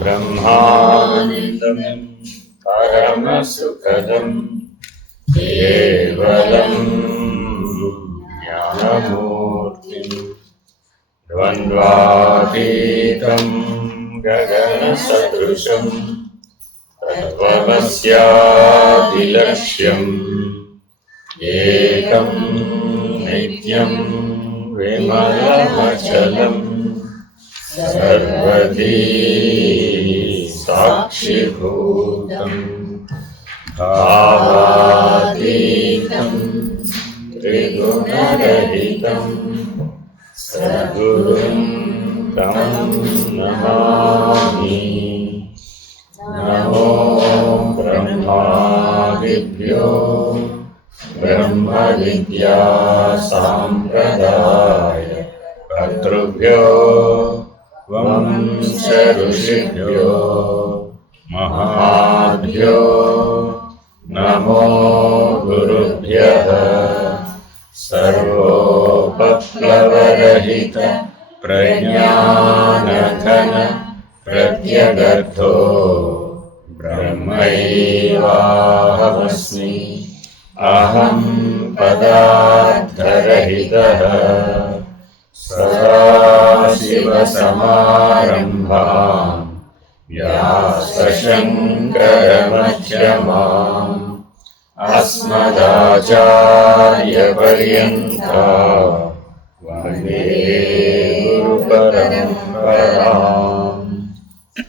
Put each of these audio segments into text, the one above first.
బ్రహ్మానందం పరమసుఖదం కేవలం జ్ఞానమూర్తిం ద్వంద్వాతీతం గగనసదృశం తత్వమస్యాదిలక్ష్యం ఏకం నిత్యం విమలమచలం సర్వదీ సాక్షిభూతం భావాతీతం త్రిగుణరహితం సద్గురుం తం నమామి. నమో బ్రహ్మాదిభ్యో బ్రహ్మ విద్యా సాంప్రదాయ కర్తృభ్యో వంశ ఋషిభ్యో మహాభ్యో నమో గురుభ్యః. సర్వోపప్లవరహిత ప్రజ్ఞానఘన ప్రత్యగర్థో బ్రహ్మైవాహమస్మి. అహం పదార్థరహితః సదాశివసమారంభాం వ్యాసశంకరమధ్యమాం అస్మదాచార్యపర్యంతం వందే గురుపరంపరాం.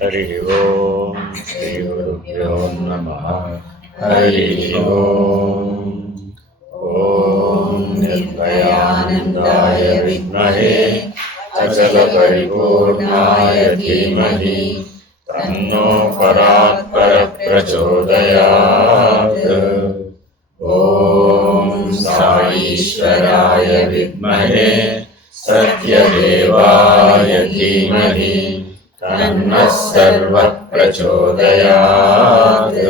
హరి ఓం శ్రీ గురుభ్యో నమః. హరి ఓం. ఓం నిర్భయానందాయ విద్మహే అచలపరిపూర్ణాయ ధీమహి తన్నో పరాత్పర ప్రచోదయాత్. ఓం సాయీశ్వరాయ విద్మహే సత్యదేవాయ ధీమహి తన్నః సర్వః ప్రచోదయాత్.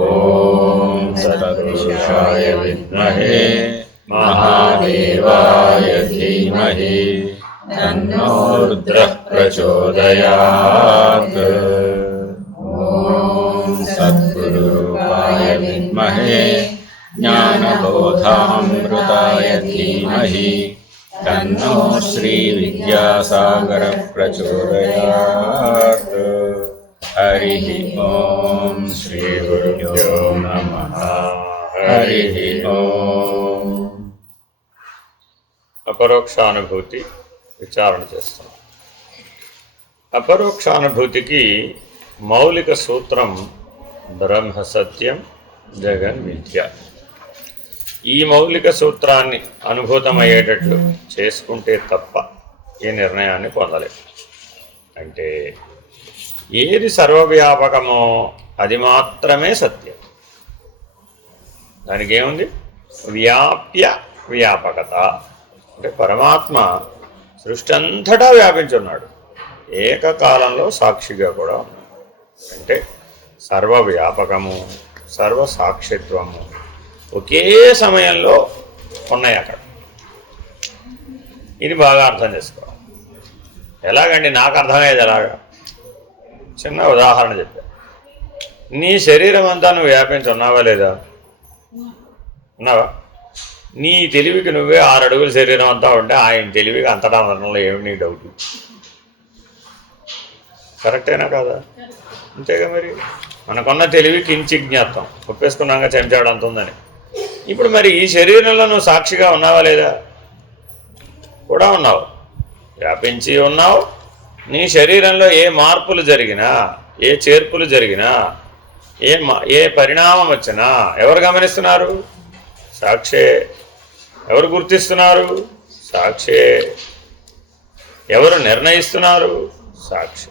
ఓం సత్పురుషాయ విద్మహే మహాదేవాయ ధీమహి తన్నో రుద్రః ప్రచోదయాత్. ఓం సద్గురురూపాయ విద్మహే జ్ఞానబోధామృతాయ ధీమహి తన్నో శ్రీ విద్యాసాగరః ప్రచోదయాత్. హరి ఓం శ్రీ గురుభ్యో నమః. హరి ఓం. అపరోక్షానుభూతి విచారణ చేస్తాం. అపరోక్షానుభూతికి మౌలిక సూత్రం బ్రహ్మ సత్యం జగన్ మిథ్య. ఈ మౌలిక సూత్రాన్ని అనుభూతమయ్యేటట్లు చేసుకుంటే తప్ప ఈ నిర్ణయాన్ని పొందలేదు. అంటే ఏది సర్వవ్యాపకమో అది మాత్రమే సత్యం. దానికి ఏముంది? వ్యాప్య వ్యాపకత. అంటే పరమాత్మ సృష్టి అంతటా వ్యాపించున్నాడు, ఏకకాలంలో సాక్షిగా కూడా ఉన్నాడు. అంటే సర్వవ్యాపకము సర్వసాక్షిత్వము ఒకే సమయంలో ఉన్నాయి అక్కడ. ఇది బాగా అర్థం చేసుకోవాలి. ఎలాగండి? నాకు అర్థమయ్యేది ఎలాగా? చిన్న ఉదాహరణ చెప్పా. నీ శరీరం అంతా నువ్వు వ్యాపించి ఉన్నావా లేదా? ఉన్నావా? నీ తెలివికి నువ్వే 6 అడుగుల శరీరం అంతా ఉంటే ఆయన తెలివికి అంతటా ఉండడంలో ఏమి నీ డౌట్? కరెక్టేనా కాదా? అంతేగా మరి. మనకున్న తెలివి కించిజ్ఞాతం, ఒప్పేసుకున్నాక చెంచాడు అంత ఉందని. ఇప్పుడు మరి ఈ శరీరంలో నువ్వు సాక్షిగా ఉన్నావా లేదా? కూడా ఉన్నావు, వ్యాపించి ఉన్నావు. నీ శరీరంలో ఏ మార్పులు జరిగినా, ఏ చేర్పులు జరిగినా, ఏ పరిణామం వచ్చినా ఎవరు గమనిస్తున్నారు? సాక్షే. ఎవరు గుర్తిస్తున్నారు? సాక్షే. ఎవరు నిర్ణయిస్తున్నారు? సాక్షి.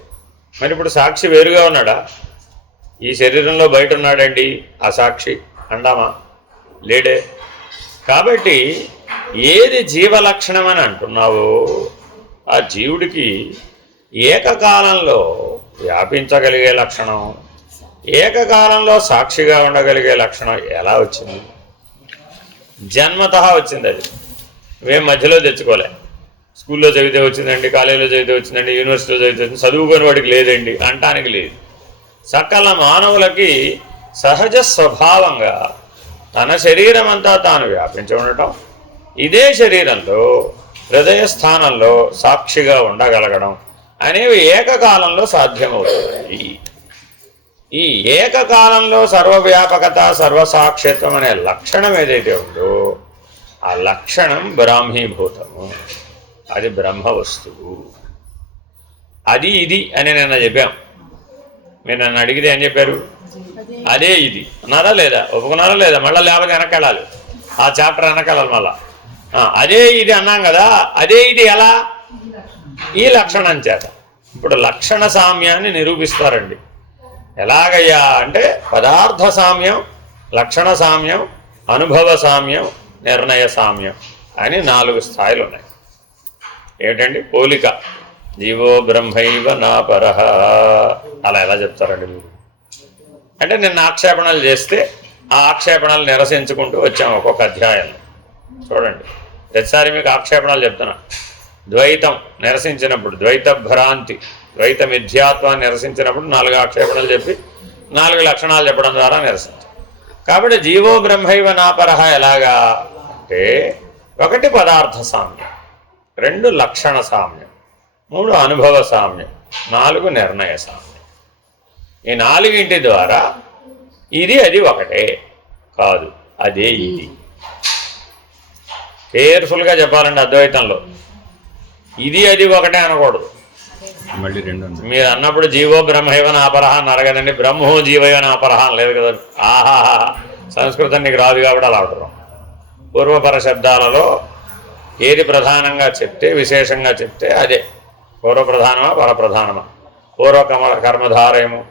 మరి ఇప్పుడు సాక్షి వేరుగా ఉన్నాడా? ఈ శరీరంలో బయట ఉన్నాడండి ఆ సాక్షి అండామా? లేడే. కాబట్టి ఏది జీవలక్షణమని అంటున్నావో ఆ జీవుడికి ఏకకాలంలో వ్యాపించగలిగే లక్షణం, ఏకకాలంలో సాక్షిగా ఉండగలిగే లక్షణం ఎలా వచ్చింది? జన్మతః వచ్చింది. అది మేము మధ్యలో తెచ్చుకోలే. స్కూల్లో చదివితే వచ్చిందండి, కాలేజీలో చదివితే వచ్చిందండి, యూనివర్సిటీలో చదివితే వచ్చింది, చదువుకొని వాడికి లేదండి అంటానికి లేదు. సకల మానవులకి సహజ స్వభావంగా తన శరీరం అంతా తాను వ్యాపించి ఉండటం, ఇదే శరీరంలో హృదయ స్థానంలో సాక్షిగా ఉండగలగడం అనేవి ఏకకాలంలో సాధ్యమవుతాయి. ఈ ఏకకాలంలో సర్వవ్యాపకత సర్వసాక్షిత్వం అనే లక్షణం ఏదైతే ఉందో ఆ లక్షణం బ్రాహ్మీభూతము, అది బ్రహ్మ వస్తువు. అది ఇది అని నిన్న చెప్పాం. మీరు నన్ను అడిగితే ఏం చెప్పారు? అదే ఇది అన్నారా లేదా? ఒప్పుకున్నారా లేదా? మళ్ళీ లేకపోతే వెనకెళ్ళాలి, ఆ చాప్టర్ వెనకెళ్ళాలి మళ్ళా. అదే ఇది అన్నాం కదా, అదే ఇది ఎలా? ఈ లక్షణం చేత. ఇప్పుడు లక్షణ సామ్యాన్ని నిరూపిస్తారండి. ఎలాగయ్యా అంటే పదార్థ సామ్యం, లక్షణ సామ్యం, అనుభవ సామ్యం, నిర్ణయ సామ్యం అని 4 స్థాయిలు ఉన్నాయి. ఏమిటండి? పోలిక. జీవో బ్రహ్మైవ నా పరః అలా ఎలా చెప్తారండి మీరు? అంటే నిన్న ఆక్షేపణలు చేస్తే ఆ ఆక్షేపణలు నిరసించుకుంటూ వచ్చాము ఒక్కొక్క అధ్యాయంలో. చూడండి, ప్రతిసారి మీకు ఆక్షేపణలు చెప్తున్నా. ద్వైతం నిరసించినప్పుడు, ద్వైత భ్రాంతి, ద్వైత మిథ్యాత్వాన్ని నిరసించినప్పుడు 4 ఆక్షేపణలు చెప్పి 4 లక్షణాలు చెప్పడం ద్వారా నిరసించాం. కాబట్టి జీవో బ్రహ్మైవ నా పరః ఎలాగా అంటే 1 పదార్థ సామ్యం, 2 లక్షణ సామ్యం, 3 అనుభవ సామ్యం, 4 నిర్ణయ సామ్యం. ఈ 4 ద్వారా ఇది అది ఒకటే కాదు, అదే ఇది. కేర్ఫుల్గా చెప్పాలండి అద్వైతంలో. ఇది అది ఒకటే అనకూడదు. మళ్ళీ 2 మీరు అన్నప్పుడు జీవో బ్రహ్మైవ నాపరహ అన్నారు కదండి, బ్రహ్మో జీవైవ నాపరహ లేదు కదా. ఆహాహా, సంస్కృతం నీకు రాదు కాబట్టి అలా అంటున్నాం. పూర్వపర శబ్దాలలో ఏది ప్రధానంగా చెప్తే, విశేషంగా చెప్తే అదే. పూర్వప్రధానమా పరప్రధానమా, కర్మధారయము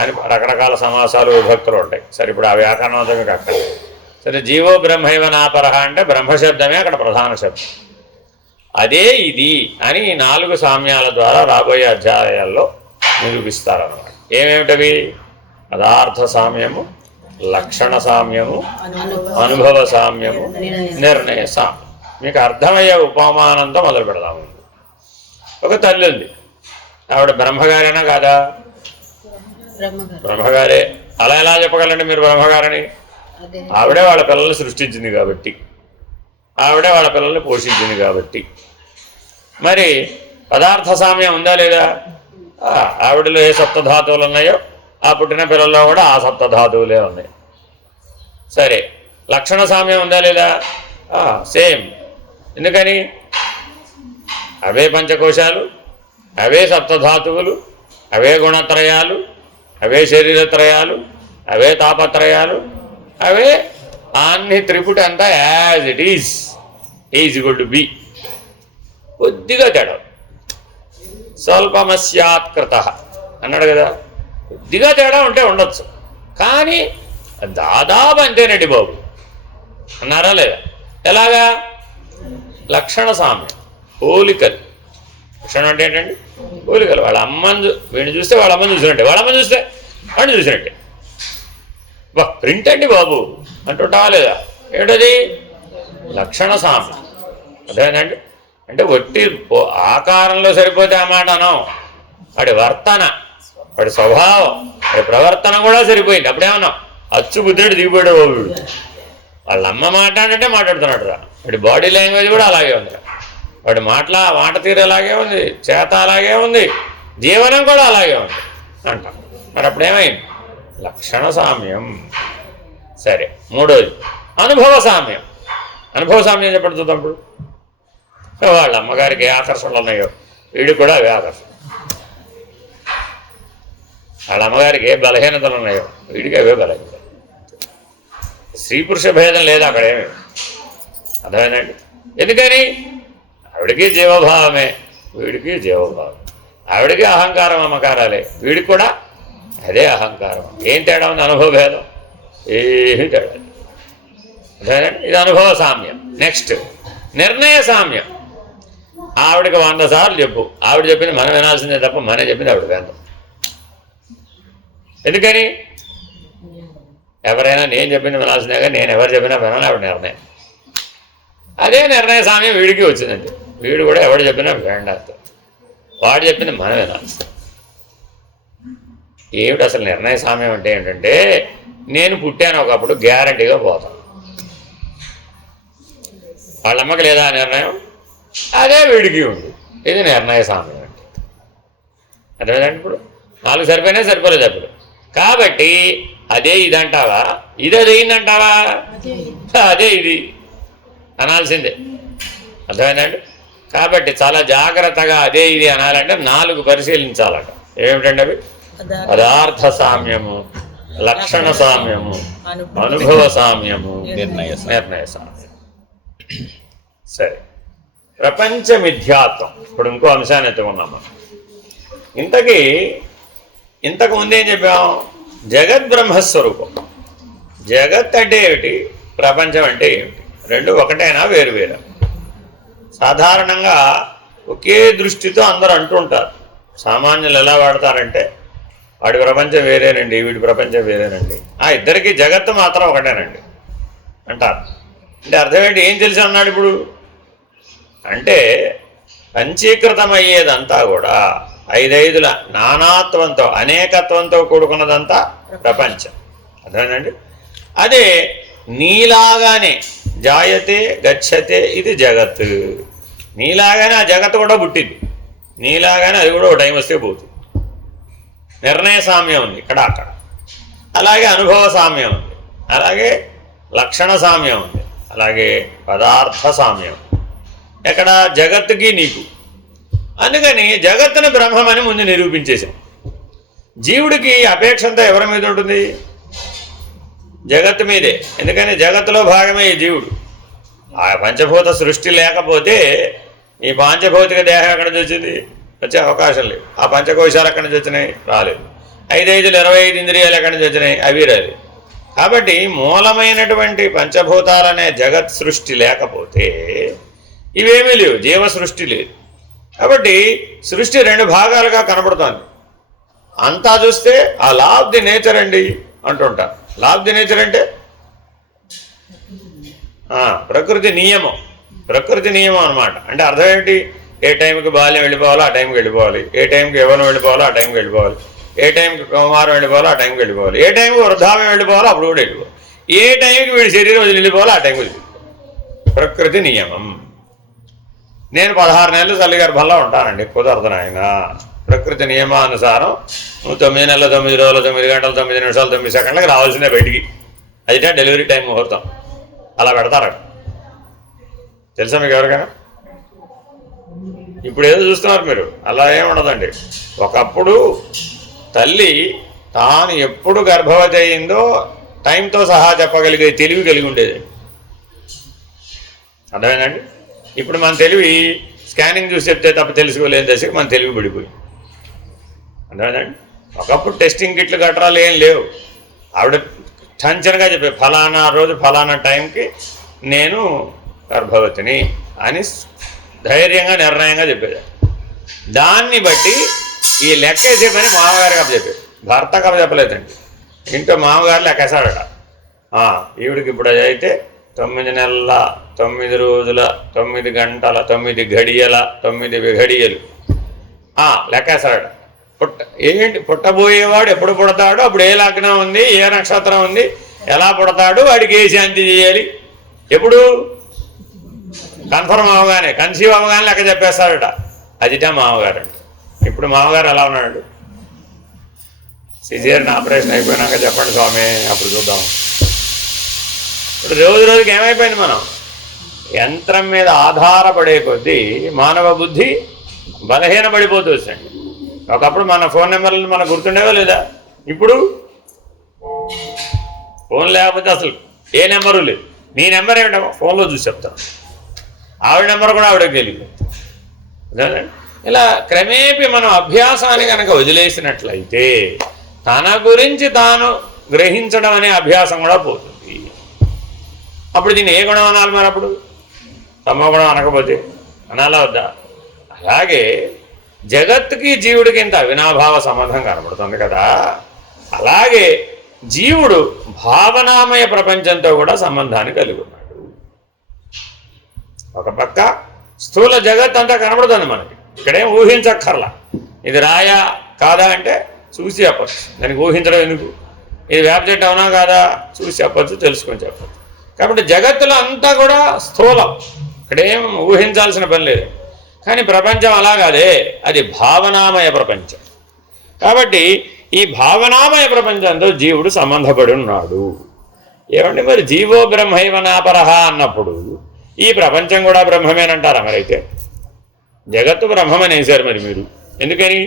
అని రకరకాల సమాసాలు విభక్తులు ఉంటాయి. సరే, ఇప్పుడు ఆ వ్యాకరణంతో మీకు అక్కడ. సరే, జీవో బ్రహ్మైవ నాపరహ అంటే బ్రహ్మశబ్దమే అక్కడ ప్రధాన శబ్దం. అదే ఇది అని 4 సామ్యాల ద్వారా రాబోయే అధ్యాయాల్లో నిరూపిస్తారన్నమాట. ఏమేమిటవి? పదార్థ సామ్యము, లక్షణ సామ్యము, అనుభవ సామ్యము, నిర్ణయ సామ్యం. మీకు అర్థమయ్యే ఉపమానంతో మొదలు పెడదాము. ఒక తల్లి ఉంది, ఆవిడ బ్రహ్మగారేనా కాదా? బ్రహ్మగారే. అలా ఎలా చెప్పగలండి మీరు బ్రహ్మగారని? ఆవిడే వాళ్ళ పిల్లల్ని సృష్టించింది కాబట్టి, ఆవిడే వాళ్ళ పిల్లల్ని పోషించింది కాబట్టి. మరి పదార్థ సామ్యం ఉందా లేదా? ఆవిడలో ఏ సప్తధాతువులు ఉన్నాయో ఆ పుట్టిన పిల్లల్లో కూడా ఆ సప్తధాతువులే ఉన్నాయి. సరే, లక్షణ సామ్యం ఉందా లేదా? సేమ్. ఎందుకని? అవే పంచకోశాలు, అవే సప్తధాతువులు, అవే గుణత్రయాలు, అవే శరీరత్రయాలు, అవే తాపత్రయాలు, అవే అన్ని త్రిపుటి అంతా as it is equal to be. కొద్దిగా తేడా, స్వల్పమస్యాత్కృత అన్నాడు కదా, కొద్దిగా తేడా ఉంటే ఉండొచ్చు, కానీ దాదాపు అంతేనండి బాబు అన్నారా లేదా? ఎలాగా? లక్షణ సామ్యం, పోలికలు. లక్షణం అంటే ఏంటండి? పోలికలు. వాళ్ళ అమ్మని వీడిని చూస్తే వాళ్ళ అమ్మని చూసినట్టే, వాళ్ళ అమ్మని చూస్తే వాడిని చూసినట్టే. బా ప్రింట్ అండి బాబు అంటుంటావా లేదా? ఏమిటది? లక్షణ సామ్యం. అదేనండి. అంటే ఒట్టి ఆకారంలో సరిపోతే ఆ మాట అనం, వాడి వర్తన, వాడి స్వభావం, వాడి ప్రవర్తన కూడా సరిపోయింది. అప్పుడేమన్నాం? అచ్చు బుద్ధుడు దిగిపోయాడు బాబు. వాళ్ళ అమ్మ మాట్లాడంటే మాట్లాడుతున్నాడు రా. వాడి బాడీ లాంగ్వేజ్ కూడా అలాగే ఉంది, వాడి మాట తీరు అలాగే ఉంది, చేత అలాగే ఉంది, జీవనం కూడా అలాగే ఉంది అంటాం. మరి అప్పుడేమైంది? లక్షణ సామ్యం. సరే, 3వది అనుభవ సామ్యం. అనుభవ సామ్యం చెప్పండి చూద్దాం. ఇప్పుడు వాళ్ళ అమ్మగారికి ఏ ఆకర్షణలు ఉన్నాయో వీడికి కూడా అవే ఆకర్షణ. వాళ్ళ అమ్మగారికి ఏ బలహీనతలు ఉన్నాయో వీడికి అవే బలహీనతలు. స్త్రీ పురుష భేదం లేదు అక్కడేమి. అర్థమైందండి? ఎందుకని? ఆవిడికి జీవభావమే, వీడికి జీవభావం. ఆవిడికి అహంకారం అమ్మకారాలే, వీడికి కూడా అదే అహంకారం. ఏం తేడా ఉంది? అనుభవ భేదం, ఏమీ తేడా. అర్థమైందండి? ఇది అనుభవ సామ్యం. నెక్స్ట్ నిర్ణయ సామ్యం. ఆవిడకి 100 సార్లు చెప్పు, ఆవిడ చెప్పింది మనం వినాల్సిందే తప్ప మనం చెప్పింది ఆవిడ వేందాం. ఎందుకని? ఎవరైనా నేను చెప్పింది వినాల్సిందే కానీ నేను ఎవరు చెప్పినా వినాలి, ఆవిడ నిర్ణయం. అదే నిర్ణయ సామ్యం వీడికి వచ్చిందండి. వీడు కూడా ఎవడు చెప్పినా వేండాలి, వాడు చెప్పింది మనం వినాలి. ఏమిటి అసలు నిర్ణయ సామ్యం అంటే ఏంటంటే, నేను పుట్టాను ఒకప్పుడు, గ్యారంటీగా పోతాను. వాళ్ళమ్మకి లేదా నిర్ణయం, అదే వీడికి ఉంది. ఇది నిర్ణయ సామ్యం అంటే. అర్థమైందండి? ఇప్పుడు 4 సరిపోయినా సరిపోలేదు అప్పుడు. కాబట్టి అదే ఇది అంటావా, ఇది అదే అంటావా, అదే ఇది అనాల్సిందే. అర్థమైందండి? కాబట్టి చాలా జాగ్రత్తగా అదే ఇది అనాలంటే 4 పరిశీలించాలట. ఏమిటండి అవి? పదార్థ సామ్యము, లక్షణ సామ్యము, అనుభవ సామ్యము, నిర్ణయ సామ్యం. సరే, ప్రపంచ మిథ్యాత్వం. ఇప్పుడు ఇంకో అంశాన్ని ఎత్తుకున్నాం మనం. ఇంతకు ముందేం చెప్పాం? జగద్బ్రహ్మస్వరూపం. జగత్ అంటే ఏమిటి, ప్రపంచం అంటే ఏమిటి, రెండు ఒకటైనా వేరు వేరు? సాధారణంగా ఒకే దృష్టితో అందరూ అంటుంటారు. సామాన్యులు ఎలా వాడతారంటే, వాడి ప్రపంచం వేరేనండి, వీడి ప్రపంచం వేరేనండి, ఆ ఇద్దరికి జగత్తు మాత్రం ఒకటేనండి అంటారు. అంటే అర్థం ఏంటి? ఏం తెలిసి అన్నాడు ఇప్పుడు అంటే, పంచీకృతమయ్యేదంతా కూడా 5 నానాత్వంతో, అనేకత్వంతో కూడుకున్నదంతా ప్రపంచం. అర్థమేనండి? అదే నీలాగానే జాయతే గచ్చతే ఇది జగత్. నీలాగానే ఆ జగత్తు కూడా పుట్టింది, నీలాగానే అది కూడా ఒక టైం వస్తే పోతుంది. నిర్ణయ సామ్యం ఉంది ఇక్కడ అక్కడ. అలాగే అనుభవ సామ్యం ఉంది, అలాగే లక్షణ సామ్యం ఉంది, అలాగే పదార్థ సామ్యం. ఎక్కడ? జగత్తుకి నీకు. అందుకని జగత్తుని బ్రహ్మమని ముందు నిరూపించేశాం. జీవుడికి అపేక్షంతా ఎవరి మీద ఉంటుంది? జగత్తు మీదే. ఎందుకని జగత్తులో భాగమే ఈ జీవుడు. ఆ పంచభూత సృష్టి లేకపోతే ఈ పాంచభౌతిక దేహం ఎక్కడి నుంచి వచ్చింది? వచ్చే అవకాశం లేదు. ఆ పంచకోశాలు ఎక్కడి నుంచి వచ్చినాయి? రాలేదు. 5 25 ఇంద్రియాలు ఎక్కడి నుంచి వచ్చినాయి? అవి రాలేదు. కాబట్టి మూలమైనటువంటి పంచభూతాలనే జగత్ సృష్టి లేకపోతే ఇవేమీ లేవు, జీవ సృష్టి లేదు. కాబట్టి సృష్టి 2 భాగాలుగా కనబడుతోంది. అంతా చూస్తే ఆ లా ఆఫ్ ది నేచర్ అండి అంటుంటారు. లా ఆఫ్ ది నేచర్ అంటే ప్రకృతి నియమం. ప్రకృతి నియమం అనమాట. అంటే అర్థం ఏంటి? ఏ టైంకి బాల్యం వెళ్ళిపోవాలో ఆ టైంకి వెళ్ళిపోవాలి, ఏ టైంకి యవ్వనం వెళ్ళిపోవాలో ఆ టైంకి వెళ్ళిపోవాలి, ఏ టైంకి కౌమారం వెళ్ళిపోవాలో ఆ టైంకి వెళ్ళిపోవాలి, ఏ టైంకి వృద్ధాప్యం వెళ్ళిపోవాలో అప్పుడు కూడా వెళ్ళిపోవాలి, ఏ టైంకి వీడి శరీరం వదిలి వెళ్ళిపోవాలో ఆ టైంకి వెళ్ళిపోవాలి. ప్రకృతి నియమం. నేను 16 నెలలు తల్లి గర్భంలో ఉంటానండి, కుదరదు నాయన. ప్రకృతి నియమానుసారం నువ్వు 9 నెలలు 9 రోజులు 9 గంటలు 9 నిమిషాలు 9 సెకండ్లకు రావాల్సిందే బయటికి. అదిటే డెలివరీ టైం ముహూర్తం. అలా పెడతారు. తెలుసా మీకు ఎవరికైనా? ఇప్పుడు ఏదో చూస్తున్నారు మీరు, అలా ఏముండదండి. ఒకప్పుడు తల్లి తాను ఎప్పుడు గర్భవతి అయిందో టైంతో సహా చెప్పగలిగే తెలివి కలిగి ఉండేది. అర్థమైందండి? ఇప్పుడు మన తెలివి స్కానింగ్ చూసి చెప్తే తప్ప తెలుసుకోలేని దశకి మన తెలివి పడిపోయింది. అర్థమైందండి? ఒకప్పుడు టెస్టింగ్ కిట్లు గట్రాలు ఏం లేవు. ఆవిడ టెన్షన్గా చెప్పే ఫలానా రోజు ఫలానా టైంకి నేను గర్భవతిని అని ధైర్యంగా నిర్ణయంగా చెప్పేది. దాన్ని బట్టి ఈ లెక్కేసే పని మామగారికి అప్పచెప్పాడు, భర్తకు అప్పచెప్పలేదండి. ఇంట్లో మామగారు లెక్కేసాడట. ఈవిడికి ఇప్పుడు అయితే 9 నెలల 9 రోజుల 9 గంటల 9 ఘడియల 9 విఘడియలు లెక్కేసాడట. ఏంటి పుట్టబోయేవాడు ఎప్పుడు పుడతాడో, అప్పుడు ఏ లగ్నం ఉంది, ఏ నక్షత్రం ఉంది, ఎలా పుడతాడు, వాడికి ఏ శాంతి చేయాలి, ఎప్పుడు కన్ఫర్మ్ అవగానే, కన్సీవ్ అవగానే లెక్క చెప్పేస్తాడట. అదిటా మామగారు అంటే. ఇప్పుడు మామగారు ఎలా ఉన్నాడు? సిజేరియన్ ఆపరేషన్ అయిపోయినాక చెప్పండి స్వామి, అప్పుడు చూద్దాం. ఇప్పుడు రోజు రోజుకి ఏమైపోయింది? మనం యంత్రం మీద ఆధారపడే కొద్దీ మానవ బుద్ధి బలహీనపడిపోతూ వచ్చండి. ఒకప్పుడు మన ఫోన్ నెంబర్లను మనకు గుర్తుండేవా లేదా? ఇప్పుడు ఫోన్ లేకపోతే అసలు ఏ నెంబరు లేదు. నీ నెంబర్ ఏమిటో ఫోన్లో చూసి చెప్తాను, ఆవిడ నెంబర్ కూడా ఆవిడకి తెలియదు. ఇలా క్రమేపీ మనం అభ్యాసాన్ని కనుక వదిలేసినట్లయితే తన గురించి తాను గ్రహించడం అనే అభ్యాసం కూడా పోతుంది. అప్పుడు దీన్ని ఏ గుణం అనాలి మరి? అప్పుడు తమోగుణం అనకపోతే అనాలా వద్దా? అలాగే జగత్తుకి జీవుడికి ఇంత అవినాభావ సంబంధం కనబడుతుంది కదా, అలాగే జీవుడు భావనామయ ప్రపంచంతో కూడా సంబంధాన్ని కలిగి ఉన్నాడు. ఒక పక్క స్థూల జగత్ అంతా కనబడుతుంది మనకి, ఇక్కడేం ఊహించక్కర్లా. ఇది రాయా కాదా అంటే చూసి చెప్పచ్చు, దానికి ఊహించడం ఎందుకు. ఇది వేప చెట్టు అవునా కాదా చూసి చెప్పచ్చు, తెలుసుకొని చెప్పచ్చు. కాబట్టి జగత్తులో అంతా కూడా స్థూలం, ఇక్కడేం ఊహించాల్సిన పని లేదు. కానీ ప్రపంచం అలా కాదే, అది భావనామయ ప్రపంచం. కాబట్టి ఈ భావనామయ ప్రపంచంతో జీవుడు సంబంధపడి ఉన్నాడు. ఏమంటే మరి జీవో బ్రహ్మైవనాపరహ అన్నప్పుడు ఈ ప్రపంచం కూడా బ్రహ్మమేనంటారా? మరైతే జగత్తు బ్రహ్మమని వేశారు మరి మీరు. ఎందుకని?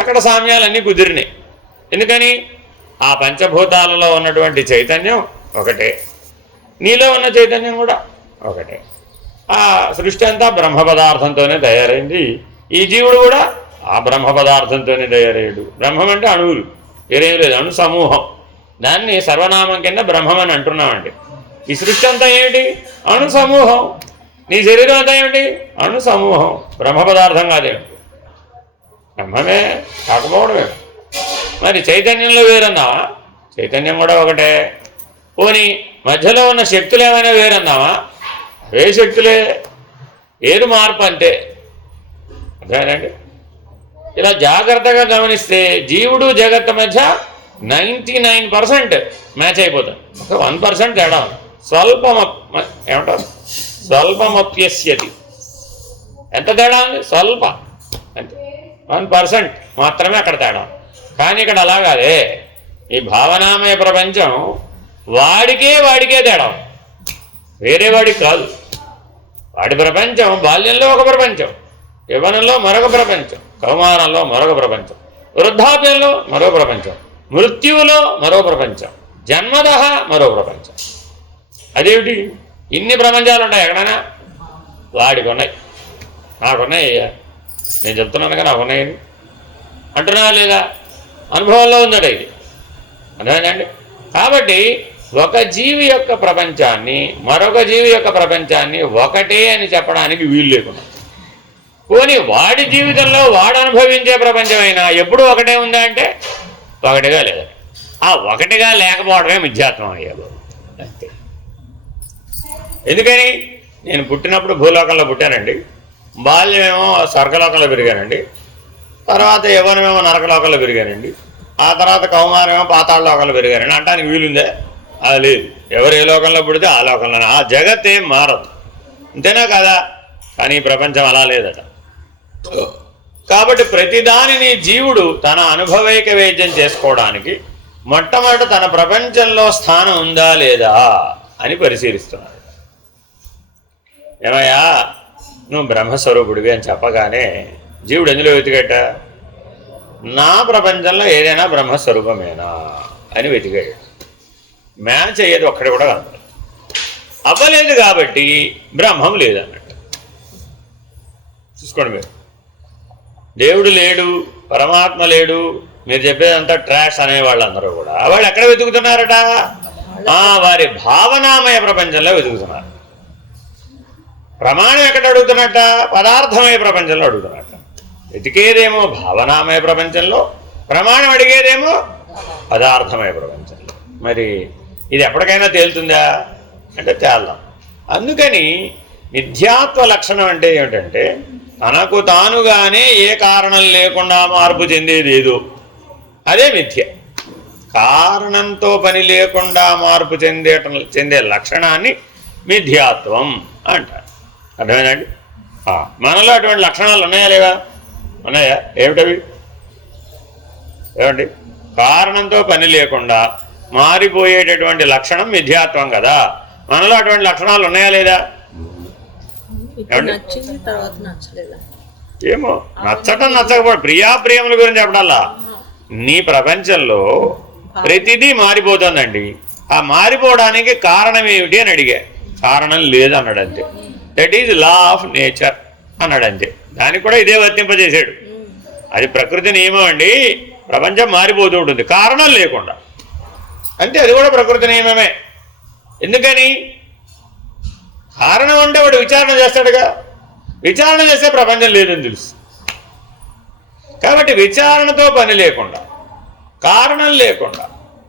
అక్కడ సామ్యాలన్నీ కుదిరినాయి. ఎందుకని? ఆ పంచభూతాలలో ఉన్నటువంటి చైతన్యం ఒకటే, నీలో ఉన్న చైతన్యం కూడా ఒకటే. ఆ సృష్టి అంతా బ్రహ్మ పదార్థంతోనే తయారైంది. ఈ జీవుడు కూడా ఆ బ్రహ్మ పదార్థంతోనే తయారయ్యాడు. బ్రహ్మం అంటే అణువులు, వేరేం లేదు, అణు సమూహం. దాన్ని సర్వనామం కింద బ్రహ్మం అని అంటున్నామండి. ఈ సృష్టి అంతా ఏమిటి? అణు సమూహం. నీ శరీరం అంతా ఏమిటి? అణు సమూహం. బ్రహ్మ పదార్థం కాదేమిటి? బ్రహ్మమే కాకపోవడమే. మరి చైతన్యంలో వేరన్నావా? చైతన్యం కూడా ఒకటే. పోనీ మధ్యలో ఉన్న శక్తులు ఏమైనా వేరన్నావా? అవే శక్తులే, ఏది మార్పు అంతే. అదేనండి. ఇలా జాగ్రత్తగా గమనిస్తే జీవుడు జగత్తు మధ్య 99% మ్యాచ్ అయిపోతుంది. ఒక 1% తేడా ఉంది. ఏమంటారు? స్వల్పమప్యస్యతి. ఎంత తేడా ఉంది? స్వల్ప, అంతే. 1% మాత్రమే అక్కడ తేడా. కానీ ఇక్కడ అలా కాదే. ఈ భావనామయ ప్రపంచం వాడికే తేడా, వేరే వాడికి కాదు. వాడి ప్రపంచం బాల్యంలో ఒక ప్రపంచం, యవ్వనంలో మరొక ప్రపంచం, కౌమారంలో మరొక ప్రపంచం, వృద్ధాప్యంలో మరో ప్రపంచం, మృత్యువులో మరో ప్రపంచం, జన్మదహ మరో ప్రపంచం. అదేమిటి? ఇన్ని ప్రపంచాలు ఉంటాయి ఎక్కడైనా? వాడికి ఉన్నాయి, నాకున్నాయి. నేను చెప్తున్నానుగా నాకున్నాయని అంటున్నా లేదా? అనుభవంలో ఉందట ఇది. అర్థమైందండి? కాబట్టి ఒక జీవి యొక్క ప్రపంచాన్ని మరొక జీవి యొక్క ప్రపంచాన్ని ఒకటే అని చెప్పడానికి వీలు లేకుండా, పోనీ వాడి జీవితంలో వాడు అనుభవించే ప్రపంచమైనా ఎప్పుడూ ఒకటే ఉందా అంటే ఒకటిగా లేదా. ఆ ఒకటిగా లేకపోవడమే మిథ్యాత్వం అయ్యారు అంతే. ఎందుకని? నేను పుట్టినప్పుడు భూలోకంలో పుట్టానండి, బాల్యమేమో స్వర్గలోకంలో పెరిగానండి, తర్వాత యవ్వనమేమో నరకలోకంలో పెరిగానండి, ఆ తర్వాత కౌమారమేమో పాతాళ లోకంలో పెరిగానండి అంటానికి వీలుందే? అది లేదు. ఎవరు ఏ లోకంలో పుడితే ఆ లోకంలోనే. ఆ జగత్ ఏం మారదు, అంతేనా కదా? కానీ ఈ ప్రపంచం అలా లేదట. కాబట్టి ప్రతిదానిని జీవుడు తన అనుభవైక వేద్యం చేసుకోవడానికి మొట్టమొదట తన ప్రపంచంలో స్థానం ఉందా లేదా అని పరిశీలిస్తున్నాడు. ఏమయ్యా, నువ్వు బ్రహ్మస్వరూపుడివి అని చెప్పగానే జీవుడు ఎందులో వెతికాట? నా ప్రపంచంలో ఏదైనా బ్రహ్మస్వరూపమేనా అని వెతికాడు. మ్యాచ్ అయ్యేది ఒక్కడి కూడా కనపడదు. అవ్వలేదు కాబట్టి బ్రహ్మం లేదన్నట్టు. చూసుకోండి మీరు. దేవుడు లేడు, పరమాత్మ లేడు, మీరు చెప్పేదంతా ట్రాష్ అనేవాళ్ళందరూ కూడా వాళ్ళు ఎక్కడ వెతుకుతున్నారట? వారి భావనామయ ప్రపంచంలో వెతుకుతున్నారు. ప్రమాణం ఎక్కడ అడుగుతున్నట్ట? పదార్థమయ ప్రపంచంలో అడుగుతున్నట్ట. వెతికేదేమో భావనామయ ప్రపంచంలో, ప్రమాణం అడిగేదేమో పదార్థమయ ప్రపంచంలో. మరి ఇది ఎప్పటికైనా తేలుతుందా అంటే తేల్దాం. అందుకని మిథ్యాత్వ లక్షణం అంటే ఏమిటంటే తనకు తానుగానే ఏ కారణం లేకుండా మార్పు చెందేది ఏదో అదే మిథ్య. కారణంతో పని లేకుండా మార్పు చెందే లక్షణాన్ని మిథ్యాత్వం అంటారు. అర్థమైందండి? మనలో అటువంటి లక్షణాలు ఉన్నాయా లేవా? ఉన్నాయా? ఏమిటవి? ఏమండి? కారణంతో పని లేకుండా మారిపోయేటటువంటి లక్షణం మిథ్యాత్వం కదా. మనలో అటువంటి లక్షణాలు ఉన్నాయా లేదా? ఏమో, నచ్చటం నచ్చకపోవడం, ప్రియాప్రియముల గురించి చెప్పడాలా. నీ ప్రపంచంలో ప్రతిదీ మారిపోతుందండి. ఆ మారిపోవడానికి కారణం ఏమిటి అని అడిగా. కారణం లేదన్నాడు అంతే. That is law of nature అన్నాడు అంతే. దానికి కూడా ఇదే వర్తింపజేశాడు. అది ప్రకృతి నియమం అండి. ప్రపంచం మారిపోతూ ఉంటుంది కారణం లేకుండా, అంటే అది కూడా ప్రకృతి నియమమే. ఎందుకని? కారణం అంటే వాడు విచారణ చేస్తాడుగా. విచారణ చేస్తే ప్రపంచం లేదని తెలుసు. కాబట్టి విచారణతో పని లేకుండా, కారణం లేకుండా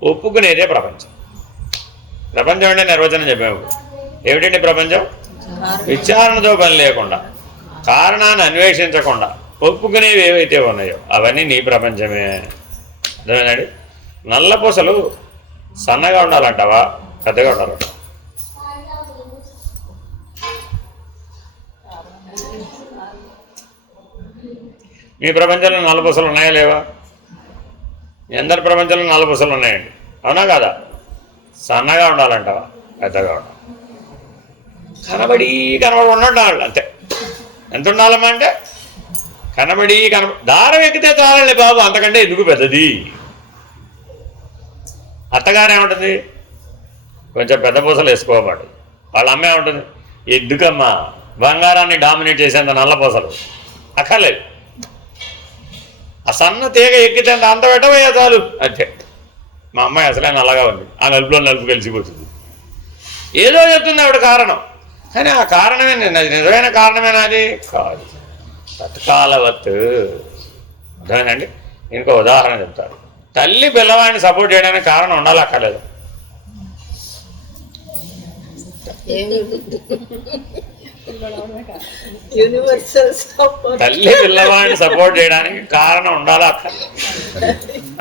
ఒప్పుకునేదే ప్రపంచం. ప్రపంచం అంటే నిర్వచనం చెప్పాము. ఏమిటండి ప్రపంచం? విచారణతో పని లేకుండా, కారణాన్ని అన్వేషించకుండా ఒప్పుకునేవి ఏవైతే ఉన్నాయో అవన్నీ నీ ప్రపంచమే. అర్థమేనండి? నల్లపూసలు సన్నగా ఉండాలంటావా, పెద్దగా ఉండాలంటావా? మీ ప్రపంచంలో నల్లపూసలు ఉన్నాయా లేవా? మీ అందరి ప్రపంచంలో నల్లపూసలు ఉన్నాయండి, అవునా కాదా? సన్నగా ఉండాలంటావా, పెద్దగా ఉండాలి? కనబడి ఉండాలి అంతే. ఎంత ఉండాలమ్మా అంటే దారం ఎక్కితే చాలండి బాబు, అంతకంటే ఎందుకు పెద్దది. అత్తగారు ఏముంటుంది, కొంచెం పెద్ద పూసలు వేసుకోమాట. వాళ్ళ అమ్మ ఏముంటుంది, ఎందుకమ్మా బంగారాన్ని డామినేట్ చేసేంత నల్ల పూసలు అక్కర్లేదు. ఆ సన్న తీగ ఎక్కితే అంత పెట్టబోయే చాలు అంతే. మా అమ్మాయి అసలే నల్లగా ఉంది, ఆ నలుపులో నలుపు కలిసిపోతుంది. ఏదో చెప్తుంది ఆవిడ కారణం, కానీ ఆ కారణమే నిజమైన కారణమేనా? అది కాదు. తత్కాలవత్. అర్థమేనండి? ఇంకో ఉదాహరణ చెప్తారు. తల్లి పిల్లవాడిని సపోర్ట్ చేయడానికి కారణం ఉండాలి, అక్కర్లేదు. తల్లి పిల్లవాడిని సపోర్ట్ చేయడానికి కారణం ఉండాలా,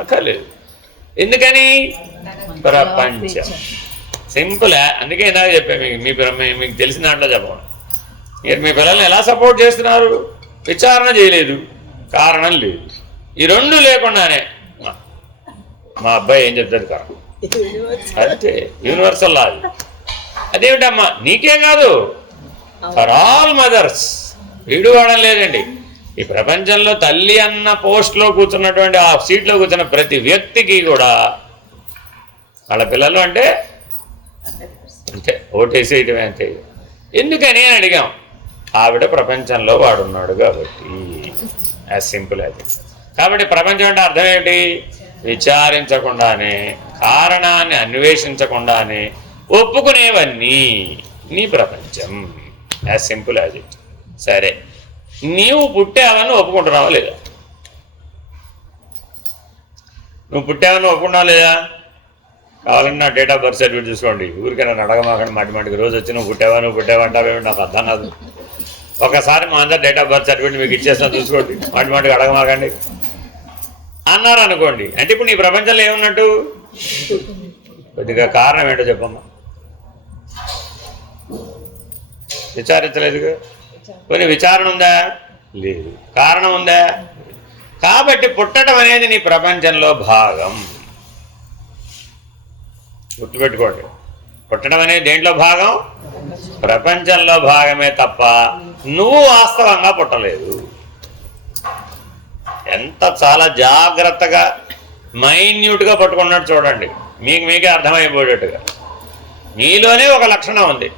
అక్కర్లేదు. ఎందుకని? ప్రపంచం సింపుల్. అందుకే ఇందాక చెప్పాను, మీకు తెలిసిన దాంట్లో చెప్పండి. మీరు మీ పిల్లల్ని ఎలా సపోర్ట్ చేస్తున్నారు? విచారణ చేయలేదు, కారణం లేదు. ఈ రెండు లేకుండానే మా అబ్బాయి ఏం చెప్తాడు కారణం, అంతే. Universal law. అదేమిటమ్మా, నీకే కాదు, ఫర్ ఆల్ మదర్స్. వీడు వాడడం లేదండి. ఈ ప్రపంచంలో తల్లి అన్న పోస్ట్లో కూర్చున్నటువంటి, ఆ సీట్లో కూర్చున్న ప్రతి వ్యక్తికి కూడా వాళ్ళ పిల్లలు అంటే అంతే, ఓటేసేయటమే అంతే. ఎందుకని అని అడిగాం. ఆవిడ ప్రపంచంలో వాడున్నాడు కాబట్టి. యాజ్ సింపుల్ అది. కాబట్టి ప్రపంచం అంటే అర్థం ఏంటి? విచారించకుండానే, కారణాన్ని అన్వేషించకుండానే ఒప్పుకునేవన్నీ నీ ప్రపంచం. As simple as it. సరే, నీవు పుట్టావని ఒప్పుకుంటున్నావా లేదా? నువ్వు పుట్టావని ఒప్పుకున్నావా లేదా? కావాలంటే నా డేట్ ఆఫ్ బర్త్ సర్టిఫికేట్ చూసుకోండి. ఊరికైనా నడగమాకండి మాటిమాటికి. రోజు వచ్చి నువ్వు పుట్టావా అంటావేమి నాకు అర్థం కాదు. ఒకసారి మా అందరు డేట్ ఆఫ్ బర్త్ సర్టిఫికేట్ మీకు ఇచ్చేస్తాను చూసుకోండి, మాటిమాటికి అడగమాకండి అన్నారు అనుకోండి. అంటే ఇప్పుడు నీ ప్రపంచంలో ఏమున్నట్టు? కొద్దిగా కారణం ఏంటో చెప్పమ్మా. విచారించలేదుగా. కొన్ని విచారణ ఉందా? లేదు. కారణం ఉందా? కాబట్టి పుట్టడం అనేది నీ ప్రపంచంలో భాగం. గుర్తుపెట్టుకోండి, పుట్టడం అనేది దేంట్లో భాగం? ప్రపంచంలో భాగమే తప్ప నువ్వు వాస్తవంగా పుట్టలేదు. ఎంత చాలా జాగ్రత్తగా మైన్యూట్గా పట్టుకున్నట్టు చూడండి, మీకే అర్థమైపోయేటట్టుగా. మీలోనే ఒక లక్షణం ఉంది,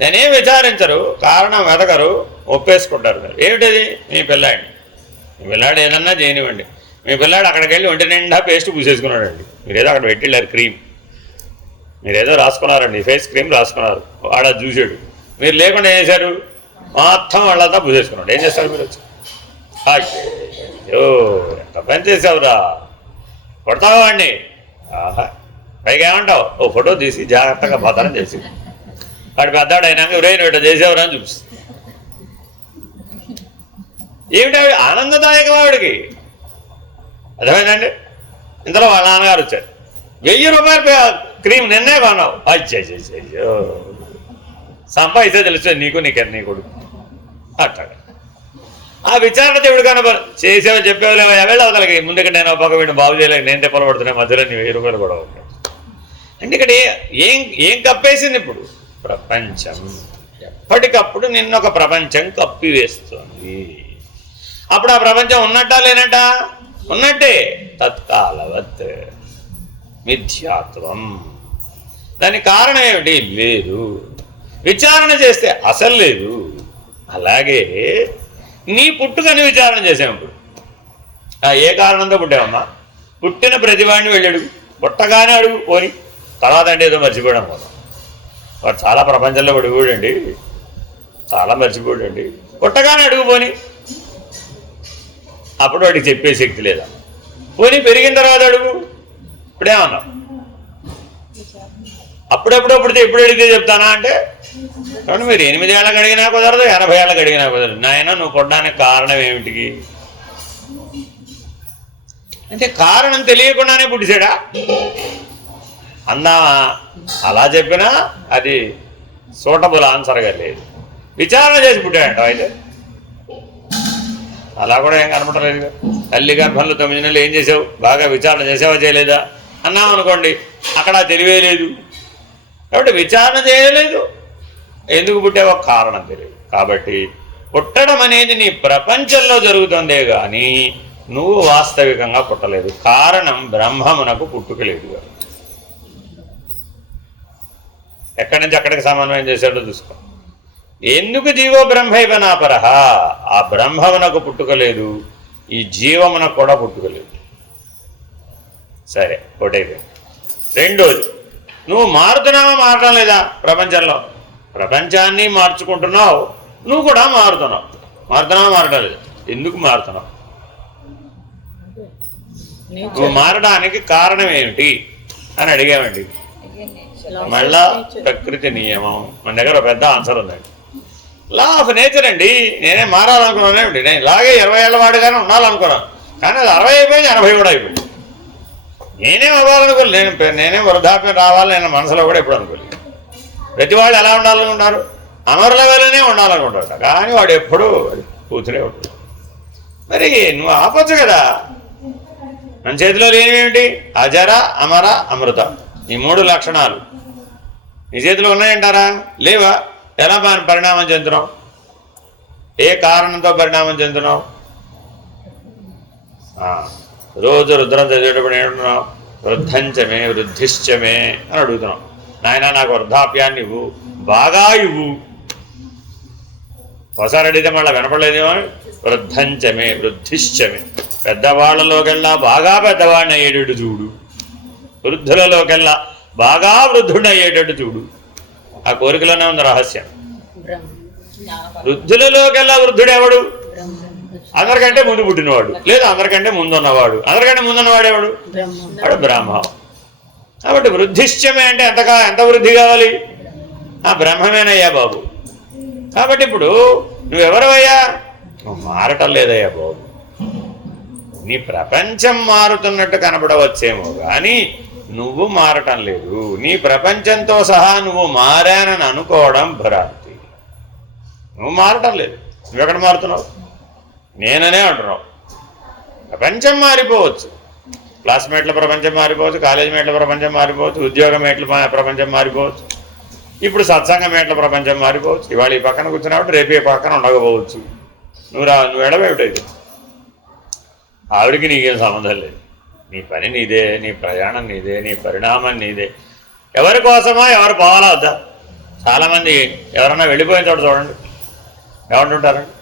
నేనేం విచారించరు, కారణం వెతకరు, ఒప్పేసుకుంటారు. ఏమిటది? మీ పిల్లాడు ఏదన్నా చేయనివ్వండి. మీ పిల్లాడు అక్కడికి వెళ్ళి ఒంటి నిండా పేస్ట్ పూసేసుకున్నాడండి. మీరేదో అక్కడ పెట్టిళ్ళారు క్రీమ్, మీరేదో రాసుకున్నారండి, ఫేస్ క్రీమ్ రాసుకున్నారు, వాడు అది చూసాడు. మీరు లేకుండా ఏం చేశారు? మొత్తం వాళ్ళంతా పూసేసుకున్నాడు. ఏం చేస్తారు మీరు వచ్చి? అయ్యో ఎంత పని చేసావురా, కొడతావా వాడిని? ఆహా, పైగా ఏమంటావు? ఓ ఫోటో తీసి జాగ్రత్తగా భద్రం చేసి వాడు పెద్దాడు అయినాక ఎవరైనా ఇట్లా చేసేవరా అని చూపిస్తుంది. ఏమిటి ఆనందదాయకం ఆవిడికి. అర్థమైందండి? ఇంతలో వాళ్ళ నాన్నగారు వచ్చారు, 1000 రూపాయలు క్రీమ్ నిన్నే కొన్నావు. అయ్యో సంపాదిస్తే తెలుస్తుంది నీకు, నీ కొడుకు. అట్లా ఆ విచారణ దేవుడు కనుక చేసేవో చెప్పేవో లేవో ఎవరి అవతలకి ముందుకు నేను పక్క వీడిని బాగు చేయలేక నేను తెప్పలు పడుతున్నాయి, మధ్యలో నీ 1000 రూపాయలు కూడా ఉంటాయి. అంటే ఇక్కడ ఏం కప్పేసింది? ఇప్పుడు ప్రపంచం. ఎప్పటికప్పుడు నిన్నొక ప్రపంచం కప్పివేస్తుంది. అప్పుడు ఆ ప్రపంచం ఉన్నట్టా లేనట్టా? ఉన్నట్టే. తత్కాలవత్ మిథ్యాత్వం. దానికి కారణం ఏమిటి? లేదు. విచారణ చేస్తే అసలు లేదు. అలాగే నీ పుట్టుకని విచారణ చేసాము. ఇప్పుడు ఏ కారణంతో పుట్టావమ్మా? పుట్టిన ప్రతివాడిని వెళ్ళి అడుగు, పుట్టగానే అడుగు పోని. తర్వాత అంటే ఏదో మర్చిపోవడం కోసం వాడు చాలా ప్రపంచంలో పడిపోయాడండి, చాలా మర్చిపోయాడండి. పుట్టగానే అడుగు పోని, అప్పుడు వాడికి చెప్పే శక్తి లేదా? పోనీ పెరిగిన తర్వాత అడుగు. ఇప్పుడేమన్నావు? అప్పుడెప్పుడు ఎప్పుడు అడిగితే చెప్తానా అంటే కాబట్టి మీరు 8 ఏళ్ళకి అడిగినా కుదరదు, 80 ఏళ్ళకి అడిగినా కుదరదు. నాయన నువ్వు పుట్టడానికి కారణం ఏమిటికి అంటే కారణం తెలియకుండానే పుట్టిసాడా అందామా? అలా చెప్పినా అది సూటబుల్ ఆన్సర్గా లేదు. విచారణ చేసి పుట్టాడంట అయితే అలా కూడా ఏం కనపడలేదు. తల్లి గర్భంలో 9 నెలలు ఏం చేసావు, బాగా విచారణ చేసావా చేయలేదా అన్నాం అనుకోండి, అక్కడ తెలివే లేదు. కాబట్టి విచారణ చేయలేదు, ఎందుకు పుట్టావో కారణం తెలియదు. కాబట్టి పుట్టడం అనేది నీ ప్రపంచంలో జరుగుతుందే కానీ నువ్వు వాస్తవికంగా పుట్టలేదు. కారణం బ్రహ్మమునకు పుట్టుకలేదు. ఎక్కడి నుంచి అక్కడికి సమన్వయం చేశాడో చూసుకో. ఎందుకు జీవో బ్రహ్మైవ నాపరహ, ఆ బ్రహ్మమునకు పుట్టుకలేదు, ఈ జీవమునకు కూడా పుట్టుకలేదు. సరే ఒకటైపోయింది. రెండోది, నువ్వు మారుతున్నావా మారడం లేదా ప్రపంచంలో? ప్రపంచాన్ని మార్చుకుంటున్నావు, నువ్వు కూడా మారుతున్నావు. మారుతున్నావా మారడం లేదా? ఎందుకు మారుతున్నావు? నువ్వు మారడానికి కారణం ఏమిటి అని అడిగామండి. మళ్ళా ప్రకృతి నియమం మన దగ్గర పెద్ద ఆన్సర్ ఉందండి. లా ఆఫ్ నేచర్ అండి. నేనే మారాలనుకున్నానేమిటి, నేను ఇలాగే 20 ఏళ్ళ వాడిగానే ఉండాలనుకున్నాను, కానీ అది 60 అయిపోయింది, 80 కూడా అయిపోయింది. నేనేం అవ్వాలనుకోలేదు, నేనేం వృద్ధాప్యం రావాలి నేను మనసులో కూడా ఎప్పుడు అనుకోలేదు. ప్రతి వాళ్ళు ఎలా ఉండాలనుకుంటారు, అమరుల వల్లనే ఉండాలనుకుంటారు, కానీ వాడు ఎప్పుడూ కూతురే ఉంటాడు. మరి నువ్వు ఆపొచ్చు కదా. మన చేతిలో లేనివేమిటి? అజర, అమర, అమృత, ఈ 3 లక్షణాలు నీ చేతిలో ఉన్నాయంటారా? లేవా? ఎలా పరిణామం చెందుతున్నావు? ఏ కారణంతో పరిణామం చెందుతున్నావు? రోజు రుద్రం చదివేటప్పుడు ఏమంటున్నావు? వృద్ధంచమే వృద్ధిశ్చమే అని అడుగుతున్నావు. నాయన నాకు వృద్ధాప్యాన్ని ఇవ్వు, బాగా ఇవ్వు. ఒకసారి అడిగితే మళ్ళీ వినపడలేదేమో. వృద్ధంచమే వృద్ధిశ్చమే, పెద్దవాళ్లలోకెల్లా బాగా పెద్దవాడిని అయ్యేటట్టు చూడు, వృద్ధులలోకెల్లా బాగా వృద్ధుడిని అయ్యేటట్టు చూడు. ఆ కోరికలోనే ఉంది రహస్యం. వృద్ధులలోకెల్లా వృద్ధుడెవడు? అందరికంటే ముందు పుట్టినవాడు, లేదా అందరికంటే ముందున్నవాడు. అందరికంటే ముందున్నవాడు ఎవడు? వాడు బ్రహ్మ. కాబట్టి వృద్ధిశ్చమే అంటే ఎంత వృద్ధి కావాలి? ఆ బ్రహ్మమేనయ్యా బాబు. కాబట్టి ఇప్పుడు నువ్వెవరవయ్యా? నువ్వు మారటం లేదయ్యా బాబు. నీ ప్రపంచం మారుతున్నట్టు కనబడవచ్చేమో కానీ నువ్వు మారటం లేదు. నీ ప్రపంచంతో సహా నువ్వు మారానని అనుకోవడం భ్రాంతి. నువ్వు మారటం లేదు. నువ్వెక్కడ మారుతున్నావు? నేననే అంటున్నావు. ప్రపంచం మారిపోవచ్చు, క్లాస్మేట్ల ప్రపంచం మారిపోవచ్చు, కాలేజ్ మేట్ల ప్రపంచం మారిపోవచ్చు, ఉద్యోగ మేట్ల ప్రపంచం మారిపోవచ్చు, ఇప్పుడు సత్సంగ మేట్ల ప్రపంచం మారిపోవచ్చు. ఇవాళ ఈ పక్కన కూర్చున్నప్పుడు రేపే పక్కన ఉండకపోవచ్చు. నువ్వు ఎడమేమిటైతే ఆవిడికి నీకేం సంబంధం లేదు. నీ పని నీదే, నీ ప్రయాణం నీదే, నీ పరిణామం నీదే. ఎవరి కోసమా ఎవరు పోవాలా వద్దా? చాలామంది ఎవరన్నా వెళ్ళిపోయిన చోట చూడండి ఏమంటుంటారండి,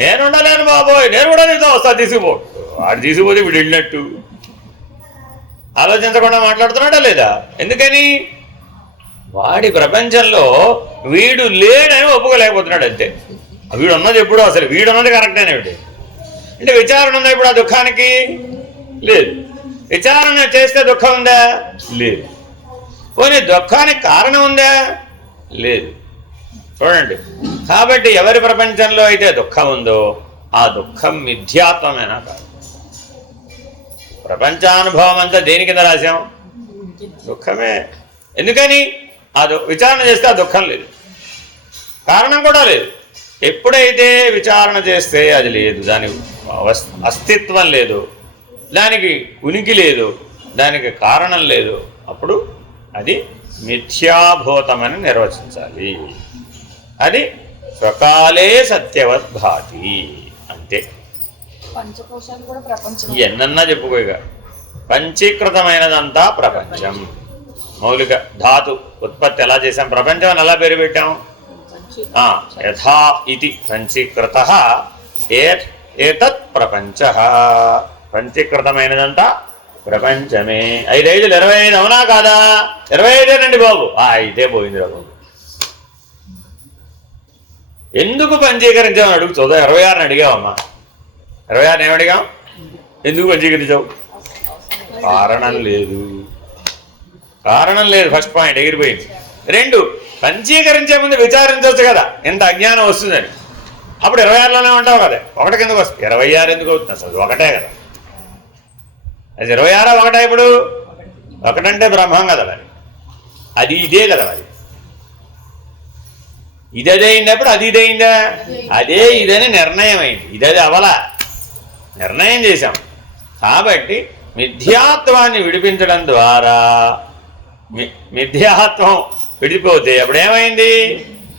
నేను ఉండలేను బాబోయ్, నేను కూడా నీతో వస్తా, తీసుకుపో. వాడు తీసుకుపోతే వీడు వెళ్ళినట్టు ఆలోచించకుండా మాట్లాడుతున్నాడా లేదా? ఎందుకని? వాడి ప్రపంచంలో వీడు లేడని ఒప్పుకోలేకపోతున్నాడు అంతే. వీడు ఉన్నది ఎప్పుడు అసలు వీడున్నది కరెక్టేనేమిటి అంటే విచారణ ఉందా ఇప్పుడు? ఆ దుఃఖానికి లేదు. విచారణ చేస్తే దుఃఖం ఉందా? లేదు. పోనీ దుఃఖానికి కారణం ఉందా? లేదు. చూడండి, కాబట్టి ఎవరి ప్రపంచంలో అయితే దుఃఖం ఉందో ఆ దుఃఖం మిథ్యాత్వమేనా కాదు. ప్రపంచానుభవం అంతా దేని కింద రాశాం? దుఃఖమే. ఎందుకని? విచారణ చేస్తే ఆ దుఃఖం లేదు, కారణం కూడా లేదు. ఎప్పుడైతే విచారణ చేస్తే అది లేదు, దాని అస్తిత్వం లేదు, దానికి ఉనికి లేదు, దానికి కారణం లేదు, అప్పుడు అది మిథ్యాభూతమని నిర్వచించాలి. అది స్వకాలే సత్యవద్భాతి అంతే. ఎన్నన్నా చెప్పుకోగా పంచీకృతమైనదంతా ప్రపంచం. మౌలిక ధాతు ఉత్పత్తి ఎలా చేసాం, ప్రపంచం అని ఎలా పేరు పెట్టాం? యథా ఇది పంచీకృత ఏతత్ ప్రపంచ. పంచీకృతమైనదంతా ప్రపంచమే. 5 5 25 అవునా కాదా? 25 బాబు. అయితే పోయింది బాబు. ఎందుకు పంచీకరించామని అడుగు. చదువు 26 అడిగావమ్మా. 26 ఏమడిగాం? ఎందుకు పంచీకరించావు? కారణం లేదు. కారణం లేదు. ఫస్ట్ పాయింట్ ఎగిరిపోయింది. 2 పంచీకరించే ముందు విచారించవచ్చు కదా, ఎంత అజ్ఞానం వస్తుందని. అప్పుడు 26లోనే ఉంటావు కదా, ఒకటి కిందకు వస్తుంది. 26 ఎందుకు అవుతుంది అసలు? ఒకటే కదా. అది 26 ఒకటే. ఇప్పుడు ఒకటంటే బ్రహ్మం కదా మరి, అది ఇదే కదా మరి. ఇదే అయినప్పుడు అది ఇదైందా? అదే ఇదని నిర్ణయం అయింది. ఇదది అవలా నిర్ణయం చేశాం. కాబట్టి మిథ్యాత్వాన్ని విడిపించడం ద్వారా మిథ్యాత్వం విడిపోతే అప్పుడేమైంది?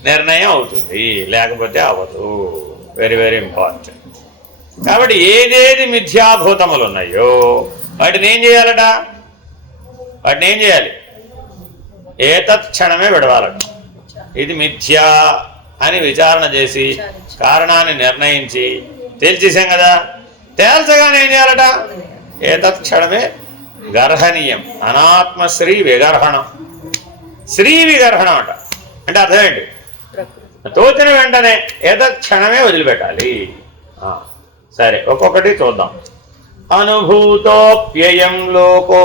నిర్ణయం అవుతుంది, లేకపోతే అవ్వదు. Very very important. కాబట్టి ఏదేది మిథ్యాభూతములు ఉన్నాయో వాటిని ఏం చేయాలట? వాటిని ఏం చేయాలి? ఏతత్క్షణమే విడవాలట. ఇది మిథ్యా అని విచారణ చేసి కారణాన్ని నిర్ణయించి తేల్చేసాం కదా. తేల్చగానే ఏం చేయాలట? ఏతత్క్షణమే గర్హనీయం. అనాత్మశ్రీ విగర్హణం. శ్రీ విగర్హణం అట. అంటే అర్థం ఏంటి? తోచిన వెంటనే ఏతత్క్షణమే వదిలిపెట్టాలి. సరే, ఒక్కొక్కటి చూద్దాం. అనుభూతోప్యయం లోకో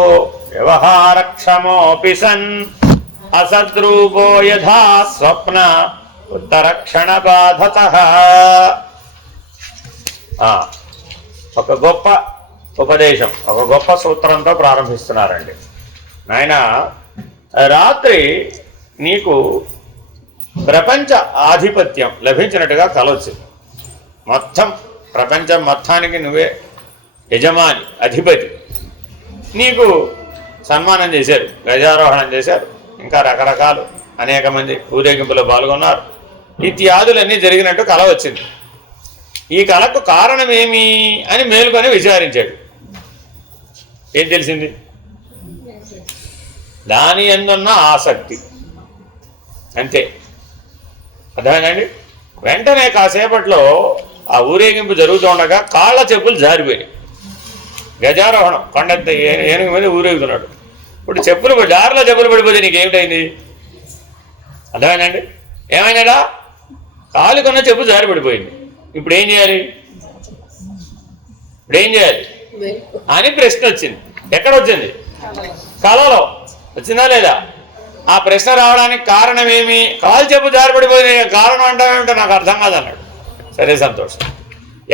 వ్యవహారక్షమోపి సన్ అసద్రూపో యథా స్వప్న ఉత్తరక్షణ బాధతః. ఒక గొప్ప ఉపదేశం, ఒక గొప్ప సూత్రంతో ప్రారంభిస్తున్నారండి. నాయన, రాత్రి నీకు ప్రపంచ ఆధిపత్యం లభించినట్టుగా కలొచ్చింది. మొత్తం ప్రపంచం మొత్తానికి నువ్వే యజమాని, అధిపతి. నీకు సన్మానం చేశారు, గజారోహణం చేశారు, ఇంకా రకరకాలు అనేక మంది ఊరేగింపులో పాల్గొన్నారు. ఇత్యాదులన్నీ జరిగినట్టు కల వచ్చింది. ఈ కళకు కారణమేమి అని మేలుకొని విచారించాడు. ఏం తెలిసింది? దాని యందున్న ఆసక్తి, అంతే. అర్థమైందండి? వెంటనే కాసేపట్లో ఆ ఊరేగింపు జరుగుతూ ఉండగా కాళ్ళ చెప్పులు జారిపోయాయి. గజారోహణం, కొండంత ఏనుగు మీద ఊరేగుతున్నాడు. ఇప్పుడు చెప్పులు దారిలో చెప్పులు పడిపోతే నీకేమిటైంది? అర్థమైందండి? ఏమైనాడా? కాలుకున్న చెప్పు జారి పడిపోయింది. ఇప్పుడు ఏం చేయాలి? అని ప్రశ్న వచ్చింది. ఎక్కడ వచ్చింది? కళలో వచ్చిందా లేదా? ఆ ప్రశ్న రావడానికి కారణం ఏమి? కాలు చెప్పు జారి పడిపోయింది, కారణం అంటావేమిటో నాకు అర్థం కాదన్నాడు. సరే, సంతోషం.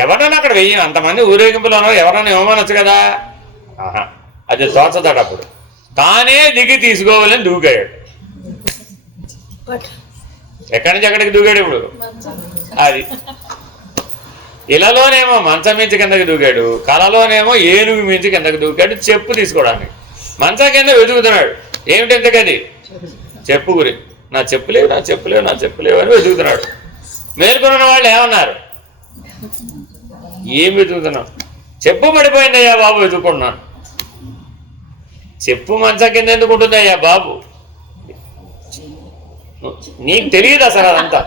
ఎవరన్నా అక్కడ వెయ్యి అంతమంది ఊరేగింపులో ఎవరన్నా ఇవ్వమనొచ్చు కదా. అది తోచదాడు. అప్పుడు తానే దిగి తీసుకోవాలని దూకాడు. ఎక్కడి నుంచి ఎక్కడికి దూకాడు? ఇప్పుడు అది ఇలాలోనేమో మంచం మించి కిందకి దూకాడు, కళలోనేమో ఏనుగు మించి కిందకి దూకాడు చెప్పు తీసుకోవడానికి. మంచం కింద వెతుకుతున్నాడు. ఏమిటి ఎంతకది? చెప్పు గురించి. నా చెప్పులేవు అని వెతుకుతున్నాడు. మేల్కొన్న వాళ్ళు ఏమన్నారు? ఏం వెతుకుతున్నావు? చెప్పు పడిపోయిందయ్యా బాబు, వెతుక్కుంటున్నాను. చెప్పు మంచం కింద ఎందుకు ఉంటుందయ్యా బాబు? నీకు తెలియదు అసలు అదంతా.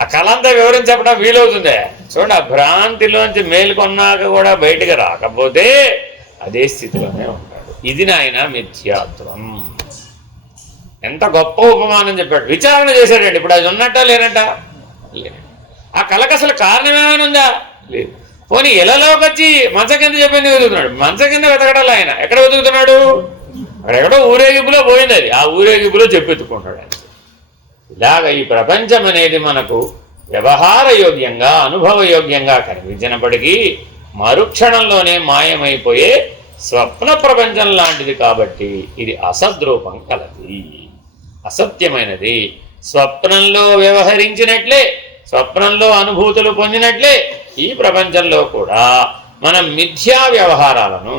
ఆ కళ అంతా వివరించి చెప్పడం వీలవుతుందే. చూడండి, ఆ భ్రాంతిలోంచి మేలుకొన్నాక కూడా బయటికి రాకపోతే అదే స్థితిలోనే ఉంటాడు. ఇది నాయన మిథ్యాత్వం. ఎంత గొప్ప ఉపమానం చెప్పాడు. విచారణ చేశాడండి. ఇప్పుడు అది ఉన్నట్ట లేనట్ట? లేదు. ఆ కళకు అసలు కారణం ఏమైనా ఉందా? లేదు. పోనీ ఇళ్ళలోకి వచ్చి మంచం కింద చెప్పింది వెతుకుతున్నాడు. మంచం కింద వెతకడాలి ఆయన. ఎక్కడ వెతుకుతున్నాడు? అక్కడెక్కడో ఊరేగింపులో పోయింది. అది ఆ ఊరేగింపులో చెప్పెత్తుకుంటాడు ఆయన. ఇలాగ ఈ ప్రపంచం అనేది మనకు వ్యవహార యోగ్యంగా, అనుభవయోగ్యంగా కనిపించినప్పటికీ మరుక్షణంలోనే మాయమైపోయే స్వప్న ప్రపంచం లాంటిది. కాబట్టి ఇది అసద్రూపం కలది, అసత్యమైనది. స్వప్నంలో వ్యవహరించినట్లే, స్వప్నంలో అనుభూతులు పొందినట్లే ఈ ప్రపంచంలో కూడా మనం మిథ్యా వ్యవహారాలను,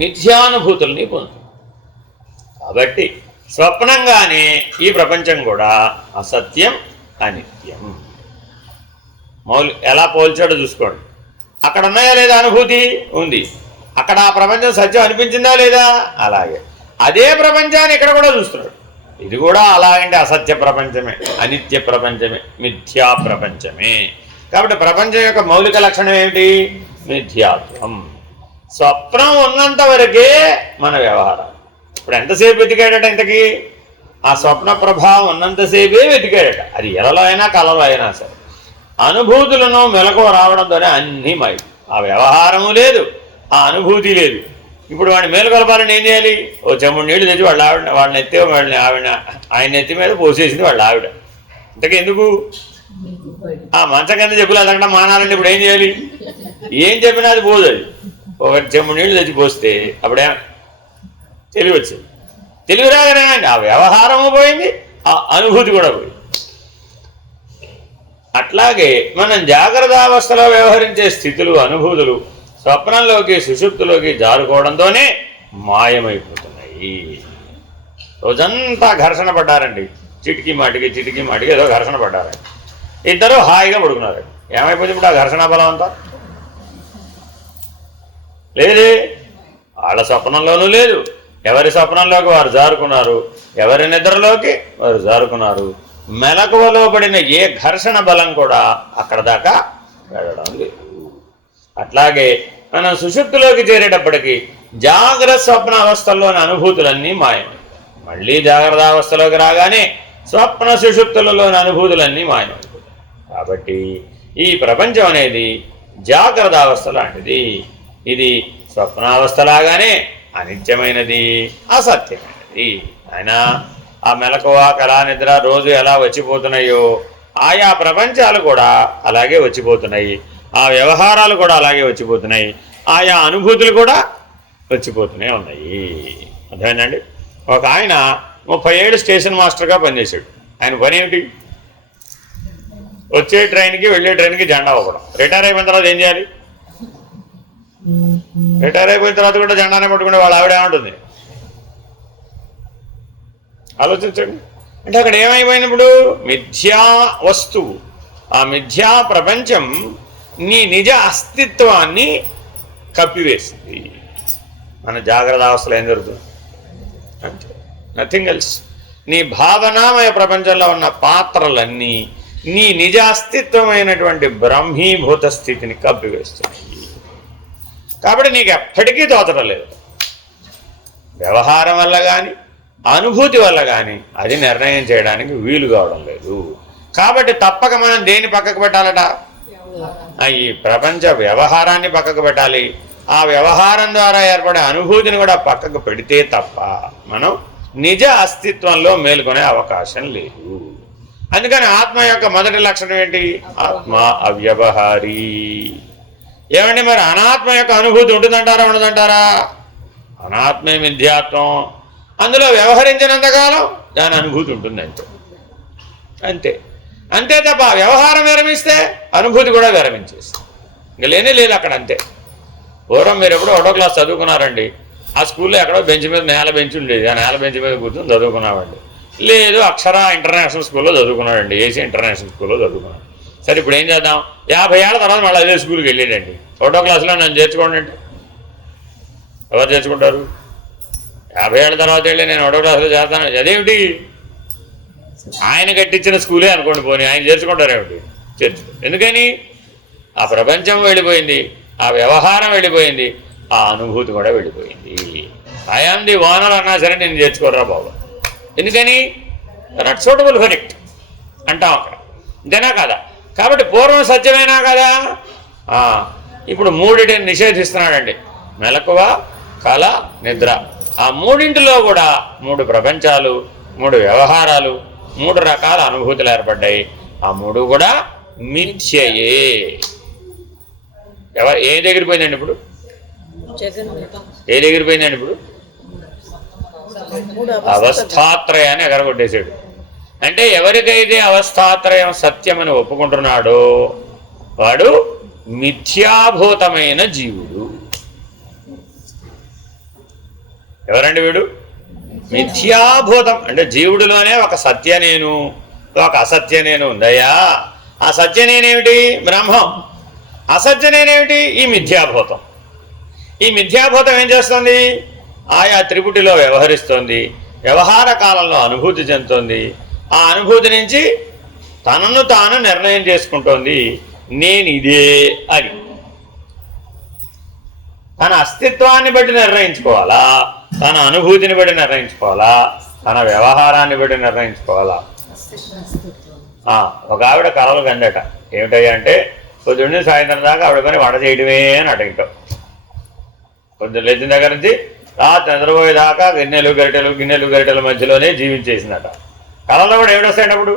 మిథ్యానుభూతుల్ని పొందుతాం. కాబట్టి స్వప్నంగానే ఈ ప్రపంచం కూడా అసత్యం, అనిత్యం. ఎలా పోల్చాడో చూసుకోండి. అక్కడ ఉన్నాయా లేదా అనుభూతి? ఉంది. అక్కడ ఆ ప్రపంచం సత్యం అనిపించిందా లేదా? అలాగే అదే ప్రపంచాన్ని ఇక్కడ కూడా చూస్తున్నాడు. ఇది కూడా అలాగంటే అసత్య ప్రపంచమే, అనిత్య ప్రపంచమే, మిథ్యా ప్రపంచమే. కాబట్టి ప్రపంచం యొక్క మౌలిక లక్షణం ఏమిటి? మిథ్యాత్వం. స్వప్నం ఉన్నంత వరకే మన వ్యవహారం. ఇప్పుడు ఎంతసేపు వెతికాడట? ఇంతకీ ఆ స్వప్న ప్రభావం ఉన్నంతసేపే వెతికాడట. అది ఎలలో అయినా కలలో అయినా సరే. అనుభూతులను మెలకు రావడంతోనే అన్నీ మై. ఆ వ్యవహారము లేదు, ఆ అనుభూతి లేదు. ఇప్పుడు వాడిని మేలుకొలపాలని ఏం చేయాలి? ఓ చెమ్ముడు నీళ్లు తెచ్చి వాళ్ళని ఎత్తే వాళ్ళని ఆయన ఎత్తి మీద పోసేసింది వాళ్ళ ఆవిడ. ఇంతకీ ఎందుకు? ఆ మంచం కింద చెప్పులు అదకుండా మానాలంటే ఇప్పుడు ఏం చేయాలి? ఏం చెప్పినా అది పోదు. అది ఒక చెమ్ముడు నీళ్లు తెచ్చి పోస్తే అప్పుడే తెలివి వచ్చింది. తెలివి రాగానే ఆ వ్యవహారము పోయింది, ఆ అనుభూతి కూడా పోయింది. అట్లాగే మనం జాగ్రత్త అవస్థలో వ్యవహరించే స్థితులు, అనుభూతులు స్వప్నంలోకి సుషుప్తిలోకి జారుకోవడంతోనే మాయమైపోతున్నాయి. రోజంతా ఘర్షణ పడ్డారండి, చిటికి మాటికి ఏదో ఘర్షణ పడ్డారండి. ఇద్దరు హాయిగా పడుకున్నారండి. ఏమైపోయింది ఇప్పుడు ఆ ఘర్షణ బలం అంతా? లేదే. వాళ్ళ స్వప్నంలోనూ లేదు, ఎవరి స్వప్నంలోకి వారు జారుకున్నారు, ఎవరి నిద్రలోకి వారు జారుకున్నారు. మెలకువలో పడిన ఏ ఘర్షణ బలం కూడా అక్కడ దాకా వెళ్ళడం లేదు. అట్లాగే మనం సుషుప్తిలోకి చేరేటప్పటికీ జాగ్రత్త స్వప్న అవస్థల్లోని అనుభూతులన్నీ మాయమై, మళ్ళీ జాగ్రత్త అవస్థలోకి రాగానే స్వప్న సుషుప్తులలోని అనుభూతులన్నీ మాయమైపోతాయి. కాబట్టి ఈ ప్రపంచం అనేది జాగ్రత్త అవస్థ లాంటిది. ఇది స్వప్నావస్థలాగానే అనిత్యమైనది, అసత్యమైనది. అయినా ఆ మెలకువ, కళా, నిద్ర రోజు ఎలా వచ్చిపోతున్నాయో ఆయా ప్రపంచాలు కూడా అలాగే వచ్చిపోతున్నాయి, ఆ వ్యవహారాలు కూడా అలాగే వచ్చిపోతున్నాయి, ఆయా అనుభూతులు కూడా వచ్చిపోతూనే ఉన్నాయి. అర్థమైందండి? ఒక ఆయన 30 ఏళ్ళు స్టేషన్ మాస్టర్గా పనిచేశాడు. ఆయన పని ఏమిటి? వచ్చే ట్రైన్కి వెళ్ళే ట్రైన్కి జెండా ఇవ్వడం. రిటైర్ అయిపోయిన తర్వాత ఏం చేయాలి? రిటైర్ అయిపోయిన తర్వాత కూడా జెండానే పట్టుకుంటే వాళ్ళ ఆవిడ ఏమంటుంది? ఆలోచించండి. అంటే అక్కడ ఏమైపోయింది? ఇప్పుడు మిథ్యా వస్తువు, ఆ మిథ్యా ప్రపంచం నీ నిజ అస్తిత్వాన్ని కప్పివేసింది. మన జాగ్రత్త అవస్థలో ఏం జరుగుతుంది? అంతే, నథింగ్ ఎల్స్. నీ భావనామయ ప్రపంచంలో ఉన్న పాత్రలన్నీ నీ నిజ అస్తిత్వమైనటువంటి బ్రహ్మీభూత స్థితిని కప్పివేస్తున్నాయి. కాబట్టి నీకు ఎప్పటికీ తోచడం లేదు. వ్యవహారం వల్ల కానీ అనుభూతి వల్ల కానీ అది నిర్ణయం చేయడానికి వీలు కావడం లేదు. కాబట్టి తప్పక మనం దేని పక్కకు పెట్టాలట? ఈ ప్రపంచ వ్యవహారాన్ని పక్కకు పెట్టాలి. ఆ వ్యవహారం ద్వారా ఏర్పడే అనుభూతిని కూడా పక్కకు పెడితే తప్ప మనం నిజ అస్తిత్వంలో మేల్కొనే అవకాశం లేదు. అందుకని ఆత్మ యొక్క మొదటి లక్షణం ఏంటి? ఆత్మ అవ్యవహారీ. ఏమండి మరి అనాత్మ యొక్క అనుభూతి ఉంటుందంటారా ఉండదంటారా? అనాత్మే మిథ్యాత్వం. అందులో వ్యవహరించినంతకాలం దాని అనుభూతి ఉంటుంది. అంతే అంతే అంతే తప్ప వ్యవహారం విరమిస్తే అనుభూతి కూడా విరమించేస్తుంది. ఇంక లేనే లేదు అక్కడ. అంతే. పూర్వం మీరు ఎప్పుడో 1వ క్లాస్ చదువుకున్నారండి, ఆ స్కూల్లో ఎక్కడో బెంచ్ మీద నేల బెంచ్ ఉండేది, ఆ నేల బెంచ్ మీద కూర్చొని చదువుకున్నామండి. లేదు అక్షర ఇంటర్నేషనల్ స్కూల్లో చదువుకున్నాడండి, ఏసీ ఇంటర్నేషనల్ స్కూల్లో చదువుకున్నాడు. సరే ఇప్పుడు ఏం చేద్దాం? 50 ఏళ్ళ తర్వాత మళ్ళీ అదే స్కూల్కి వెళ్ళాడండి. 1వ క్లాస్లో నన్ను చేర్చుకోండి అంటే ఎవరు చేర్చుకుంటారు? 50 ఏళ్ళ తర్వాత వెళ్ళి నేను 1వ క్లాస్లో చేస్తాను. అదేమిటి? ఆయన కట్టించిన స్కూలే అనుకోండి, పోనీ ఆయన చేర్చుకుంటారేమిటి? చేర్చు. ఎందుకని? ఆ ప్రపంచం వెళ్ళిపోయింది, ఆ వ్యవహారం వెళ్ళిపోయింది, ఆ అనుభూతి కూడా వెళ్ళిపోయింది. ఐఆమ్ ది ఓనర్ అన్నా సరే నేను చేర్చుకోర్రా బాబు. ఎందుకని? నాట్ సూటబుల్ ఫర్ ఇట్ అంటాం అక్కడ. అంతేనా కదా? కాబట్టి పూర్వం సత్యమేనా కదా? ఇప్పుడు మూడిటిని నిషేధిస్తున్నాడండి. మెలకువ, కళ, నిద్ర. ఆ మూడింటిలో కూడా 3 ప్రపంచాలు, 3 వ్యవహారాలు, 3 రకాల అనుభూతులు ఏర్పడ్డాయి. ఆ 3 కూడా మిథ్యయే. ఏ దగ్గరిపోయిందండి ఇప్పుడు? ఏ దగ్గరిపోయిందండి ఇప్పుడు? అవస్థాత్రయాన్ని ఎగరగొట్టేశాడు. అంటే ఎవరికైతే అవస్థాత్రయం సత్యమని ఒప్పుకుంటున్నాడో వాడు మిథ్యాభూతమైన జీవుడు. ఎవరండి వీడు? మిథ్యాభూతం. అంటే జీవుడిలోనే ఒక సత్య నేను, ఒక అసత్య నేను ఉందయ్యా. ఆ సత్య నేనేమిటి? బ్రహ్మం. అసత్య నేనేమిటి? ఈ మిథ్యాభూతం. ఈ మిథ్యాభూతం ఏం చేస్తుంది? ఆయా త్రిపుటిలో వ్యవహరిస్తోంది, వ్యవహార కాలంలో అనుభూతి చెందుతోంది. ఆ అనుభూతి నుంచి తనను తాను నిర్ణయం చేసుకుంటోంది, నేను ఇదే అని. తన అస్తిత్వాన్ని బట్టి నిర్ణయించుకోవాలా, తన అనుభూతిని బట్టి నిర్ణయించుకోవాలా, తన వ్యవహారాన్ని బట్టి నిర్ణయించుకోవాలా? ఒక ఆవిడ కలలు కందట. ఏమిటయ్యా అంటే పొద్దున్నే సాయంత్రం దాకా ఆవిడ పని వంట చేయడమే అని అటంటాం. పొద్దున్న లేచిన దగ్గర నుంచి రాత్రి నిద్రపోయేదాకా గిన్నెలు గరిటెల మధ్యలోనే జీవించేసిందట. కళలో కూడా ఏడొస్తాయండి అప్పుడు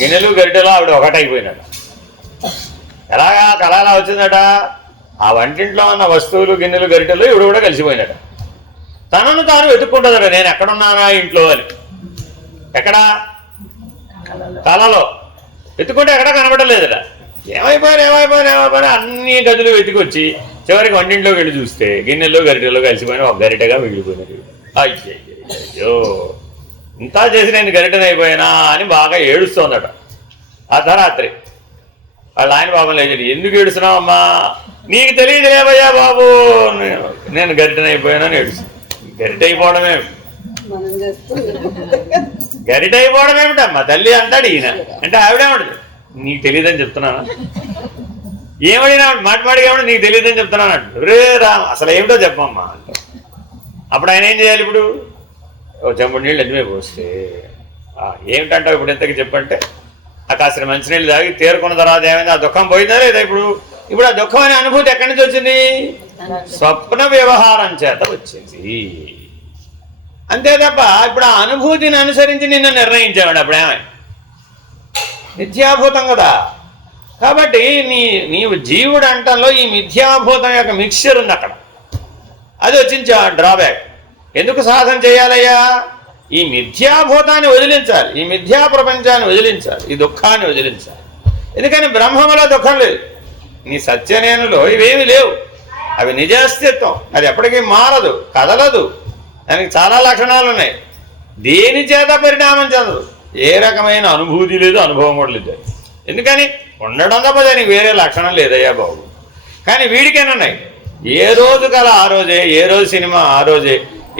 గిన్నెలు గరిటెలు ఆవిడ ఒకటైపోయిందట. ఎలాగా కళ ఎలా వచ్చిందట? ఆ వంటింట్లో ఉన్న వస్తువులు గిన్నెలు గరిటెలు ఇవిడ కూడా కలిసిపోయిందట. తనను తాను వెతుక్కుంటుందట, నేను ఎక్కడున్నానా ఇంట్లో అని. ఎక్కడ? కళలో వెతుక్కుంటే ఎక్కడ కనబడలేదట. ఏమైపోయినా అన్ని గదులు వెతికొచ్చి చివరికి వంటింట్లోకి వెళ్ళి చూస్తే గిన్నెల్లో గరిటెల్లో కలిసిపోయిన ఒక గరిటెగా మిగిలిపోయినది. అయ్యో ఇంతా చేసి నేను గరిటెని అయిపోయినా అని బాగా ఏడుస్తోందట. అర్ధరాత్రి వాళ్ళ ఆయన బాబు లేచాడు. ఎందుకు ఏడుస్తున్నావమ్మా? నీకు తెలియదులేవయ్యా బాబు, నేను గరిటెని అయిపోయానని ఏడుస్తాను. గరిటె అయిపోవడమేమిటమ్మా తల్లి అంటాడు ఈయన. అంటే ఆవిడేమంటది, నీకు తెలియదని చెప్తున్నానా? ఏమడినా మాటిమాడికి ఏమన్నా నీకు తెలియదని చెప్తున్నాను అంటు. రే రామ్ అసలు ఏమిటో చెప్పమ్మా అంట. అప్పుడు ఆయన ఏం చేయాలి? ఇప్పుడు చెంబుడు నీళ్ళు ఎదిమే పోస్తే ఏమిటంటావు ఇప్పుడు ఎంతకి చెప్పంటే కాసిన మంచినీళ్ళు తాగి తేరుకున్న తర్వాత ఏమైంది? ఆ దుఃఖం పోయిందా లేదా? ఇప్పుడు ఆ దుఃఖం అనే అనుభూతి ఎక్కడి నుంచి వచ్చింది? స్వప్న వ్యవహారం చేత వచ్చింది. అంతే తప్ప ఇప్పుడు ఆ అనుభూతిని అనుసరించి నిన్ను నిర్ణయించాడు. అప్పుడు ఏమైంది? మిథ్యాభూతం కదా. కాబట్టి నీవు జీవుడు అంటంలో ఈ మిథ్యాభూతం యొక్క మిక్స్చర్ ఉంది అక్కడ. అది వచ్చింది డ్రాబ్యాక్. ఎందుకు సాధన చేయాలయ్యా? ఈ మిథ్యాభూతాన్ని వదిలించాలి, ఈ మిథ్యా ప్రపంచాన్ని వదిలించాలి, ఈ దుఃఖాన్ని వదిలించాలి. ఎందుకని బ్రహ్మములో దుఃఖం లేదు, నీ సత్యనేనులో ఇవేమీ లేవు. అవి నిజాస్తిత్వం, అది ఎప్పటికీ మారదు, కదలదు. దానికి చాలా లక్షణాలు ఉన్నాయి. దేని చేత పరిణామం చెందదు, ఏ రకమైన అనుభూతి లేదు, అనుభవం కూడా లేదు. ఎందుకని ఉండడం తప్ప దానికి వేరే లక్షణం లేదయ్యా బాబు. కానీ వీడికేనున్నాయి. ఏ రోజు కల ఆ రోజే, ఏ రోజు సినిమా ఆ రోజే,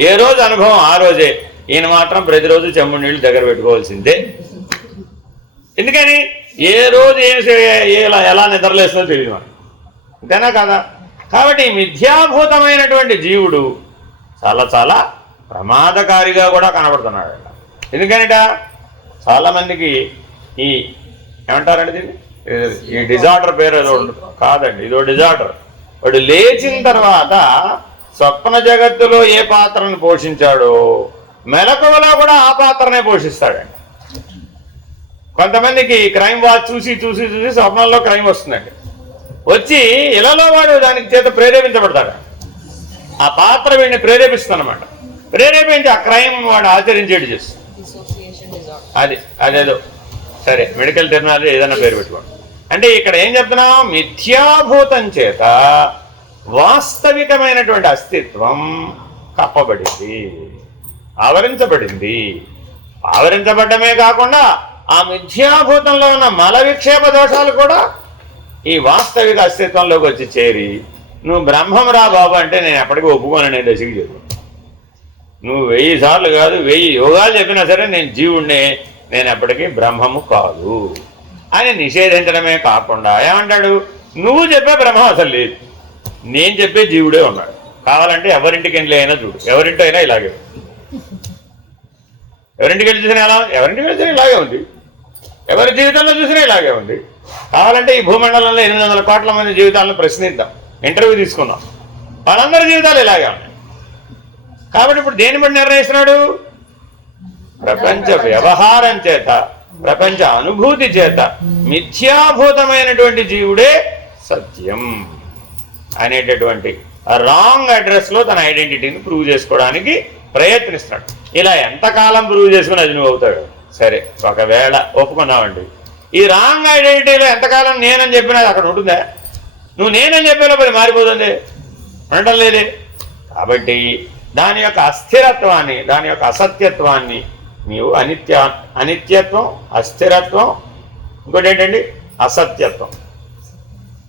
ఏ రోజు అనుభవం ఆ రోజే. ఈయన మాత్రం ప్రతిరోజు చెంబు నీళ్ళు దగ్గర పెట్టుకోవాల్సిందే. ఎందుకని ఏ రోజు ఎలా నిద్రలేస్తుందో తెలియదు మనం. అంతేనా కదా? కాబట్టి మిథ్యాభూతమైనటువంటి జీవుడు చాలా చాలా ప్రమాదకారిగా కూడా కనబడుతున్నాడు. ఎందుకనిట చాలామందికి ఈ ఏమంటారండి దీన్ని, ఈ డిజార్డర్ పేరు ఏదో ఉండదు కాదండి, ఇదో డిజార్డర్. వాడు లేచిన తర్వాత స్వప్న జగత్తులో ఏ పాత్రను పోషించాడో మెలకువలో కూడా ఆ పాత్రనే పోషిస్తాడండి. కొంతమందికి క్రైమ్ వాచ్ చూసి చూసి చూసి స్వప్నంలో క్రైమ్ వస్తుందండి. వచ్చి ఇళ్లలో వాడు దానికి చేత ప్రేరేపించబడతాడు. ఆ పాత్ర వీడిని ప్రేరేపిస్తుందన్నమాట. ప్రేరేపించి ఆ క్రైమ్ వాడు ఆచరించేది చేస్తుంది. అదేదో సరే మెడికల్ టెర్మినాలజీ ఏదైనా పేరు పెట్టుకోండి. అంటే ఇక్కడ ఏం చెప్తున్నాం? మిథ్యాభూతం చేత వాస్తవికమైనటువంటి అస్తిత్వం కప్పబడింది, ఆవరించబడింది. ఆవరించబడ్డమే కాకుండా ఆ మిథ్యాభూతంలో ఉన్న మల విక్షేప దోషాలు కూడా ఈ వాస్తవిక అస్తిత్వంలోకి వచ్చి చేరి నువ్వు బ్రహ్మం రా బాబు అంటే నేను ఎప్పటికీ ఒప్పుకోననే దశకి చెప్పు. నువ్వు 1000 సార్లు కాదు 1000 యోగాలు చెప్పినా సరే నేను జీవుణ్ణే, నేను ఎప్పటికీ బ్రహ్మము కాదు అని నిషేధించడమే కాకుండా ఏమంటాడు? నువ్వు చెప్పే బ్రహ్మం అసలు లేదు, నేను చెప్పే జీవుడే ఉన్నాడు. కావాలంటే ఎవరింటికి వెళ్ళి అయినా చూడు, ఎవరింటి అయినా ఇలాగే ఉంది. ఎవరింటికి వెళ్ళి చూసినా ఎలా? ఎవరింటికి వెళ్ళి చూసినా ఇలాగే ఉంది. ఎవరి జీవితంలో చూసినా ఇలాగే ఉంది. కావాలంటే ఈ భూమండలంలో 800 కోట్ల మంది జీవితాలను ప్రశ్నిద్దాం, ఇంటర్వ్యూ తీసుకుందాం, వాళ్ళందరి జీవితాలు ఇలాగే ఉన్నాయి. కాబట్టి ఇప్పుడు దేని బట్టి నిర్ణయిస్తున్నాడు? ప్రపంచ వ్యవహారం చేత, ప్రపంచ అనుభూతి చేత మిథ్యాభూతమైనటువంటి జీవుడే సత్యం అనేటటువంటి రాంగ్ అడ్రస్లో తన ఐడెంటిటీని ప్రూవ్ చేసుకోవడానికి ప్రయత్నిస్తున్నాడు. ఇలా ఎంతకాలం ప్రూవ్ చేసుకుని అది నువ్వు అవుతాడు. సరే ఒకవేళ ఒప్పుకున్నావండి, ఈ రాంగ్ ఐడెంటిటీలో ఎంతకాలం నేనని చెప్పినా అక్కడ ఉంటుందా? నువ్వు నేనని చెప్పేలోపు అది మారిపోతుంది, ఉండటం లేదే. కాబట్టి దాని యొక్క అస్థిరత్వాన్ని, దాని యొక్క అసత్యత్వాన్ని నీవు అనిత్యత్వం, అస్థిరత్వం, ఇంకోటి ఏంటండి అసత్యత్వం.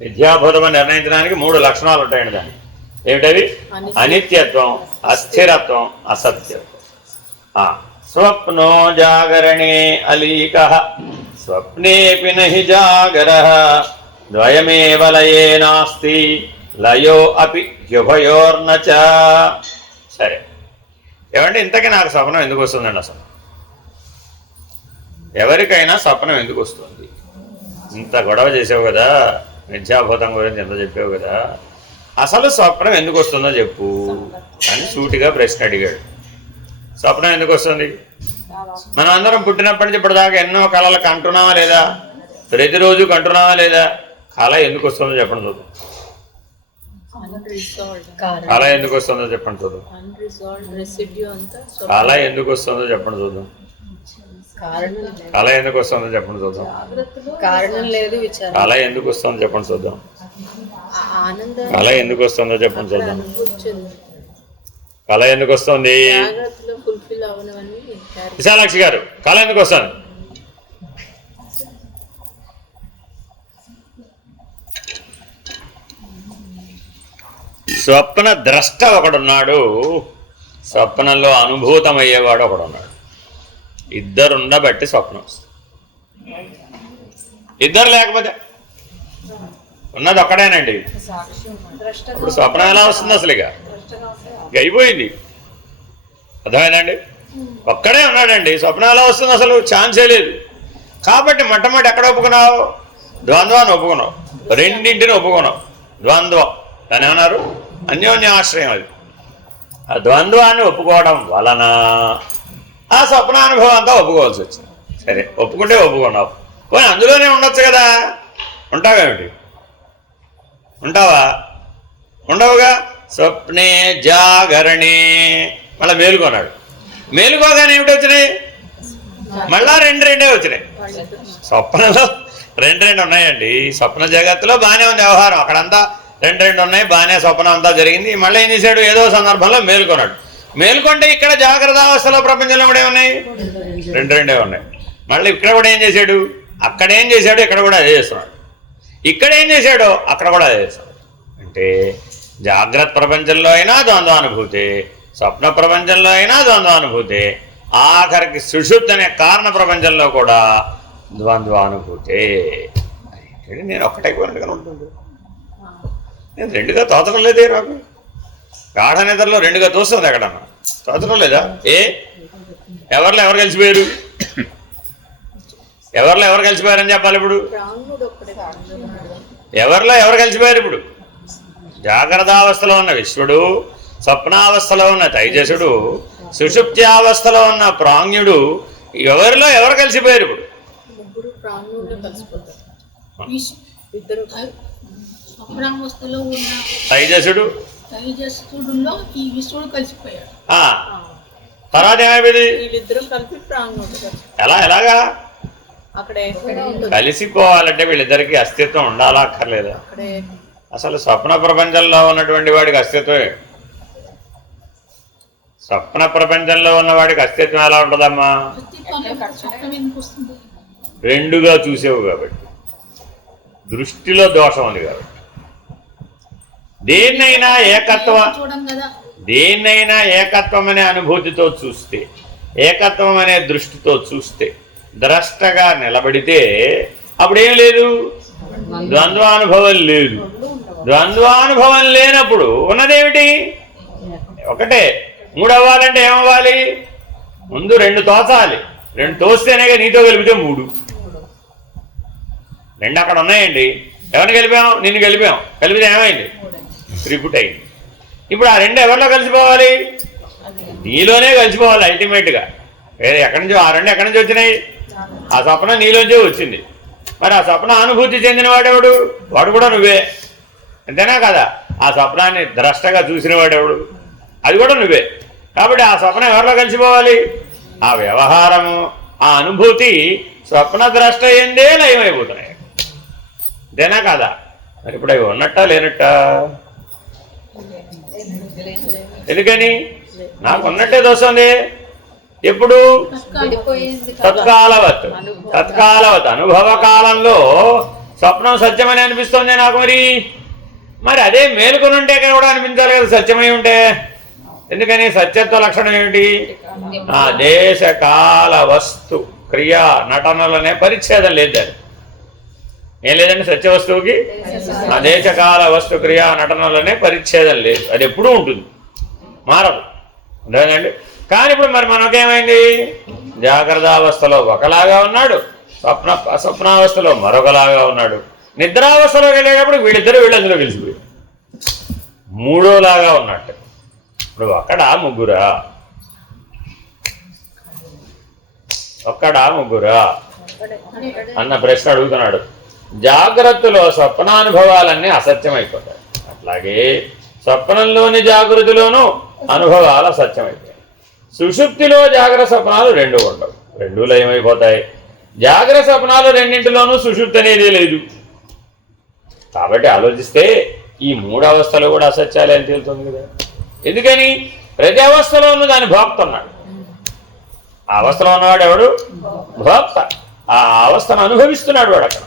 విద్యాబోధం నిర్ణయించడానికి 3 లక్షణాలు ఉంటాయండి. దాన్ని ఏమిటవి? అనిత్యత్వం, అస్థిరత్వం, అసత్యత్వం. స్వప్నో జాగరణే అలీక స్వప్నేపి నహి జాగర ద్వయమేవ లయే నాస్తి లయో అపి యుభయోర్నచ. సరే ఏమంటే ఇంతకీ నాకు స్వప్నం ఎందుకు వస్తుందండి? అసలు ఎవరికైనా స్వప్నం ఎందుకు వస్తుంది? ఇంత గొడవ చేసావు కదా, మిథ్యాభూతం గురించి ఎంత చెప్పావు కదా, అసలు స్వప్నం ఎందుకు వస్తుందో చెప్పు అని సూటిగా ప్రశ్న అడిగాడు. స్వప్నం ఎందుకు వస్తుంది? మనం అందరం పుట్టినప్పటి నుంచి ఇప్పటిదాకా ఎన్నో కళలు కంటున్నామా లేదా? ప్రతిరోజు కంటున్నామా లేదా? కళ ఎందుకు వస్తుందో చెప్పండి చూద్దాం. కళ ఎందుకు వస్తుందో చెప్పండి చూద్దాం. కళ ఎందుకు వస్తుందో చెప్పండి చూద్దాం. కళ ఎందుకు వస్తుందో చెప్పండి చూద్దాం. కళ ఎందుకు వస్తుందో చెప్పండి చూద్దాం. కళ ఎందుకు వస్తుందో చెప్పండి చూద్దాం. కళ ఎందుకు వస్తుంది? విశాలాక్షి గారు, కళ ఎందుకు వస్తుంది? స్వప్న ద్రష్ట ఒకడున్నాడు, స్వప్నంలో అనుభూతమయ్యేవాడు ఒకడున్నాడు. ఇద్దరు ఉండబట్టి స్వప్నం వస్తుంది. ఇద్దరు లేకపోతే ఉన్నది ఒక్కడేనండి. ఇప్పుడు స్వప్నం ఎలా వస్తుంది? అసలు ఇక అయిపోయింది. అర్థమైందండి? ఒక్కడే ఉన్నాడండి, స్వప్నం ఎలా వస్తుంది? అసలు ఛాన్సే లేదు. కాబట్టి మొట్టమొదటి ఎక్కడ ఒప్పుకున్నావు? ద్వంద్వాన్ని ఒప్పుకున్నావు, రెండింటిని ఒప్పుకున్నావు. ద్వంద్వం దాని ఏమన్నారు? అన్యోన్యాశ్రయం. అది ఆ ద్వంద్వాన్ని ఒప్పుకోవడం వలన ఆ స్వప్నానుభవం అంతా ఒప్పుకోవాల్సి వచ్చింది. సరే, ఒప్పుకుంటే ఒప్పుకున్నావు. పోనీ అందులోనే ఉండొచ్చు కదా. ఉంటావేమిటి? ఉంటావా? ఉండవుగా. స్వప్నే జాగరణే మళ్ళీ మేలుకొన్నాడు. మేలుకోగానే ఏమిటి వచ్చినాయి? మళ్ళా రెండే వచ్చినాయి. స్వప్నంలో రెండు ఉన్నాయండి. స్వప్న జగత్తులో బాగానే ఉంది వ్యవహారం, అక్కడంతా రెండు ఉన్నాయి, బాగానే స్వప్నం అంతా జరిగింది. మళ్ళీ ఏం చేశాడు? ఏదో సందర్భంలో మేలుకొన్నాడు. మేలుకొంటే ఇక్కడ జాగ్రత్త అవస్థలో ప్రపంచంలో కూడా ఏమున్నాయి? రెండే ఉన్నాయి. మళ్ళీ ఇక్కడ కూడా ఏం చేశాడు? అక్కడ ఏం చేశాడు? ఇక్కడ కూడా అదే చేస్తున్నాడు. ఇక్కడ ఏం చేశాడో అక్కడ కూడా అదే చేస్తున్నాడు. అంటే జాగ్రత్త ప్రపంచంలో అయినా ద్వంద్వానుభూతే, స్వప్న ప్రపంచంలో అయినా ద్వంద్వానుభూతే, ఆఖరికి సుషుప్తి అనే కారణ ప్రపంచంలో కూడా ద్వంద్వానుభూతే. నేను ఒక్కటైపోయినట్టుగా ఉంటుంది. నేను రెండుగా తోచడం లేదే. నాకు గాఢ నిద్రలో రెండుగా తోస్తుంది. ఎక్కడన్నా తోచడం లేదా? ఎవరిలో ఎవరు కలిసిపోయారు? ఎవరిలో ఎవరు కలిసిపోయారని చెప్పాలి. ఇప్పుడు ఎవరిలో ఎవరు కలిసిపోయారు? ఇప్పుడు జాగ్రత్తావస్థలో ఉన్న విశ్వడు, స్వప్నావస్థలో ఉన్న తైజసుడు, సుషుప్త్యావస్థలో ఉన్న ప్రాజ్ఞుడు, ఎవరిలో ఎవరు కలిసిపోయారు? ఇప్పుడు తైజసుడు ఈ విశ్వడు కలిసిపోయాడు. తర్వాత ఏమైపోయింది? ఎలాగా కలిసిపోవాలంటే వీళ్ళిద్దరికి అస్తిత్వం ఉండాలా అక్కర్లేదా? అసలు స్వప్న ప్రపంచంలో ఉన్నటువంటి వాడికి అస్తిత్వమే. స్వప్న ప్రపంచంలో ఉన్నవాడికి అస్తిత్వం ఎలా ఉంటుందమ్మా? రెండుగా చూసేవు కాబట్టి, దృష్టిలో దోషం ఉంది కాబట్టి. దేన్నైనా ఏకత్వం అనే అనుభూతితో చూస్తే, ఏకత్వం అనే దృష్టితో చూస్తే, ద్రష్టగా నిలబడితే అప్పుడేం లేదు? ద్వంద్వానుభవం లేదు. ద్వంద్వానుభవం లేనప్పుడు ఉన్నదేమిటి? ఒకటే. మూడు అవ్వాలంటే ఏమవ్వాలి? ముందు రెండు తోచాలి. రెండు తోస్తేనే నీతో కలిపితే మూడు. రెండు అక్కడ ఉన్నాయండి. ఎవరిని కలిపాం? నిన్ను కలిపాం. కలిపితే ఏమైంది? త్రిపుట్ అయింది. ఇప్పుడు ఆ రెండు ఎవరిలో కలిసిపోవాలి? నీలోనే కలిసిపోవాలి అల్టిమేట్గా. వేరే ఎక్కడి నుంచో ఆ రెండు ఎక్కడి నుంచి వచ్చినాయి? ఆ స్వప్నం నీలోంచే వచ్చింది. మరి ఆ స్వప్న అనుభూతి చెందిన వాడెవడు? వాడు కూడా నువ్వే, అంతేనా కదా? ఆ స్వప్నాన్ని ద్రష్టగా చూసిన వాడెవడు? అది కూడా నువ్వే. కాబట్టి ఆ స్వప్నం ఎవరిలో కలిసిపోవాలి? ఆ వ్యవహారము, ఆ అనుభూతి స్వప్న ద్రష్ట ఏందే లయమైపోతున్నాయి, అంతేనా కదా? మరి ఇప్పుడు అవి ఉన్నట్టా లేనట్టా? ఎందుకని? నాకు ఉన్నట్టే దోస్తుంది. ఎప్పుడు? తత్కాలవత్ అనుభవ కాలంలో స్వప్నం సత్యమని అనిపిస్తుంది నాకు. మరి అదే మేలుకొని ఉంటే కూడా అనిపించాలి కదా సత్యమై ఉంటే. ఎందుకని? సత్యత్వ లక్షణం ఏమిటి? ఆ దేశ కాల వస్తు క్రియా నటనలనే పరిచ్ఛేదం లేదు. అది ఏం లేదండి సత్య వస్తువుకి. ఆ దేశకాల వస్తు క్రియా నటనలనే పరిచ్ఛేదం లేదు. అది ఎప్పుడూ ఉంటుంది, మారదు. అర్థమైందండి? కానీ ఇప్పుడు మరి మనకేమైంది? జాగ్రత్తావస్థలో ఒకలాగా ఉన్నాడు, స్వప్నావస్థలో మరొకలాగా ఉన్నాడు. నిద్రావస్థలోకి వెళ్ళేటప్పుడు వీళ్ళందులో కలిసిపోయి మూడోలాగా ఉన్నట్టు. ఇప్పుడు ఒక్కడా ముగ్గురా? ఒక్కడా ముగ్గురా అన్న ప్రశ్న అడుగుతున్నాడు. జాగ్రత్తలో స్వప్నానుభవాలన్నీ అసత్యమైపోతాయి. అట్లాగే స్వప్నంలోని జాగృతిలోనూ అనుభవాలు అసత్యమైపోతాయి. సుషుప్తిలో జాగ్రత్త స్వప్నాలు రెండు ఉండవు, రెండు లయమైపోతాయి. జాగ్రత్త స్వప్నాలు రెండింటిలోనూ సుషుప్తి అనేది లేదు. కాబట్టి ఆలోచిస్తే ఈ మూడు అవస్థలు కూడా అసత్యాలే అని తేలుతుంది కదా. ఎందుకని? ప్రతి అవస్థలోనూ దాని భోక్త ఉన్నాడు. ఆ అవస్థలో ఉన్నవాడు ఎవడు? భోక్త. ఆ అవస్థను అనుభవిస్తున్నాడు వాడు అక్కడ.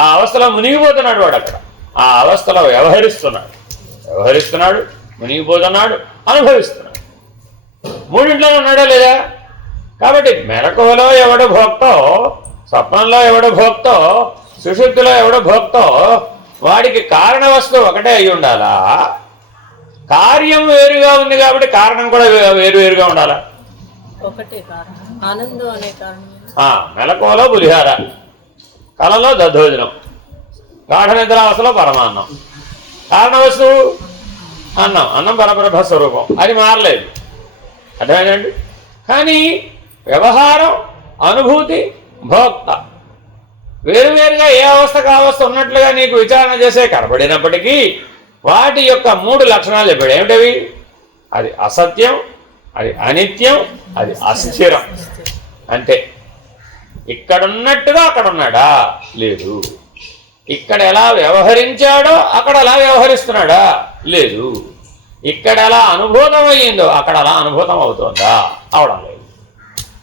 ఆ అవస్థలో మునిగిపోతున్నాడు వాడు అక్కడ. ఆ అవస్థలో వ్యవహరిస్తున్నాడు, మునిగిపోతున్నాడు, అనుభవిస్తున్నాడు. మూడింట్లోనే ఉన్నాడా లేదా? కాబట్టి మెలకువలో ఎవడు భోక్తో, స్వప్నంలో ఎవడు భోక్తో, సుషుప్తిలో ఎవడు భోక్తో, వాడికి కారణ వస్తువు ఒకటే అయి ఉండాలా? కార్యం వేరుగా ఉంది కాబట్టి కారణం కూడా వేరువేరుగా ఉండాలా? ఒకటే కారణం, ఆనందం అనే కారణం. మెలకువలో పులిహార, కళలో దద్దోజనం, గాఢ నిద్రావస్థలో పరమాన్నం. కారణ వస్తువు అన్నం, అన్నం పరబ్రహ్మ స్వరూపం, అది మారలేదు. అర్థమైందండి? కానీ వ్యవహారం, అనుభూతి, భోక్త వేరువేరుగా ఏ అవస్థకు అవస్థ ఉన్నట్లుగా నీకు విచారణ చేసే కనబడినప్పటికీ వాటి యొక్క మూడు లక్షణాలు చెప్పాడు. ఏమిటవి? అది అసత్యం, అది అనిత్యం, అది అస్థిరం. అంతే. ఇక్కడున్నట్టుగా అక్కడ ఉన్నాడా? లేదు. ఇక్కడ ఎలా వ్యవహరించాడో అక్కడ అలా వ్యవహరిస్తున్నాడా? లేదు. ఇక్కడ ఎలా అనుభూతం అయ్యిందో అక్కడ అలా అనుభూతం అవుతుందా? అవడం లేదు.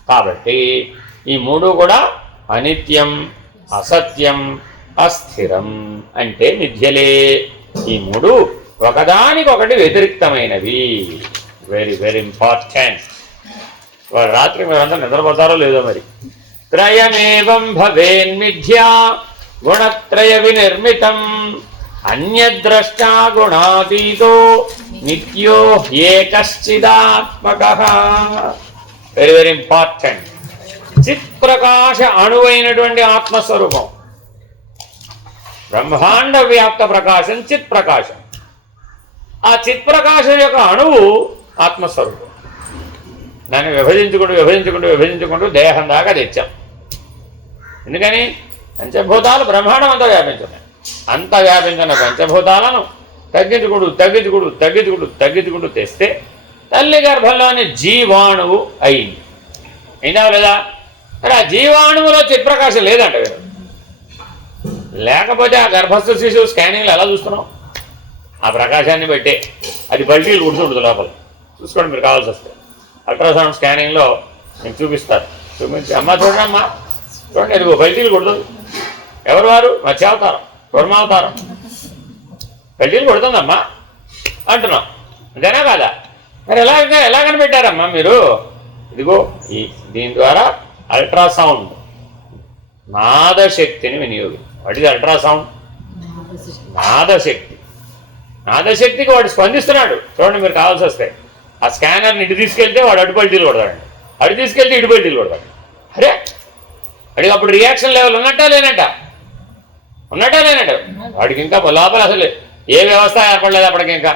కాబట్టి ఈ మూడు కూడా అనిత్యం, అసత్యం, అస్థిరం అంటే మిథ్యలే. ఈ మూడు ఒకదానికొకటి వ్యతిరిక్తమైనవి. Very very important. వాడు రాత్రి మీరంతా నిద్రపోతారో లేదో మరి. త్రయమేవం భవేన్మిథ్యా గుణత్రయ వినిర్మితం అన్యద్రష్టా గుణాతీతో నిత్యో ఏకశ్చిదాత్మకః. Very very important. చిత్ ప్రకాశ అణువైనటువంటి ఆత్మస్వరూపం, బ్రహ్మాండ వ్యాప్త ప్రకాశం చిత్ ప్రకాశం. ఆ చిత్ ప్రకాశం యొక్క అణువు ఆత్మస్వరూపం. దాన్ని విభజించుకుంటూ దేహం దాకా తెచ్చాం. ఎందుకని? పంచభూతాలు బ్రహ్మాండం అంతా వ్యాపించున్నాయి. అంత వ్యాపించిన పంచభూతాలను తగ్గించుకుంటూ తెస్తే తల్లి గర్భంలోని జీవాణువు అయింది. అయినా లేదా? మరి ఆ జీవాణువులో చిత్ప్రకాశం లేదంట కదా. లేకపోతే ఆ గర్భస్థ శిశువు స్కానింగ్లో ఎలా చూస్తున్నాం? ఆ ప్రకాశాన్ని బట్టే అది పల్టీలు కుడుతుంటుంది లోపల. చూసుకోండి మీరు కావాల్సి వస్తే. అల్ట్రాసౌండ్ స్కానింగ్లో నేను చూపించి అమ్మ చూడండి, అమ్మ చూడండి, ఎదుగో పల్టీలు కొడుతుంది. ఎవరు వారు? మత్స్యావతారం, కూర్మావతారం. పల్టీలు కొడుతుందమ్మా అంటున్నాం. అంతేనా కాదా? మరి ఎలా కనిపెట్టారమ్మా మీరు? ఇదిగో దీని ద్వారా అల్ట్రాసౌండ్ నాదశక్తిని వినియోగం. వాటిది అల్ట్రాసౌండ్ నాదశక్తికి వాడు స్పందిస్తున్నాడు. చూడండి మీరు కావాల్సి వస్తే. ఆ స్కానర్ని ఇటు తీసుకెళ్తే వాడు అటు పల్టీలు కొడతాడండి, అటు తీసుకెళ్తే ఇటు పల్టీలు కొడతాడు. అరే వాడికి అప్పుడు రియాక్షన్ లెవెల్ ఉన్నట్టా లేనట్ట? వాడికి ఇంకా లోపల అసలు ఏ వ్యవస్థ ఏర్పడలేదు అప్పటికి ఇంకా.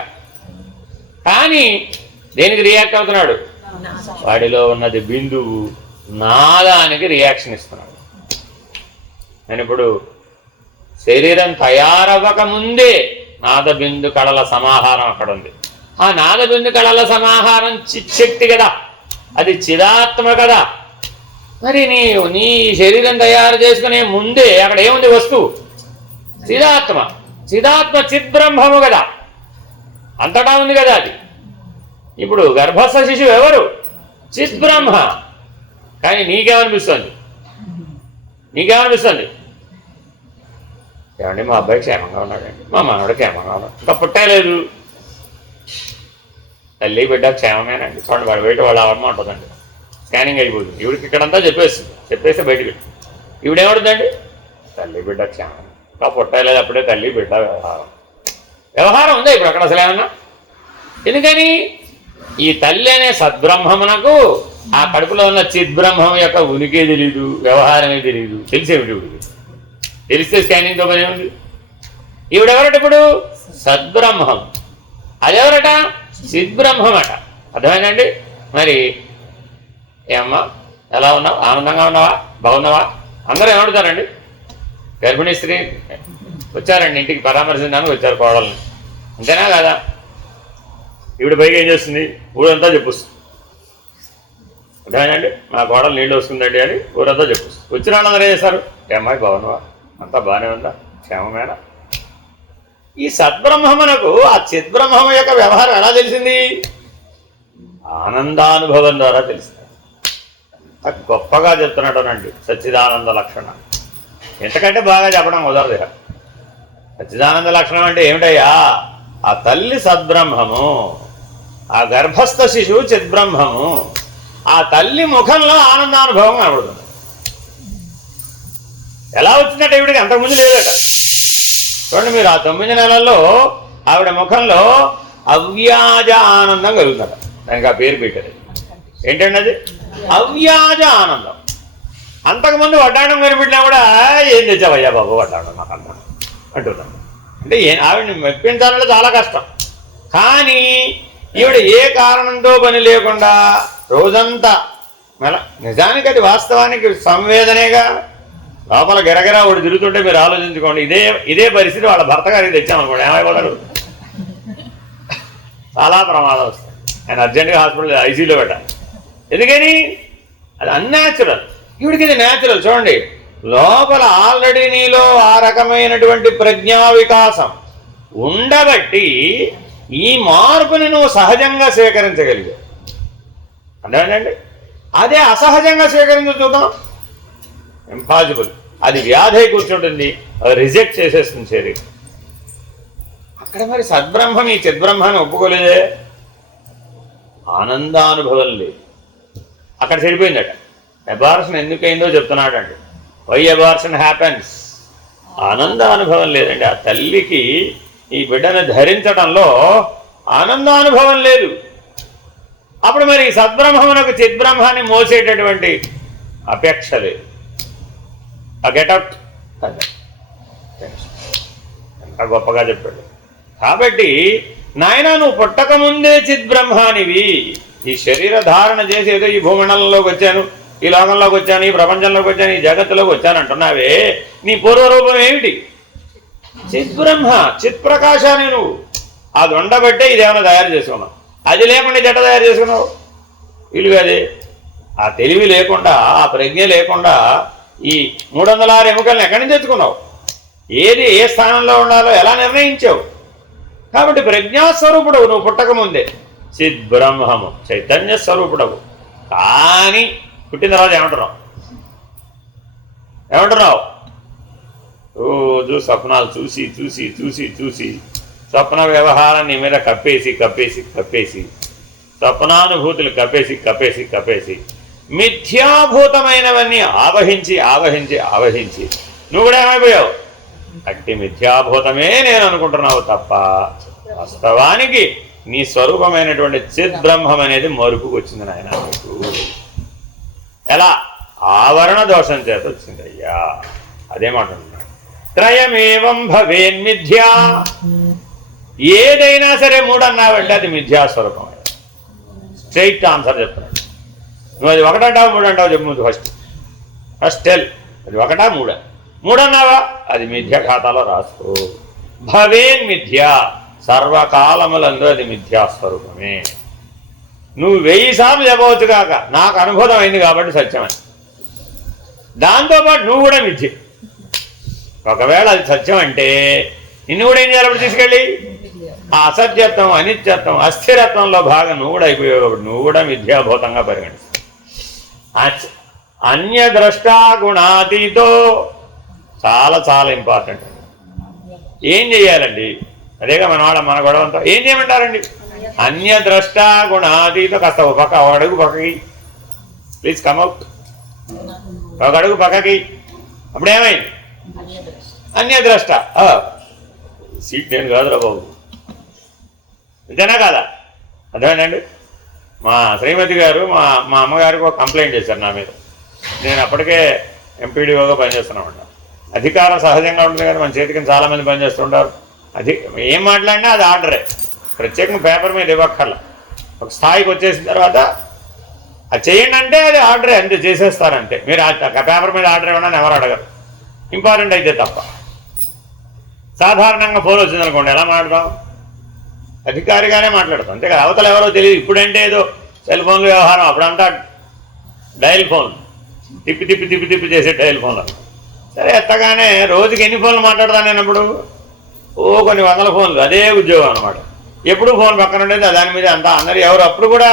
కానీ దేనికి రియాక్ట్ అవుతున్నాడు? వాడిలో ఉన్నది బిందువు నాదానికి రియాక్షన్ ఇస్తున్నాడు. నేను ఇప్పుడు శరీరం తయారవ్వక ముందే నాదబిందు కళల సమాహారం అక్కడ ఉంది. ఆ నాదబిందు కళల సమాహారం చిచ్చక్తి కదా, అది చిదాత్మ కదా. మరి నీ శరీరం తయారు చేసుకునే ముందే అక్కడ ఏముంది వస్తువు? చిదాత్మ చిద్బ్రహ్మము కదా, అంతటా ఉంది కదా అది. ఇప్పుడు గర్భస్థ శిశువు ఎవరు? చిద్బ్రహ్మ. కానీ నీకేమనిపిస్తుంది? ఏమండి మా అబ్బాయి క్షేమంగా ఉన్నాడండి, మా మనవడు క్షేమంగా ఉన్నాడు, ఇంకా పుట్టలేదు. తల్లి బిడ్డ క్షేమమేనండి. చూడండి వాడు బయట వాళ్ళ అమ్మ ఉంటుందండి, స్కానింగ్ అయిపోతుంది. ఈవిడికి ఇక్కడంతా చెప్పేస్తే బయటికి ఈవిడేమవుతుందండి? తల్లి బిడ్డ క్షేమం, ఇంకా పుట్టలేదు. అప్పుడే తల్లి బిడ్డ వ్యవహారం ఉందా ఇప్పుడు అక్కడ అసలు ఏమన్నా? ఎందుకని? ఈ తల్లి అనే సద్బ్రహ్మమునకు ఆ కడుపులో ఉన్న చిద్బ్రహ్మం యొక్క ఉనికి తెలీదు, వ్యవహారమే తెలీదు. తెలిసేమిటి ఈవిడికి? తెలిస్తే స్కానింగ్తో పని ఉంది. ఈవిడెవరట ఇప్పుడు? సద్బ్రహ్మం. అదెవరట? చిద్బ్రహ్మమట. అర్థమైందండి? మరి ఏమ్మా ఎలా ఉన్నావు? ఆనందంగా ఉన్నావా? బాగున్నావా? అందరూ ఏమడుతారండి? గర్భిణీ స్త్రీ వచ్చారండి ఇంటికి పరామర్శించడానికి వచ్చారు కోడల్ని, అంతేనా కదా? ఈవిడ పైగా ఏం చేస్తుంది? ఊరంతా చెప్పొస్తుంది. అర్థమైందండి? మా కోడలు నీళ్ళు వస్తుందండి అని ఊరంతా చెప్పొస్తుంది. వచ్చిన వాళ్ళందరూ ఏం చేస్తారు? ఏమ్మాయి బాగున్నావా? అంతా బాగానే ఉందా? క్షేమమేనా? ఈ సద్బ్రహ్మమునకు ఆ చిద్బ్రహ్మము యొక్క వ్యవహారం ఎలా తెలిసింది? ఆనందానుభవం ద్వారా తెలిసింది. గొప్పగా చెప్తున్నాడనండి సచ్చిదానంద లక్షణం. ఎంతకంటే బాగా చెప్పడం కుదరదు. సచ్చిదానంద లక్షణం అంటే ఏమిటయ్యా? ఆ తల్లి సద్బ్రహ్మము, ఆ గర్భస్థ శిశువు చిద్బ్రహ్మము, ఆ తల్లి ముఖంలో ఆనందానుభవం కనబడుతుంది. ఎలా వచ్చినట్టు ఈవిడికి అంతకుముందు లేదట. చూడండి మీరు, ఆ 9 నెలల్లో ఆవిడ ముఖంలో అవ్యాజ ఆనందం కలుగుతుందట. దానికి ఆ పేరు పెట్టారు. ఏంటండి అది? అవ్యాజ ఆనందం. అంతకుముందు వడ్డాణం కనిపెట్టినా కూడా ఏం తెచ్చావయ్యా బాబు వడ్డాణం నాకు అన్నాను అంటున్నాను. అంటే ఆవిడని మెప్పించాలంటే చాలా కష్టం. కానీ ఈవిడ ఏ కారణంతో పని లేకుండా రోజంతా నిజానికి అది వాస్తవానికి సంవేదనేగా. లోపల గిరగిరా ఒకటి తిరుగుతుంటే మీరు ఆలోచించుకోండి. ఇదే పరిస్థితి వాళ్ళ భర్త గారికి తెచ్చామనుకోండి, ఏమైపోతాడు? చాలా ప్రమాదం వస్తుంది. ఆయన అర్జెంటుగా హాస్పిటల్ ఐసీలో పెట్టాలి. ఎందుకని? అది అన్యాచురల్. ఈవిడికి ఇది న్యాచురల్. చూడండి, లోపల ఆల్రెడీ నీలో ఆ రకమైనటువంటి ప్రజ్ఞా వికాసం ఉండబట్టి ఈ మార్పుని నువ్వు సహజంగా స్వీకరించగలిగావు. అర్థమైందండి? అదే అసహజంగా స్వీకరించి చూద్దాం, ఇంపాసిబుల్. అది వ్యాధి కూర్చుంటుంది, అది రిజెక్ట్ చేసేస్తుంది శరీరం. అక్కడ మరి సద్బ్రహ్మం ఈ చిద్బ్రహ్మాన్ని ఒప్పుకోలేదే, ఆనందానుభవం లేదు. అక్కడ చెడిపోయిందట. అబార్షన్ ఎందుకైందో చెప్తున్నాడండి. Why abortion happens? ఆనందానుభవం లేదండి. ఆ తల్లికి ఈ బిడ్డను ధరించడంలో ఆనందానుభవం లేదు. అప్పుడు మరి సద్బ్రహ్మమునకు చిద్బ్రహ్మాన్ని మోసేటటువంటి అపేక్ష లేదు. ఆ గెటౌట్ ఎంత గొప్పగా చెప్పాడు. కాబట్టి నాయన, నువ్వు పుట్టకముందే చిద్బ్రహ్మానివి. ఈ శరీర ధారణ చేసి ఏదో ఈ భూమండలంలోకి వచ్చాను, ఈ లోకంలోకి వచ్చాను, ఈ ప్రపంచంలోకి వచ్చాను, ఈ జగత్తులోకి వచ్చాను అంటున్నావే, నీ పూర్వరూపం ఏమిటి? చిద్బ్రహ్మ, చిత్ప్రకాశాన్ని నువ్వు. అది ఉండబట్టే ఇదేమైనా తయారు చేసుకున్నావు. అది లేకుండా జట్ట తయారు చేసుకున్నావు. విలువది ఆ తెలివి లేకుండా, ఆ ప్రజ్ఞ లేకుండా ఈ 306 ఎముకల్ని ఎక్కడి నుంచి తెచ్చుకున్నావు? ఏది ఏ స్థానంలో ఉండాలో ఎలా నిర్ణయించావు? కాబట్టి ప్రజ్ఞాస్వరూపుడవు నువ్వు పుట్టకముందే. చిద్బ్రహ్మము చైతన్య స్వరూపుడవు. కానీ పుట్టిన తర్వాత ఏమంటున్నావు? రోజు స్వప్నాలు చూసి చూసి చూసి చూసి స్వప్న వ్యవహారాన్ని నీ మీద కప్పేసి కప్పేసి కప్పేసి స్వప్నానుభూతులు కప్పేసి కప్పేసి కప్పేసి మిథ్యాభూతమైనవన్నీ ఆవహించి ఆవహించి ఆవహించి నువ్వు కూడా ఏమైపోయావు? అట్టి మిథ్యాభూతమే నేను అనుకుంటున్నావు తప్ప వాస్తవానికి నీ స్వరూపమైనటువంటి చిద్బ్రహ్మం అనేది మరుపుకు వచ్చింది నాయన. ఎలా? ఆవరణ దోషం చేత వచ్చింది అయ్యా. అదేమంటున్నాడు, త్రయమేవం భవేన్మిథ్యా. ఏదైనా సరే 3 అన్నావంటే అది మిథ్యాస్వరూపం. స్ట్రైట్ ఆన్సర్ చెప్తున్నాడు. నువ్వు అది 1 అంటావు 3 అంటావు చెప్పు ముందు. ఫస్ట్ టెల్, అది 1 3? 3 అన్నావా? అది మిథ్య ఖాతాలో రాసుకో. భవేన్ మిథ్య, సర్వకాలములందు అది మిథ్యాస్వరూపమే. నువ్వు 1000 సార్లు చెప్పవచ్చు కాక నాకు అనుభవం అయింది కాబట్టి సత్యమని. దాంతోపాటు నువ్వు కూడా మిథ్య. ఒకవేళ అది సత్యం అంటే నిన్ను కూడా ఏం చేయాలి? తీసుకెళ్ళి ఆ అసత్యత్వం, అనిత్యత్వం, అస్థిరత్వంలో భాగం నువ్వు కూడా అయిపోయావు కాబట్టి నువ్వు కూడా మిథ్యాభూతంగా పరిగణిస్తావు. అన్యద్రష్టా గుణాతీతో చాలా చాలా ఇంపార్టెంట్. ఏం చెయ్యాలండి? అదేగా మన గొడవంతా ఏం చేయమంటారండి? అన్యద్రష్టా గుణాతీతో. కాస్త ఒక అడుగు పక్కకి ప్లీజ్, కమౌట్. ఒక అడుగు పక్కకి. అప్పుడేమైంది? అన్యద్రష్ట. సీట్ నేను కాదురా బాబు, ఇదేనా కాదా? అర్థమైందండి? మా శ్రీమతి గారు మా అమ్మగారికి ఒక కంప్లైంట్ చేశారు నా మీద. నేను అప్పటికే ఎంపీడీఓగా పనిచేస్తున్నామంట. అధికారం సహజంగా ఉంటుంది కదా, మన చేతికి చాలామంది పనిచేస్తుంటారు. ఏం మాట్లాడినా అది ఆర్డరే. ప్రత్యేకంగా పేపర్ మీద ఇవ్వక్కర్లా. ఒక స్థాయికి వచ్చేసిన తర్వాత అది చేయండి అంటే అది ఆర్డర్ అంతే, చేసేస్తారంటే. మీరు ఆ పేపర్ మీద ఆర్డర్ ఇవ్వడానికి ఎవరు అడగరు, ఇంపార్టెంట్ అయితే తప్ప. సాధారణంగా ఫోన్ వచ్చిందనుకోండి, ఎలా మాట్లాడతాం? అధికారిగానే మాట్లాడతాం, అంతే కదా. అవతల ఎవరో తెలియదు. ఇప్పుడంటే ఏదో సెల్ ఫోన్లు వ్యవహారం, అప్పుడంతా డయల్ ఫోన్, తిప్పి తిప్పి తిప్పి తిప్పి చేసే డయల్ ఫోన్లు. సరే, ఎత్తగానే రోజుకి ఎన్ని ఫోన్లు మాట్లాడతాను నేను అప్పుడు? కొన్ని వందల ఫోన్లు, అదే ఉద్యోగం అనమాట. ఎప్పుడు ఫోన్ పక్కన ఉండేది, దాని మీద అంతా అందరు ఎవరు. అప్పుడు కూడా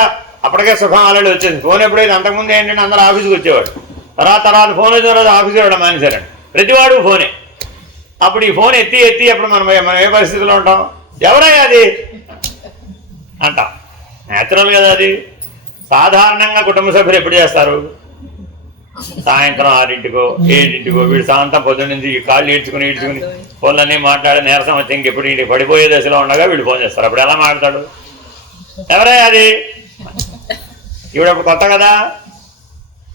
అప్పటికే సుఖం ఆల్రెడీ వచ్చేది. ఫోన్ ఎప్పుడైతే అంతకుముందు ఏంటంటే అందరూ ఆఫీస్కి వచ్చేవాడు, తర్వాత ఫోన్ వచ్చిన రోజు ఆఫీస్కి వెళ్ళడం మానేశారండి. ప్రతివాడు ఫోనే. అప్పుడు ఈ ఫోన్ ఎత్తి ఎత్తి అప్పుడు మనం ఏ పరిస్థితిలో ఉంటాం? ఎవరయ్యా అది అంటాం. నేచురల్ కదా అది. సాధారణంగా కుటుంబ సభ్యులు ఎప్పుడు చేస్తారు? సాయంత్రం 6ంటికో 7ంటికో. వీడు సాయంత్రం పొద్దున్నుంచి కాళ్ళు ఈడ్చుకుని ఫోన్లన్నీ మాట్లాడి నీరసం వచ్చి ఇంకెప్పుడు ఇంటికి పడిపోయే దశలో ఉండగా వీడు ఫోన్ చేస్తారు. అప్పుడు ఎలా మాట్లాడతాడు? ఎవరయ్యా అది? ఈవిడప్పుడు కొత్త కదా,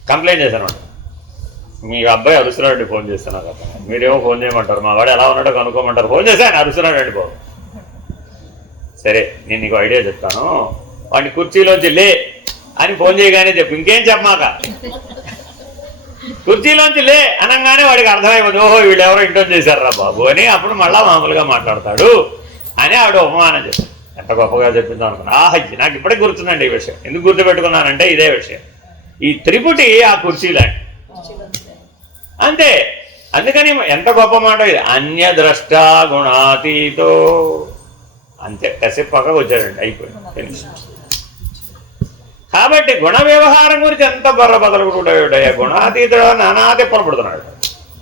కంప్లైంట్ చేశాను, మీ అబ్బాయి అరుస్తున్నాడు ఫోన్ చేస్తున్నారు కదా, మీరేమో ఫోన్ చేయమంటారు, మా వాడు ఎలా ఉన్నాడో కనుక్కోమంటారు, ఫోన్ చేశాను అరుస్తున్నాడు అండి బాబు. సరే, నేను నీకు ఐడియా చెప్తాను, వాడిని కుర్చీలోంచి లే అని ఫోన్ చేయగానే చెప్పు, ఇంకేం చెప్పమాక. కుర్చీలోంచి లే అనగానే వాడికి అర్థమైపోతుంది, ఓహో వీళ్ళు ఎవరో ఇంటోన్ చేశారా బాబు అని. అప్పుడు మళ్ళా మామూలుగా మాట్లాడతాడు అని ఆవిడ ఉపమానం చేశాడు. ఎంత గొప్పగా చెప్పిందాం అనుకున్నా. నాకు ఇప్పటికి గుర్తుందండి ఈ విషయం. ఎందుకు గుర్తుపెట్టుకున్నానంటే ఇదే విషయం. ఈ త్రిపుటి ఆ కుర్చీలాంటి అంతే. అందుకని ఎంత గొప్ప మాట ఇది. అన్యద్రష్ట గుణాతీతో. అంతే, కాసేపు పక్కకు వచ్చాడండి, అయిపోయింది. కాబట్టి గుణ వ్యవహారం గురించి ఎంత బర్ర బదలుకుంటాయో. గుణాతీతుడు నానా తిప్పలు పడుతున్నాడు.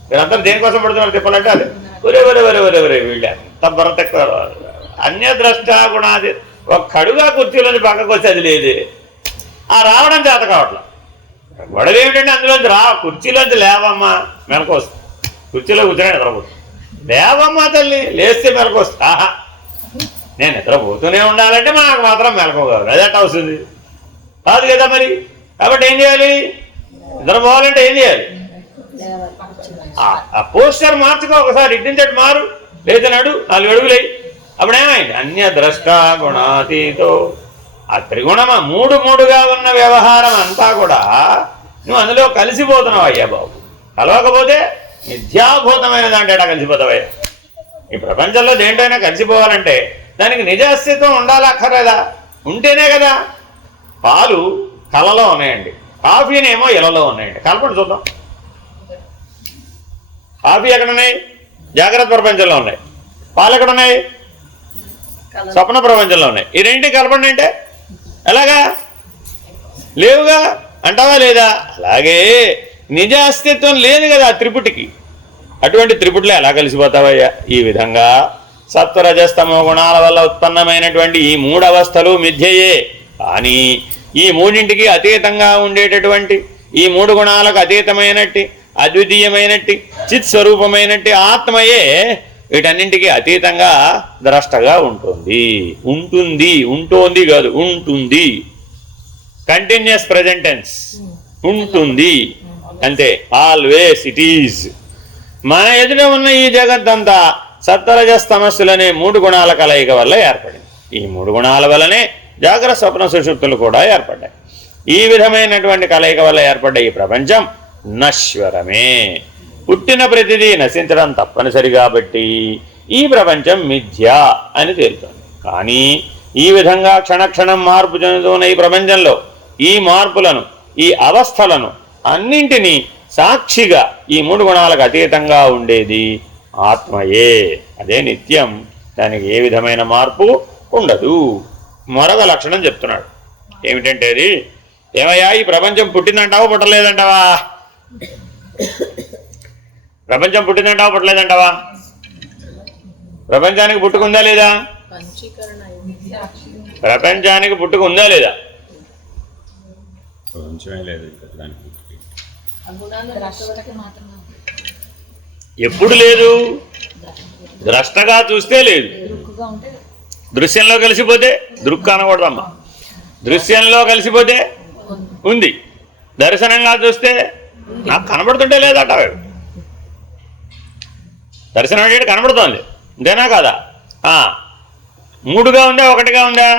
వీళ్ళందరూ దేనికోసం పడుతున్నారు తిప్పలంటే అదే. ఒరే ఒరే ఒరే ఒరే ఒరే వీళ్ళు ఎంత బర్ర తెక్క. అన్యద్రష్ట గుణాది. ఒక్కడుగా కుర్చీలోంచి పక్కకు వచ్చి అది లేదు, ఆ రావడం చేత కావట్లా. గొడవ ఏమిటంటే అందులోంచి కుర్చీలోంచి లేవమ్మా మెలకు వస్తుంది. కుర్చీలో కూర్చొని నిద్రపోతుంది. లేవమ్మా తల్లి, లేస్తే మెలకు వస్తుంది. ఆహా, నేను నిద్రపోతూనే ఉండాలంటే నాకు మాత్రం మెలకు కావాలి, అదెట్ట వస్తుంది? కాదు కదా మరి. కాబట్టి ఏం చేయాలి? నిద్రపోవాలంటే ఏం చేయాలి? ఆ పోస్టర్ మార్చుకో ఒకసారి, ఇట్టించటి మారు, లేదన్నాడు 4 అడుగులై. అప్పుడేమైంది? అన్యద్రష్ట గుణాతీతో. ఆ త్రిగుణమా 3 ఉన్న వ్యవహారం అంతా కూడా నువ్వు అందులో కలిసిపోతున్నావు అయ్యా బాబు. కలవకపోతే మిథ్యాభూతమైన దాంట్లో కలిసిపోతావయ్యా. ఈ ప్రపంచంలో దేంటైనా కలిసిపోవాలంటే దానికి నిజ అస్తిత్వం ఉండాలా అక్కర్లేదా? ఉంటేనే కదా. పాలు కలలో ఉన్నాయండి, కాఫీనేమో ఇలలో ఉన్నాయండి. కలపండి చూద్దాం. కాఫీ ఎక్కడున్నాయి? జాగ్రత్త ప్రపంచంలో ఉన్నాయి. పాలు ఎక్కడున్నాయి? స్వప్న ప్రపంచంలో ఉన్నాయి. ఈ రెండింటి కలపండి అంటే ఎలాగా? లేవుగా అంటావా లేదా? అలాగే నిజ అస్తిత్వం లేదు కదా త్రిపుటికి. అటువంటి త్రిపుటిలో ఎలా కలిసిపోతావయ్యా? ఈ విధంగా సత్వరజస్తమో గుణాల వల్ల ఉత్పన్నమైనటువంటి ఈ 3 అవస్థలు మిథ్యయే. కానీ ఈ 3ంటికి అతీతంగా ఉండేటటువంటి, ఈ 3 గుణాలకు అతీతమైనట్టి, అద్వితీయమైనట్టి, చిత్ స్వరూపమైనట్టి ఆత్మయే వీటన్నింటికి అతీతంగా ద్రష్టగా ఉంటుంది. ఉంటోంది కాదు, ఉంటుంది. Continuous present tense. ఉంటుంది అంతే, ఆల్వేస్ ఇట్ ఈజ్. మన ఎదుట ఉన్న ఈ జగత్తంతా సత్వరజస్తమస్సులనే 3 గుణాల కలయిక వల్ల ఏర్పడింది. ఈ 3 గుణాల వల్లనే జాగ్రత్త స్వప్న సుషుప్తులు కూడా ఏర్పడ్డాయి. ఈ విధమైనటువంటి కలయిక వల్ల ఏర్పడ్డ ఈ ప్రపంచం నశ్వరమే. పుట్టిన ప్రతిదీ నశించడం తప్పనిసరి కాబట్టి ఈ ప్రపంచం మిథ్య అని తేలుతుంది. కానీ ఈ విధంగా క్షణక్షణం మార్పు చెందుతున్న ఈ ప్రపంచంలో ఈ మార్పులను, ఈ అవస్థలను అన్నింటినీ సాక్షిగా ఈ 3 గుణాలకు అతీతంగా ఉండేది ఆత్మయే. అదే నిత్యం, దానికి ఏ విధమైన మార్పు ఉండదు. మరొక లక్షణం చెప్తున్నాడు. ఏమిటంటే అది, ఏమయ్యా ఈ ప్రపంచం పుట్టిందంటావా పుట్టలేదంటావా? ప్రపంచం పుట్టిందంటావా పుట్టలేదంటావా? ప్రపంచానికి పుట్టుకుందా లేదా? ప్రపంచానికి పుట్టుకుందా లేదా? ఎప్పుడు లేదు? ద్రష్టగా చూస్తే లేదు. దృశ్యంలో కలిసిపోతే దృక్ అనకూడదమ్మా. దృశ్యంలో కలిసిపోతే ఉంది. దర్శనంగా చూస్తే నాకు కనబడుతుంటే లేదట. దర్శనం అంటే కనబడుతోంది, అంతేనా కాదా? మూడుగా ఉందా ఒకటిగా ఉందా?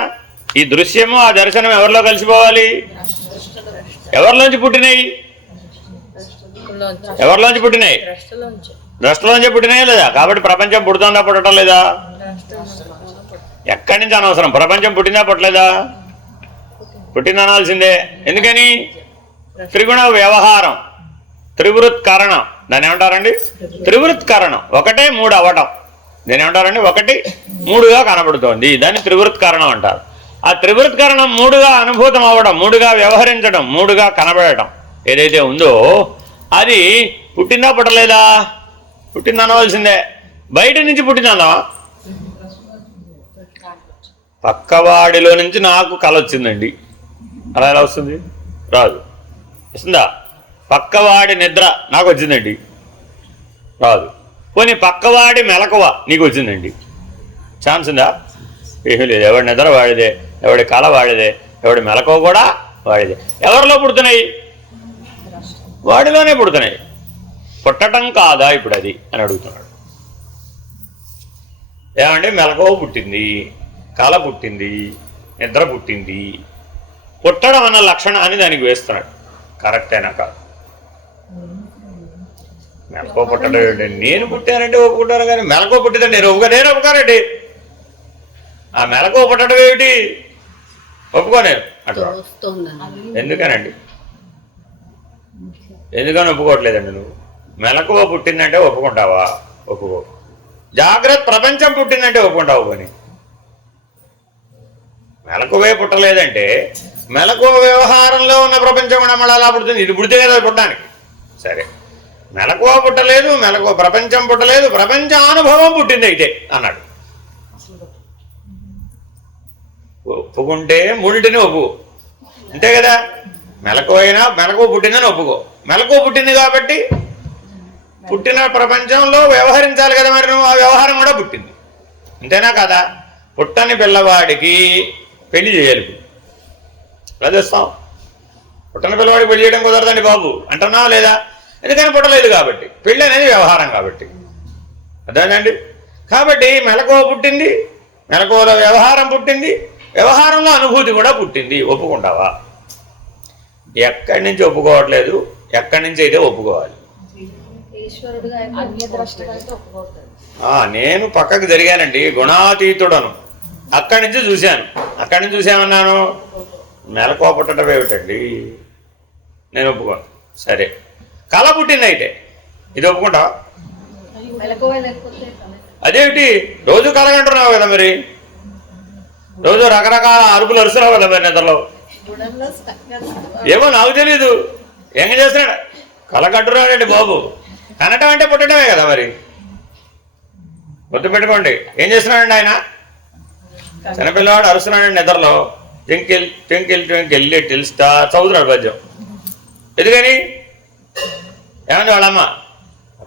ఈ దృశ్యము ఆ దర్శనం ఎవరిలో కలిసిపోవాలి? ఎవరిలోంచి పుట్టినాయి? ఎవరిలోంచి పుట్టినాయి? ద్రష్టలోంచి పుట్టినాయి లేదా? కాబట్టి ప్రపంచం పుడుతుందా పుట్టడం లేదా? ఎక్కడి నుంచి అనవసరం. ప్రపంచం పుట్టిందా పుట్టలేదా? పుట్టిందనాల్సిందే. ఎందుకని? త్రిగుణ వ్యవహారం, త్రివృత్కరణం. దాన్ని ఏమంటారండి? త్రివృత్కరణం. ఒకటే మూడు అవ్వటం. దీన్ని ఏమంటారండి? ఒకటి మూడుగా కనబడుతోంది. దాన్ని త్రివృత్కరణం అంటారు. ఆ త్రివృత్కరణం మూడుగా అనుభూతం అవ్వడం, మూడుగా వ్యవహరించడం, మూడుగా కనబడటం ఏదైతే ఉందో అది పుట్టిందా పుట్టలేదా? పుట్టింది అనవలసిందే. బయట నుంచి పుట్టిందన్నా? పక్కవాడిలో నుంచి నాకు కల వచ్చిందండి. అలా ఎలా వస్తుంది? రాదు. వస్తుందా? పక్కవాడి నిద్ర నాకు వచ్చిందండి. రాదు. పోనీ పక్కవాడి మెలకువ నీకు వచ్చిందండి. ఛాన్స్ ఉందా? ఏమీ లేదు. ఎవడి నిద్ర వాడిదే, ఎవడి కళ వాడిదే, ఎవడి మెలకువ కూడా వాడిదే. ఎవరిలో పుడుతున్నాయి? వాడిలోనే పుడుతున్నాయి. పుట్టడం కాదా ఇప్పుడు అది అని అడుగుతున్నాడు. ఏమంటే మెలకువ పుట్టింది, కళ పుట్టింది, నిద్ర పుట్టింది. పుట్టడం అన్న లక్షణాన్ని దానికి వేస్తున్నాడు. కరెక్టేనా కాదు? మెలకువ పుట్టడం ఏంటి? నేను పుట్టానంటే ఒప్పుకుంటాను, కానీ మెలకువ పుట్టిందంటే నేను ఒప్పుకోనండి. ఆ మెలకువ పుట్టడం ఏమిటి? ఒప్పుకోనేను అటు. ఎందుకనండి? ఎందుకని ఒప్పుకోవట్లేదండి నువ్వు? మెలకువ పుట్టిందంటే ఒప్పుకుంటావా? ఒప్పుకో. జాగ్రత్త ప్రపంచం పుట్టిందంటే ఒప్పుకుంటావు. కానీ మెలకువే పుట్టలేదంటే మెలకువ వ్యవహారంలో ఉన్న ప్రపంచం కూడా మళ్ళీ అలా పుడుతుంది. ఇది పుడితే కదా పుట్టడానికి. సరే, మెలకువ పుట్టలేదు, మెలకువ ప్రపంచం పుట్టలేదు, ప్రపంచానుభవం పుట్టింది అయితే అన్నాడు. ఒప్పుకుంటే మూడింటిని ఒప్పుకో. అంతే కదా? మెలకువ పుట్టిందని ఒప్పుకో. మెలకువ పుట్టింది కాబట్టి పుట్టిన ప్రపంచంలో వ్యవహరించాలి కదా. మరి నువ్వు ఆ వ్యవహారం కూడా పుట్టింది. అంతేనా కదా? పుట్టని పిల్లవాడికి పెళ్లి చేయాలి. ఎలా చేస్తాం? పుట్టని పిల్లవాడికి పెళ్లి చేయడం కుదరదండి బాబు అంటున్నావా లేదా? ఎందుకని? పుట్టలేదు కాబట్టి. పెళ్ళి అనేది వ్యవహారం కాబట్టి. అదేనండి. కాబట్టి మెలకువ పుట్టింది, మెలకువలో వ్యవహారం పుట్టింది, వ్యవహారంలో అనుభూతి కూడా పుట్టింది. ఒప్పుకుంటావా? ఎక్కడి నుంచి ఒప్పుకోవట్లేదు, ఎక్కడి నుంచి అయితే ఒప్పుకోవాలి. నేను పక్కకు జరిగానండి, గుణాతీతుడను. అక్కడి నుంచి చూశాను. అక్కడి నుంచి చూసామన్నాను. మెలకువ పుట్టడం ఏమిటండి? నేను ఒప్పుకోను. సరే, కళ పుట్టింది అయితే ఇది ఒప్పుకుంటావా? అదేమిటి? రోజు కలగంటున్నావు కదా, మరి రోజు రకరకాల అరుపులు అరుస్తున్నావు కదా మరి నిద్రలో. ఏమో నాకు తెలీదు. ఏం చేస్తున్నాడు? కలగంటున్నాడండి బాబు. కనటం అంటే పుట్టడమే కదా. మరి గుర్తు పెట్టుకోండి. ఏం చేస్తున్నాడండి ఆయన? చిన్నపిల్లవాడు అరుస్తున్నాడండి నిద్రలో. Twinkle twinkle twinkle little star చదువుతున్నాడు పద్యం. ఎందుకని? ఏమండి వాళ్ళమ్మ?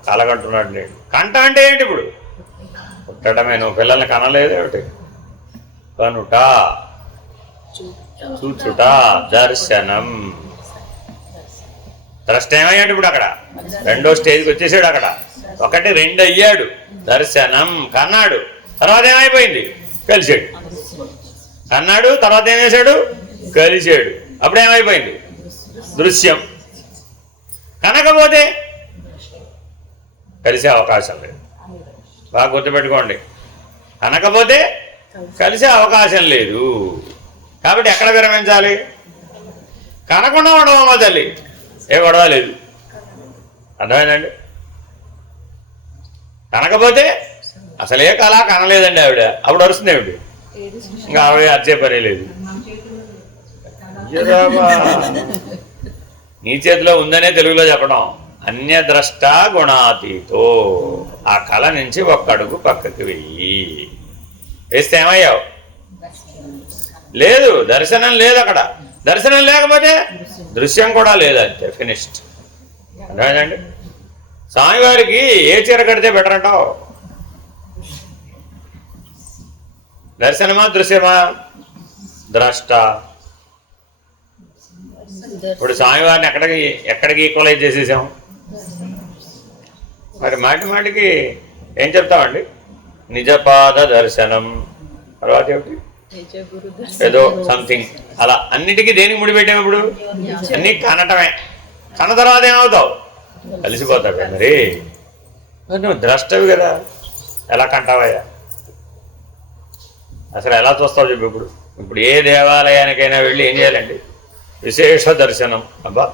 కలగంటున్నాడు. నేను కంట అంటే ఏంటి? ఇప్పుడు పుట్టడమే. నువ్వు పిల్లల్ని కనలేదు ఏమిటి? కనుట, చూచుట, దర్శనం. ద్రష్ట ఏమయ్యాడు ఇప్పుడు? అక్కడ రెండో స్టేజ్కి వచ్చేసాడు. అక్కడ ఒకటి రెండు అయ్యాడు. దర్శనం కన్నాడు, తర్వాత ఏమైపోయింది? కలిసాడు. కన్నాడు, తర్వాత ఏం చేశాడు? కలిసాడు. అప్పుడు ఏమైపోయింది? దృశ్యం. కనకపోతే కలిసే అవకాశం లేదు. బాగా గుర్తుపెట్టుకోండి. కనకపోతే కలిసే అవకాశం లేదు. కాబట్టి ఎక్కడ విరమించాలి? కనకుండా ఉండవమ్మా తల్లి, ఏ గొడవ లేదు. అర్థమైందండి? కనకపోతే అసలే కళ కనలేదండి ఆవిడ, అప్పుడు వస్తుంది ఏమిటి? ఇంకా ఆవిడ అరిచే పని లేదు. నీ చేతిలో ఉందనే తెలుగులో చెప్పడం. అన్యద్రష్ట గుణాతీతో. ఆ కళ నుంచి ఒక్కడుగు పక్కకి వెయ్యి. వేస్తే ఏమయ్యావు? లేదు, దర్శనం లేదు. అక్కడ దర్శనం లేకపోతే దృశ్యం కూడా లేదు. అంతే, ఫినిష్డ్. అర్థమైందండి? స్వామివారికి ఏ చీర కడితే బెటర్ అంటావు? దర్శనమా దృశ్యమా? ద్రష్ట. ఇప్పుడు స్వామివారిని ఎక్కడికి ఈక్వలైజ్ చేసేసాం? మరి మాటి మాటికి ఏం చెప్తామండి? నిజపాద దర్శనం, తర్వాత ఏమిటి? నిజ గురు ఏదో సంథింగ్ అలా. అన్నిటికీ దేనికి ముడిపెట్టాము ఇప్పుడు? అన్నీ కనటమే. కన్న తర్వాత ఏమవుతావు? కలిసిపోతావు. మరి నువ్వు ద్రష్టవి కదా, ఎలా కంటావయ్యా? అసలు ఎలా చూస్తావు చెప్పు. ఇప్పుడు ఏ దేవాలయానికైనా వెళ్ళి ఏం చేయాలండి? విశేష దర్శనం. అబ్బా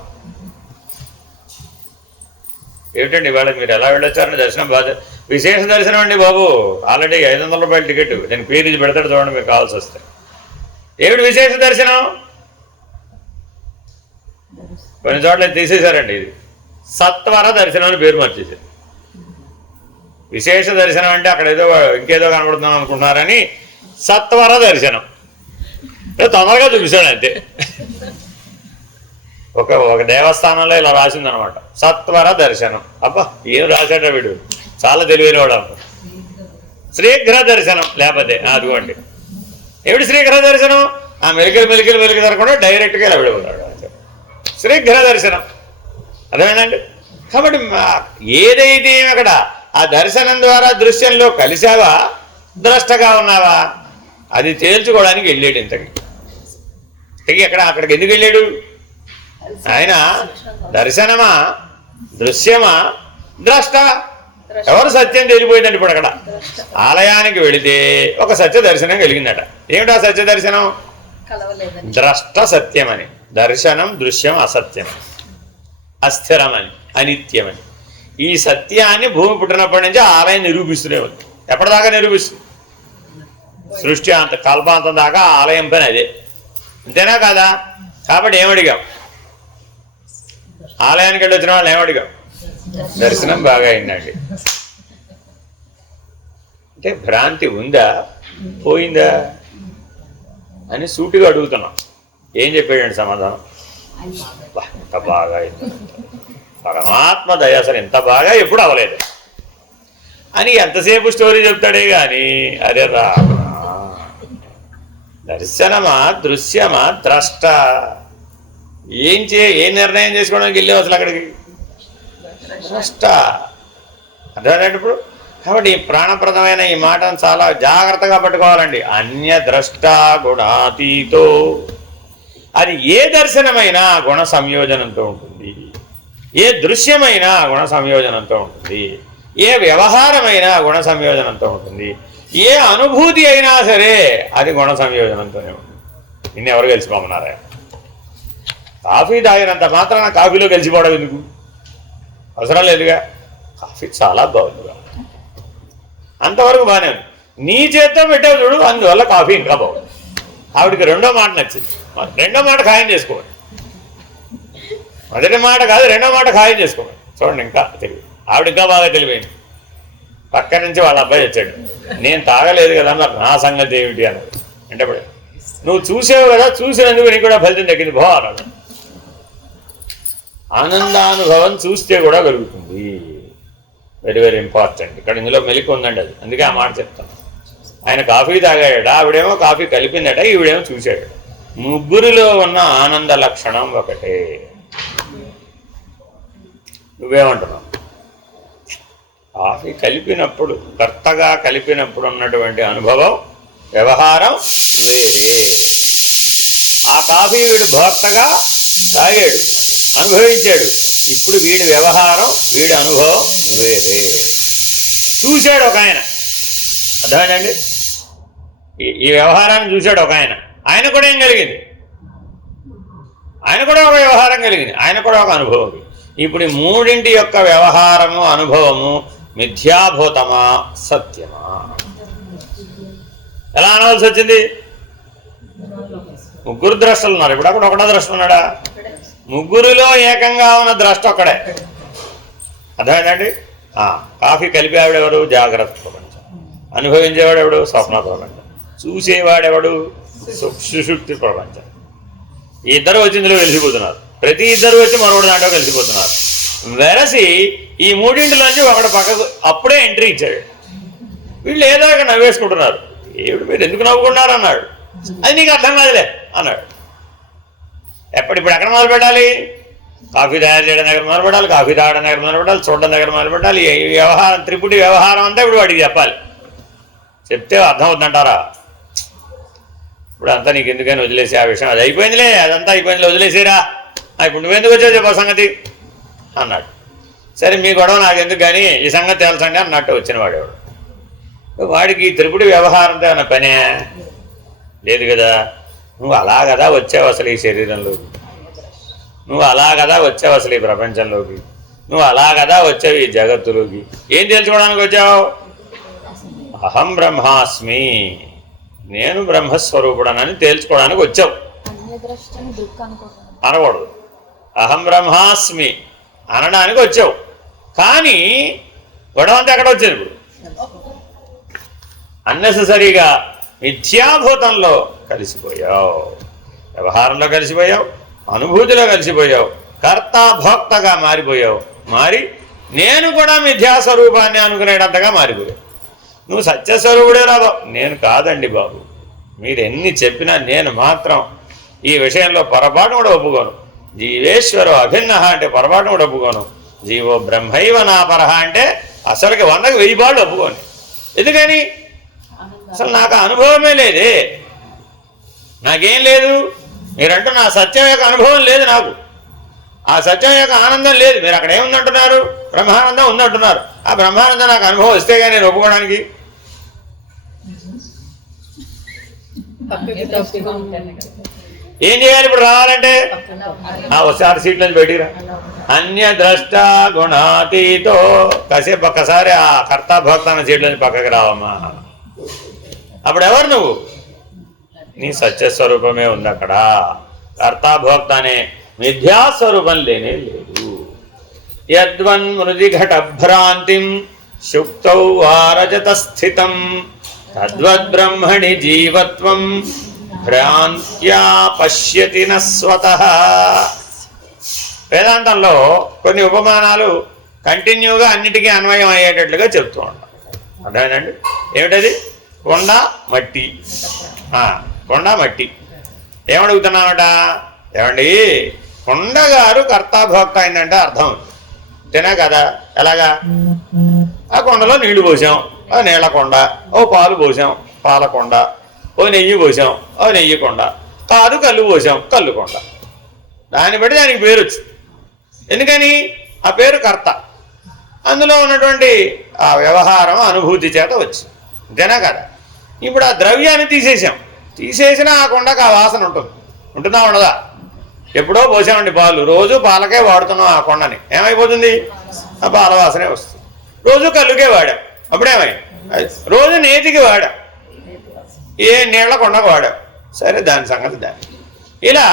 ఏమిటండి ఇవాళ మీరు ఎలా వెళ్ళొచ్చారని దర్శనం బాగా విశేష దర్శనం అండి బాబు. ఆల్రెడీ 500 రూపాయల టికెట్, దానికి పేరు ఇది పెడతాడు చూడండి మీకు కావాల్సి వస్తే. ఏమిటి విశేష దర్శనం? కొన్ని చోట్ల తీసేశారండి. ఇది సత్వర దర్శనం అని పేరు మార్చేశారు. విశేష దర్శనం అంటే అక్కడ ఏదో ఇంకేదో కనబడుతున్నాం అనుకుంటున్నారని సత్వర దర్శనం తొందరగా చూపిస్తాడు అంతే. ఒక దేవస్థానంలో ఇలా రాసిందనమాట, సత్వర దర్శనం. అబ్బా ఏం రాశాడ వీడు, చాలా తెలివైన వాడు. శ్రీఘ్ర దర్శనం లేకపోతే అదిగోండి. ఏమిటి శ్రీఘ్ర దర్శనం? ఆ మెలికలు తరకుండా డైరెక్ట్గా ఇలా విడిపోతాడు. శ్రీఘ్ర దర్శనం అర్థమైందండి. కాబట్టి ఏదైతే అక్కడ ఆ దర్శనం ద్వారా దృశ్యంలో కలిసావా, ద్రష్టగా ఉన్నావా, అది తేల్చుకోవడానికి వెళ్ళాడు. ఇంతకి అక్కడికి ఎందుకు వెళ్ళాడు ఆయన? దర్శనమా, దృశ్యమా, ద్రష్ట? ఎవరు సత్యం తెలిపోయిందండి. ఇప్పుడు అక్కడ ఆలయానికి వెళితే ఒక సత్య దర్శనం కలిగిందట. ఏమిటా సత్య దర్శనం? ద్రష్ట సత్యమని, దర్శనం దృశ్యం అసత్యం, అస్థిరమని, అనిత్యమని. ఈ సత్యాన్ని భూమి పుట్టినప్పటి నుంచి ఆలయం నిరూపిస్తూనే ఉంది. ఎప్పటిదాకా నిరూపిస్తుంది? సృష్టి అంత కల్పాంతం దాకా ఆలయం పని అదే. అంతేనా కాదా? కాబట్టి ఏమడిగాం? ఆలయానికి వెళ్ళి వచ్చిన వాళ్ళు ఏమడిగాం? దర్శనం బాగా అయిందండి. అంటే భ్రాంతి ఉందా పోయిందా అని సూటిగా అడుగుతున్నాం. ఏం చెప్పాడండి సమాధానం? ఎంత బాగా అయింది, పరమాత్మ దయ అసలు ఎంత బాగా ఎప్పుడు అవ్వలేదు అని ఎంతసేపు స్టోరీ చెప్తాడే కానీ అరే రా దర్శనమా, దృశ్యమా, ద్రష్ట? ఏ నిర్ణయం చేసుకోవడానికి వెళ్ళావు అసలు అక్కడికి? ద్రష్ట. అర్థమైనట్టు ఇప్పుడు. కాబట్టి ఈ ప్రాణప్రదమైన ఈ మాటను చాలా జాగ్రత్తగా పట్టుకోవాలండి. అన్య ద్రష్ట గుణాతీతో. అది ఏ దర్శనమైనా గుణ సంయోజనంతో ఉంటుంది, ఏ దృశ్యమైనా గుణ సంయోజనంతో ఉంటుంది, ఏ వ్యవహారమైనా గుణ సంయోజనంతో ఉంటుంది, ఏ అనుభూతి అయినా సరే అది గుణ సంయోజనంతోనే ఉంటుంది. నిన్న ఎవరు గెలిచిపోమన్నారా? కాఫీ తాగినంత మాత్రాన కాఫీలో గెలిచిపోవడం ఎందుకు? అవసరం లేదుగా. కాఫీ చాలా బాగుందిగా, అంతవరకు బాగానే ఉంది. నీ చేత్తో పెట్టావు చూడు, అందువల్ల కాఫీ ఇంకా బాగుంది. ఆవిడికి రెండో మాట నచ్చింది. రెండో మాట ఖాయం చేసుకోండి. మొదటి మాట కాదు, రెండో మాట ఖాయం చేసుకోండి. చూడండి ఇంకా తెలివి. ఆవిడ ఇంకా బాగా తెలివైంది. పక్క నుంచి వాళ్ళ అబ్బాయి వచ్చాడు, నేను తాగలేదు కదా అన్నారు. నా సంగతి ఏమిటి అన్నది. అంటే నువ్వు చూసావు కదా, చూసినందుకు నీకు కూడా ఫలితం దక్కింది భో అన్నాడు. ఆనందానుభవం చూస్తే కూడా కలుగుతుంది. Very very important. ఇక్కడ ఇందులో మెలిక ఉందండి. అది అందుకే ఆ మాట చెప్తాను. ఆయన కాఫీ తాగాడ, ఆవిడేమో కాఫీ కలిపిందట, ఈవిడేమో చూశాడు. ముగ్గురిలో ఉన్న ఆనంద లక్షణం ఒకటే. నువ్వేమంటున్నావు? కాఫీ కలిపినప్పుడు, కర్తగా కలిపినప్పుడు ఉన్నటువంటి అనుభవం, వ్యవహారం వేరే. ఆ కాఫీ వీడు భోక్తగా తాగాడు, అనుభవించాడు. ఇప్పుడు వీడి వ్యవహారం, వీడి అనుభవం వేరే. చూశాడు ఒక ఆయన. అర్థమైందండి? ఈ వ్యవహారాన్ని చూశాడు ఒక ఆయన. ఆయన కూడా ఏం కలిగింది? ఆయన కూడా ఒక వ్యవహారం కలిగింది, ఆయన కూడా ఒక అనుభవం. ఇప్పుడు ఈ మూడింటి యొక్క వ్యవహారము, అనుభవము మిథ్యాభూతమా, సత్యమా? ఎలా అనవలసి వచ్చింది? ముగ్గురు ద్రష్టలు ఉన్నారు. ఇప్పుడు అక్కడ ఒకటో ద్రష్ట ఉన్నాడా? ముగ్గురిలో ఏకంగా ఉన్న ద్రష్ట ఒక్కడే. అర్థమైందండి? కాఫీ కలిపేవాడెవడు? జాగ్రత్త ప్రపంచం. అనుభవించేవాడెవడు? స్వప్న ప్రపంచం. చూసేవాడెవడు? సుషుప్తి ప్రపంచం. ఈ ఇద్దరు వచ్చి ఇందులో కలిసిపోతున్నారు. ప్రతి ఇద్దరు వచ్చి మరొకటి దాంట్లో కలిసిపోతున్నారు. వెరసి ఈ మూడింటిలోంచి ఒకటి పక్కకు అప్పుడే ఎంట్రీ ఇచ్చాడు. వీళ్ళు ఏదో ఇక్కడ నవ్వేసుకుంటున్నారు. ఏమిటి మీరు ఎందుకు నవ్వుకున్నారు అన్నాడు. అది నీకు అర్థం కాదులే అన్నాడు. ఇప్పుడు ఎక్కడ మొదలు పెట్టాలి? కాఫీ తయారు చేయడం దగ్గర మొదలు పెట్టాలి, కాఫీ తాగడం దగ్గర మొదలు పెట్టాలి, చూడడం దగ్గర మొదలు పెట్టాలి. ఈ వ్యవహారం, త్రిపుటి వ్యవహారం అంతా ఇప్పుడు వాడికి చెప్పాలి. చెప్తే అర్థం అవుతుందంటారా? ఇప్పుడు అంతా నీకు ఎందుకని వదిలేసి ఆ విషయం అది అయిపోయిందిలే, అదంతా అయిపోయిందిలే, వదిలేసేరా, ఇప్పుడు నువ్వెందుకు వచ్చావు చెప్పా సంగతి అన్నాడు. సరే మీ గొడవ నాకు ఎందుకు కానీ ఈ సంగతి తెలుసండి అన్నట్టు వచ్చిన వాడేవాడు. వాడికి త్రిపుడి వ్యవహారంతో ఏమైనా పనే లేదు కదా. నువ్వు అలా కదా వచ్చావు అసలు ఈ శరీరంలోకి, నువ్వు అలా కదా వచ్చావు అసలు ఈ ప్రపంచంలోకి, నువ్వు అలా కదా వచ్చావు ఈ జగత్తులోకి. ఏం తెలుసుకోవడానికి వచ్చావు? అహం బ్రహ్మాస్మి, నేను బ్రహ్మస్వరూపుడనని తేల్చుకోవడానికి వచ్చావు అనకూడదు. అహం బ్రహ్మాస్మి అనడానికి వచ్చావు. కానీ గొడవంతా ఎక్కడ వచ్చింది? ఇప్పుడు అన్నెసెసరీగా మిథ్యాభూతంలో కలిసిపోయావు, వ్యవహారంలో కలిసిపోయావు, అనుభూతిలో కలిసిపోయావు, కర్తాభోక్తగా మారిపోయావు. మారి నేను కూడా మిథ్యాస్వరూపాన్ని అనుకునేటంతగా మారిపోయావు. నువ్వు సత్యస్వరూపుడే రాబా. నేను కాదండి బాబు, మీరు ఎన్ని చెప్పినా నేను మాత్రం ఈ విషయంలో పొరపాటు కూడా ఒప్పుకోను. జీవేశ్వరో అభిన్న అంటే పొరపాటు కూడా ఒప్పుకోను. జీవో బ్రహ్మైవ నాపరహ అంటే అసలుకి 100కి 1000 పాళ్ళు ఒప్పుకోను. ఎందుకని? అసలు నాకు అనుభవమే లేదే, నాకేం లేదు. మీరంటూ నా సత్యం యొక్క అనుభవం లేదు నాకు, ఆ సత్యం యొక్క ఆనందం లేదు. మీరు అక్కడ ఏముందంటున్నారు? బ్రహ్మానందం ఉందంటున్నారు. ఆ బ్రహ్మానందం నాకు అనుభవం వస్తేగా నేను ఒప్పుకోవడానికి. ఏం చేయాలి ఇప్పుడు రావాలంటే? ఒకసారి సీట్లని పెట్టిరా. అన్యద్రష్ట గుణాతీతో కాసేపు ఒక్కసారి ఆ కర్తాభోక్త అన్న సీట్లని పక్కకి రావమ్మా. అప్పుడు ఎవరు నువ్వు? నీ సత్యస్వరూపమే ఉంది అక్కడ. కర్తాభోక్త అనే మిథ్యాస్వరూపం లేనే లేదు. యద్వన్మృది ఘటభ్రాంతిం శుక్తౌ వారజత స్థితం తద్వద్బ్రహ్మణి జీవత్వం భ్రాంత్యా పశ్యతి నస్వతః. వేదాంతంలో కొన్ని ఉపమానాలు కంటిన్యూగా అన్నిటికీ అన్వయం అయ్యేటట్లుగా చెప్తూ ఉంటాం. అర్థమైందండి? ఏమిటది? కొండ మట్టి. కొండ మట్టి. ఏమడుగుతున్నామట? ఏమండి కొండగారు కర్తాభోక్త అయిందంటే అర్థం అంతేనా కదా? ఎలాగా? ఆ కొండలో నీళ్లు పోసాం, ఆ నీళ్ల కొండ. ఓ పాలు పోసాం, పాలకొండ. ఓ నెయ్యి పోసాం, ఓ నెయ్యి కొండ. కాదు కళ్ళు పోసాం, కళ్ళు కొండ. దాన్ని బట్టి దానికి పేరు వచ్చింది. ఎందుకని? ఆ పేరు కర్త. అందులో ఉన్నటువంటి ఆ వ్యవహారం అనుభూతి చేత వచ్చింది. అంతేనా కదా? ఇప్పుడు ఆ ద్రవ్యాన్ని తీసేసినా ఆ కొండకు ఆ వాసన ఉంటుంది. ఉంటుందా ఉండదా? ఎప్పుడో పోసామండి పాలు, రోజు పాలకే వాడుతున్నాం ఆ కొండని, ఏమైపోతుంది? ఆ పాల వాసనే వస్తుంది. రోజు కళ్ళుకే వాడాం, అప్పుడేమైంది? రోజు నేతికి వాడాం, ఏ నీళ్ల కొండకు వాడాం. సరే, దాని సంగతి దాని. ఇలా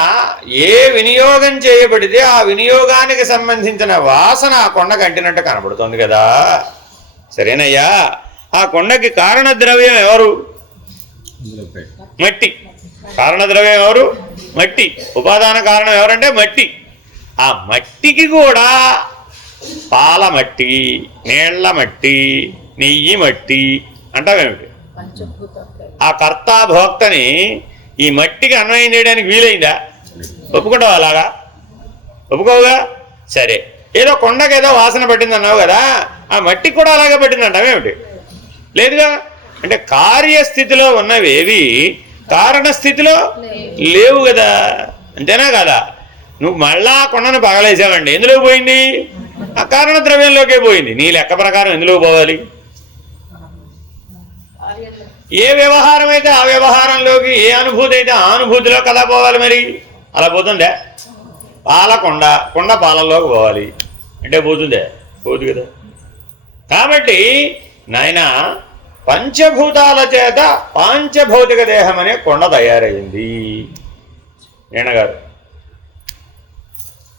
ఏ వినియోగం చేయబడితే ఆ వినియోగానికి సంబంధించిన వాసన ఆ కొండకు అంటినట్టు కనబడుతుంది కదా. సరేనయ్యా, ఆ కొండకి కారణద్రవ్యం ఎవరు? మట్టి. కారణద్రవ్యం ఎవరు? మట్టి. ఉపాదాన కారణం ఎవరంటే మట్టి. ఆ మట్టికి కూడా పాల మట్టి, నీళ్ల మట్టి, నెయ్యి మట్టి అంటావేమిటి? ఆ కర్తాభోక్తని ఈ మట్టికి అన్వయం చేయడానికి వీలైందా? ఒప్పుకుంటావు? అలాగా ఒప్పుకోవుగా. సరే, ఏదో కొండకి ఏదో వాసన పట్టింది అన్నావు కదా, ఆ మట్టికి కూడా అలాగే పట్టింది అంటావేమిటి? లేదుగా. అంటే కార్యస్థితిలో ఉన్నవేవి కారణస్థితిలో లేవు కదా. అంతేనా కదా? నువ్వు మళ్ళా కొండను పగలేసావండి, ఎందులోకి పోయింది? ఆ కారణ ద్రవ్యంలోకే పోయింది. నీ లెక్క ప్రకారం ఎందులోకి పోవాలి? ఏ వ్యవహారం అయితే ఆ వ్యవహారంలోకి, ఏ అనుభూతి అయితే ఆ అనుభూతిలో కదా పోవాలి. మరి అలా పోతుందే? పాలకొండ, కొండ పాలల్లోకి పోవాలి అంటే పోతుందే? పోదు కదా. కాబట్టి నాయన పంచభూతాల చేత పాంచభౌతిక దేహం అనే కొండ తయారైంది. నేనగారు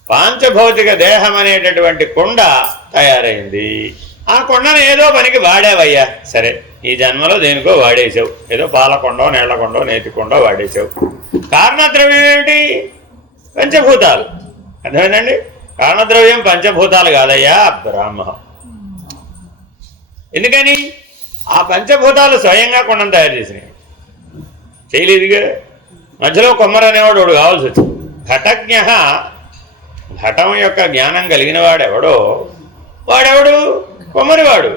పాంచభౌతిక దేహం అనేటటువంటి కొండ తయారైంది. ఆ కొండను ఏదో పనికి వాడావయ్యా. సరే, ఈ జన్మలో దేనికో వాడేసావు. ఏదో పాలకొండో, నీళ్లకొండో, నేతికొండో వాడేసావు. కారణద్రవ్యం ఏమిటి? పంచభూతాలు. అర్థమైందండి? కారణద్రవ్యం పంచభూతాలు కాదయ్యా, బ్రాహ్మం. ఎందుకని? ఆ పంచభూతాలు స్వయంగా కొండను తయారు చేసినాయి. చేయలేదుగా. మధ్యలో కొమ్మరు అనేవాడు వాడు కావాల్సి వచ్చింది. ఘటజ్ఞ, ఘటం యొక్క జ్ఞానం కలిగిన వాడెవడో వాడెవడు? కొమ్మరివాడు.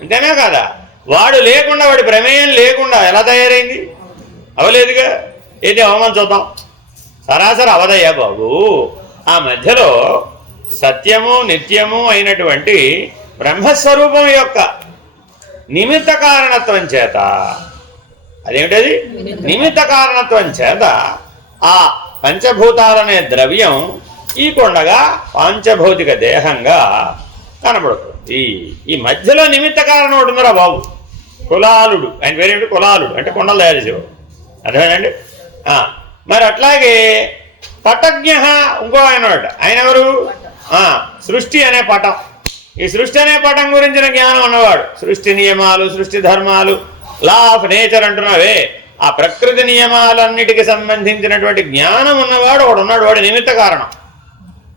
అంతేనా కాదా? వాడు లేకుండా, వాడి ప్రమేయం లేకుండా ఎలా తయారైంది? అవలేదుగా. ఏది అవమని చూద్దాం. సరాసరి అవదయ్యా బాబు. ఆ మధ్యలో సత్యము నిత్యము అయినటువంటి బ్రహ్మస్వరూపం యొక్క నిమిత్త కారణత్వం చేత, అదేమిటది నిమిత్త కారణత్వం చేత ఆ పంచభూతాలనే ద్రవ్యం ఈ కొండగా పాంచభౌతిక దేహంగా కనబడుతుంది. ఈ మధ్యలో నిమిత్త కారణం ఒకటి ఉందిరా బాబు, కులాలుడు. ఆయన పేరేంటి? కులాలుడు అంటే కొండలు తయారు చేసేవాడు. అర్థమేనండి? మరి అట్లాగే పటజ్ఞ ఇంకో ఆయన ఎవరు? సృష్టి అనే పటం. ఈ సృష్టి అనే పటం గురించిన జ్ఞానం ఉన్నవాడు. సృష్టి నియమాలు, సృష్టి ధర్మాలు, లా ఆఫ్ నేచర్ అంటున్నావే, ఆ ప్రకృతి నియమాలన్నిటికీ సంబంధించినటువంటి జ్ఞానం ఉన్నవాడు ఒకడు ఉన్నాడు. వాడు నిమిత్త కారణం.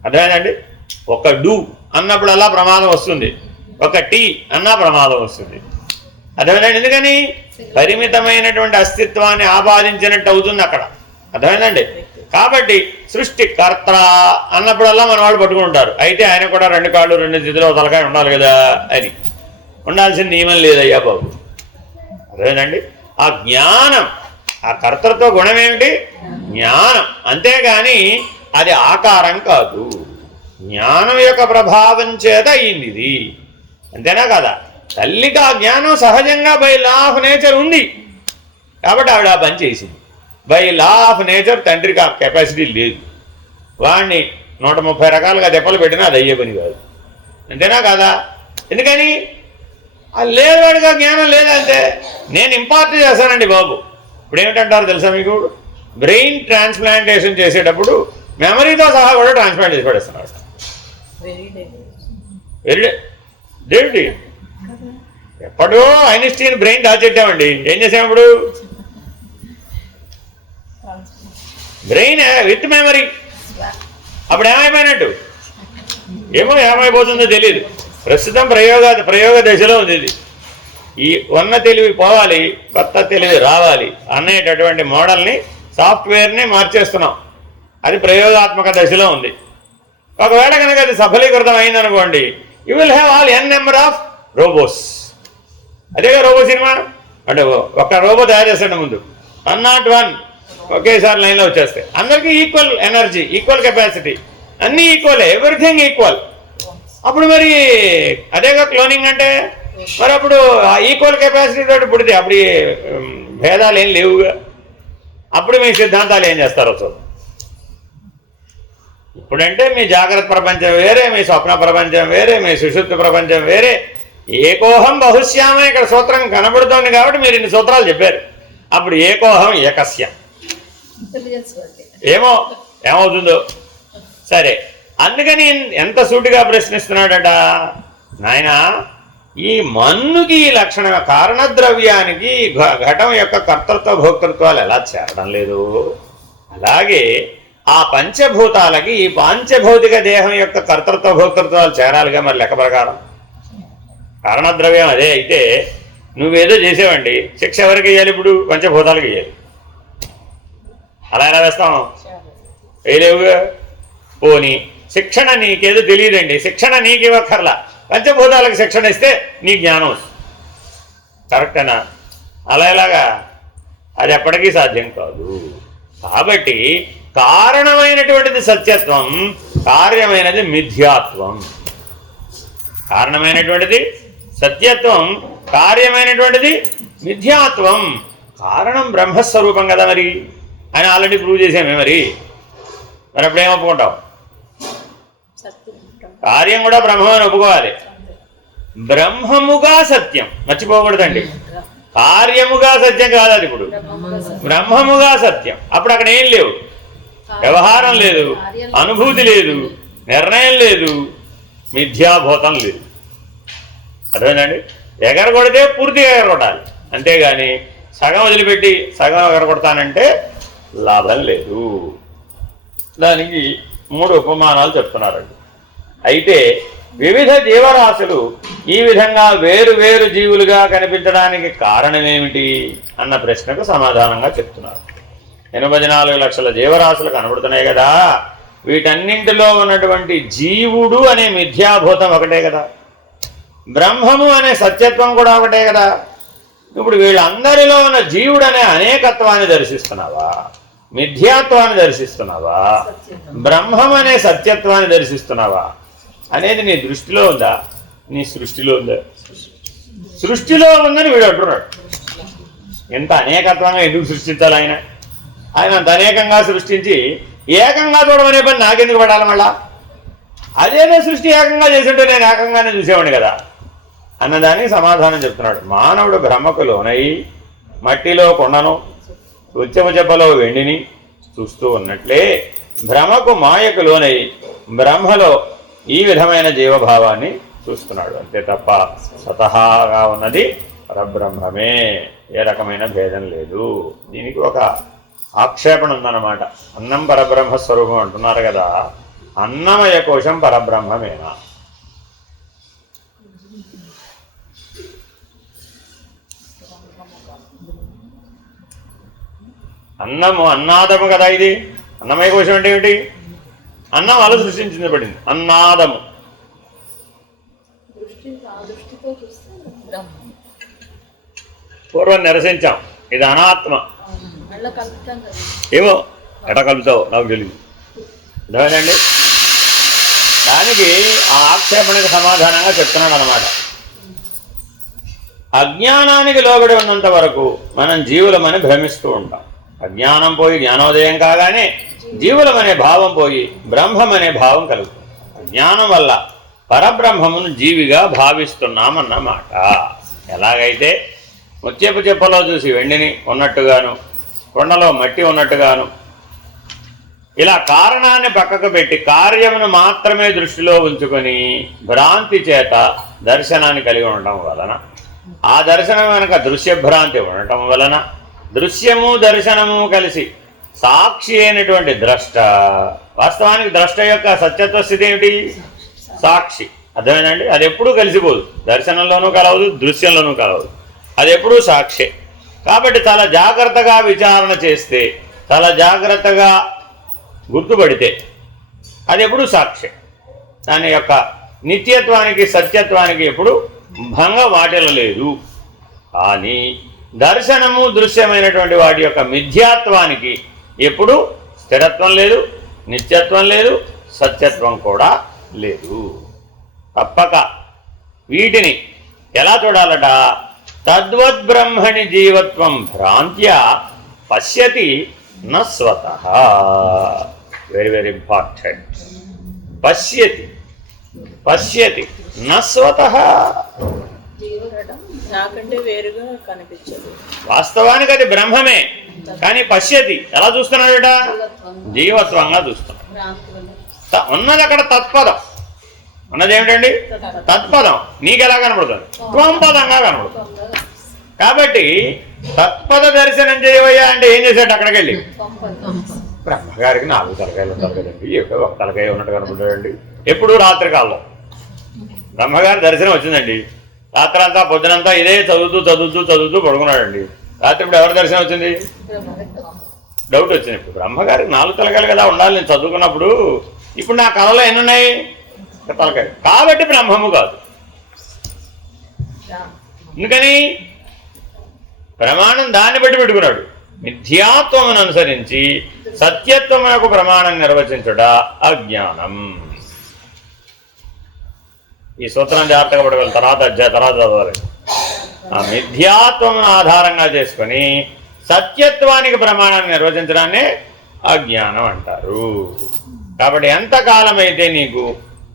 అర్థమైందండి? ఒక డు అన్నప్పుడల్లా ప్రమాదం వస్తుంది, ఒక టీ అన్నా ప్రమాదం వస్తుంది. అర్థమైందండి? ఎందుకని? పరిమితమైనటువంటి అస్తిత్వాన్ని ఆపాదించినట్టు అవుతుంది అక్కడ. అర్థమైందండి? కాబట్టి సృష్టికర్త అన్నప్పుడల్లా మన వాళ్ళు పట్టుకుంటారు. అయితే ఆయన కూడా 2 కాళ్ళు 2 చేతులు తలకాయ ఉండాలి కదా అని. ఉండాల్సిన నియమం లేదయ్యా బాబు. అర్థమైందండి? ఆ జ్ఞానం, ఆ కర్తృత్వ గుణం ఏమిటి? జ్ఞానం. అంతేగాని అది ఆకారం కాదు. జ్ఞానం యొక్క ప్రభావం చేత అయింది ఇది. అంతేనా కదా? తల్లికి ఆ జ్ఞానం సహజంగా బై లా ఆఫ్ నేచర్ ఉంది కాబట్టి ఆవిడ ఆ పని చేసింది. బై లా ఆఫ్ నేచర్ తండ్రికి ఆ కెపాసిటీ లేదు. వాడిని 130 రకాలుగా దెబ్బలు పెట్టినా అది అయ్యే పని కాదు. అంతేనా కదా? ఎందుకని? అది లేదు, వాడిగా జ్ఞానం లేదంటే. నేను ఇంపార్ట్ చేశానండి బాబు. ఇప్పుడు ఏమిటంటారు తెలుసా మీకు? బ్రెయిన్ ట్రాన్స్ప్లాంటేషన్ చేసేటప్పుడు మెమరీతో సహా కూడా ట్రాన్స్ప్లాంట్ చేసి పడేస్తున్నాడు. దేవుడి ఎప్పుడో ఐన్స్టీన్ బ్రెయిన్ దాచేట్టామండి. ఏం చేసాము? Brain with memory. అప్పుడు ఏమైపోయినట్టు? ఏమో ఏమైపోతుందో తెలియదు. ప్రస్తుతం ప్రయోగ దశలో ఉంది ఇది. ఈ ఉన్న తెలివి పోవాలి, కొత్త తెలివి రావాలి అనేటటువంటి మోడల్ని, సాఫ్ట్వేర్ని మార్చేస్తున్నాం. అది ప్రయోగాత్మక దశలో ఉంది. ఒకవేళ కనుక అది సఫలీకృతం అయిందనుకోండి, you will have all n number of robots. అదేగా రోబో సినిమా అంటే ఒక రోబో తయారు చేస్తాడు ముందు, 101 ఒకేసారి లైన్లో వచ్చేస్తాయి. అందరికీ ఈక్వల్ ఎనర్జీ, ఈక్వల్ కెపాసిటీ, అన్నీ ఈక్వలే, ఎవ్రీథింగ్ ఈక్వల్. అప్పుడు మరి అదేగా క్లోనింగ్ అంటే. మరి అప్పుడు ఆ ఈక్వల్ కెపాసిటీ తోటి పుడితే అప్పుడు భేదాలు ఏం లేవుగా. అప్పుడు మీ సిద్ధాంతాలు ఏం చేస్తారో చూద్దాం. ఇప్పుడంటే మీ జాగ్రత్త ప్రపంచం వేరే, మీ స్వప్న ప్రపంచం వేరే, మీ సుషుప్తి ప్రపంచం వేరే. ఏకోహం బహుశ్యామ ఇక్కడ సూత్రం కనబడుతోంది కాబట్టి మీరు ఇన్ని సూత్రాలు చెప్పారు. అప్పుడు ఏకోహం ఏకస్య ఏమవుతుందో. సరే, అందుకని ఎంత సూటిగా ప్రశ్నిస్తున్నాడట నాయన. ఈ మన్నుకి ఈ లక్షణ కారణద్రవ్యానికి ఘటం యొక్క కర్తృత్వ భోక్తృత్వాలు ఎలా చేరడం లేదు, అలాగే ఆ పంచభూతాలకి ఈ పాంచభౌతిక దేహం యొక్క కర్తృత్వ భోక్తృత్వాలు చేరాలిగా మరి లెక్క ప్రకారం. కారణద్రవ్యం అదే అయితే నువ్వేదో చేసేవండి, శిక్ష ఎవరికి వేయాలి? ఇప్పుడు పంచభూతాలకు వేయాలి. అలా ఎలా వేస్తాం? వేయలేవుగా. పోనీ శిక్షణ నీకేదో తెలియదండి, శిక్షణ నీకు ఇవ్వక్కర్లా, పంచభూతాలకు శిక్షణ ఇస్తే నీ జ్ఞానం వస్తుంది. కరెక్టేనా? అలా ఎలాగా? అది ఎప్పటికీ సాధ్యం కాదు. కాబట్టి కారణమైనటువంటిది సత్యత్వం, కార్యమైనది మిథ్యాత్వం. కారణమైనటువంటిది సత్యత్వం, కార్యమైనటువంటిది మిథ్యాత్వం. కారణం బ్రహ్మస్వరూపం కదా మరి అని ఆల్రెడీ ప్రూవ్ చేసామే. మరి అప్పుడేం ఒప్పుకుంటావు? కార్యం కూడా బ్రహ్మమని ఒప్పుకోవాలి. బ్రహ్మముగా సత్యం మర్చిపోకూడదండి. కార్యముగా సత్యం కాదు అది. ఇప్పుడు బ్రహ్మముగా సత్యం. అప్పుడు అక్కడ ఏం లేవు, వ్యవహారం లేదు, అనుభూతి లేదు, నిర్ణయం లేదు, మిథ్యాభూతం లేదు. అర్థమేనండి? ఎగరగొడితే పూర్తిగా ఎగరగొట్టాలి, అంతేగాని సగం వదిలిపెట్టి సగం ఎగరగొడతానంటే లాభం లేదు. దానికి 3 ఉపమానాలు చెప్తున్నారండి. అయితే వివిధ జీవరాశులు ఈ విధంగా వేరు వేరు జీవులుగా కనిపించడానికి కారణమేమిటి అన్న ప్రశ్నకు సమాధానంగా చెప్తున్నారు. 84 లక్షల జీవరాశులు కనబడుతున్నాయి కదా, వీటన్నింటిలో ఉన్నటువంటి జీవుడు అనే మిథ్యాభూతం ఒకటే కదా, బ్రహ్మము అనే సత్యత్వం కూడా ఒకటే కదా. ఇప్పుడు వీళ్ళందరిలో ఉన్న జీవుడు అనే అనేకత్వాన్ని దర్శిస్తున్నావా? మిథ్యాత్వాన్ని దర్శిస్తున్నావా, బ్రహ్మం అనే సత్యత్వాన్ని దర్శిస్తున్నావా అనేది నీ దృష్టిలో ఉందా, నీ సృష్టిలో ఉందా? సృష్టిలో ఉందని వీడు అంటున్నాడు. ఎంత అనేకత్వంగా ఎందుకు సృష్టించాలి ఆయన? ఆయన అంత అనేకంగా సృష్టించి ఏకంగా చూడమనే పని నాకెందుకు పడాలి? మళ్ళా అదేదో సృష్టి ఏకంగా చేసింటే నేను ఏకంగానే చూసేవాడిని కదా అన్నదానికి సమాధానం చెప్తున్నాడు. మానవుడు భ్రమకు లోనై మట్టిలో కొండను, ఉచ్చపు చెప్పలో వెండిని చూస్తూ ఉన్నట్లే భ్రమకు మాయకు లోనై బ్రహ్మలో ఈ విధమైన జీవభావాన్ని చూస్తున్నాడు. అంతే తప్ప స్వతహాగా ఉన్నది పరబ్రహ్మమే, ఏ రకమైన భేదం లేదు. దీనికి ఒక ఆక్షేపణ ఉందన్నమాట. అన్నం పరబ్రహ్మ స్వరూపం అంటున్నారు కదా, అన్నమయ కోశం పరబ్రహ్మమేనా? అన్నము అన్నాదము కదా ఇది. అన్నమయ కోశం అంటే ఏమిటి? అన్నం అలా సృష్టించబడింది, అన్నాదము. పూర్వం నిరసించాం, ఇది అనాత్మ. ఏమో ఎట కలుపుతావు నాకు తెలియదు. అర్థమైందండి? దానికి ఆ ఆక్షేపణకి సమాధానంగా చెప్తున్నాడు అనమాట. అజ్ఞానానికి లోబడి ఉన్నంత వరకు మనం జీవులమని భ్రమిస్తూ ఉంటాం. అజ్ఞానం పోయి జ్ఞానోదయం కాగానే జీవులమనే భావం పోయి బ్రహ్మమనే భావం కలుగుతుంది. అజ్ఞానం వల్ల పరబ్రహ్మమును జీవిగా భావిస్తున్నామన్నమాట. ఎలాగైతే ముత్యపు చెప్పలో చూసి వెండిని ఉన్నట్టుగాను, కొండలో మట్టి ఉన్నట్టుగాను, ఇలా కారణాన్ని పక్కకు పెట్టి కార్యమును మాత్రమే దృష్టిలో ఉంచుకొని భ్రాంతి చేత దర్శనాన్ని కలిగి ఉండటం వలన, ఆ దర్శనం వెనక దృశ్యభ్రాంతి ఉండటం వలన దృశ్యము దర్శనము కలిసి సాక్షి అయినటువంటి ద్రష్ట, వాస్తవానికి ద్రష్ట యొక్క సత్యత్వ స్థితి ఏమిటి? సాక్షి. అర్థమైందండి? అది ఎప్పుడూ కలిసిపోదు, దర్శనంలోనూ కలవదు, దృశ్యంలోనూ కలవదు, అది ఎప్పుడూ సాక్షి. కాబట్టి చాలా జాగ్రత్తగా విచారణ చేస్తే, చాలా జాగ్రత్తగా గుర్తుపడితే అది ఎప్పుడూ సాక్షి. దాని యొక్క నిత్యత్వానికి సత్యత్వానికి ఎప్పుడు భంగం వాటిల్లలేదు. కానీ దర్శనము దృశ్యమైనటువంటి వాటి యొక్క మిథ్యాత్వానికి ఎప్పుడు స్థిరత్వం లేదు, నిత్యత్వం లేదు, సత్యత్వం కూడా లేదు. తప్పక వీటిని ఎలా చూడాలట? తద్వద్బ్రహ్మణి జీవత్వం భ్రాంత్యా పశ్యతి న స్వతః. Very very important. పశ్యతి పశ్యతి న స్వతః. నాకంటే వేరుగా కనిపించదు. వాస్తవానికి అది బ్రహ్మమే, కానీ పశ్యతి ఎలా చూస్తున్నాడట? జీవత్వంగా చూస్తున్నాడు. ఉన్నది అక్కడ తత్పదం. ఉన్నది ఏమిటండి? తత్పదం. నీకెలా కనబడుతుంది? త్వంపదంగా కనబడుతుంది. కాబట్టి తత్పద దర్శనం చేయవయ్యా అంటే ఏం చేశాడు? అక్కడికి వెళ్ళి బ్రహ్మగారికి 4 తలకాయలు ఉంటారు కదండి, ఒక తలకాయ ఉన్నట్టు కనబడ్డాడండి. ఎప్పుడు రాత్రి కాలంలో బ్రహ్మగారి దర్శనం వచ్చిందండి. రాత్రంతా పొద్దునంతా ఇదే చదువుతూ చదువుతూ చదువుతూ పడుకున్నాడండి. రాత్రి ఇప్పుడు ఎవరి దర్శనం వచ్చింది? డౌట్ వచ్చింది. ఇప్పుడు బ్రహ్మగారికి 4 తలకాయలు కదా ఉండాలి నేను చదువుకున్నప్పుడు. ఇప్పుడు నా కళలో ఎన్ని ఉన్నాయి? తలకాయ. కాబట్టి బ్రహ్మము కాదు. ఎందుకని? ప్రమాణం దాన్ని బట్టి పెట్టుకున్నాడు. మిథ్యాత్వమును అనుసరించి సత్యత్వమునకు ప్రమాణం నిర్వచించుట అజ్ఞానం. ఈ సూత్రం జాగ్రత్తగా పడగల తర్వాత చదవాలి. ఆ మిథ్యాత్వమును ఆధారంగా చేసుకుని సత్యత్వానికి ప్రమాణాన్ని నిర్వచించడాన్ని అజ్ఞానం అంటారు. కాబట్టి ఎంతకాలమైతే నీకు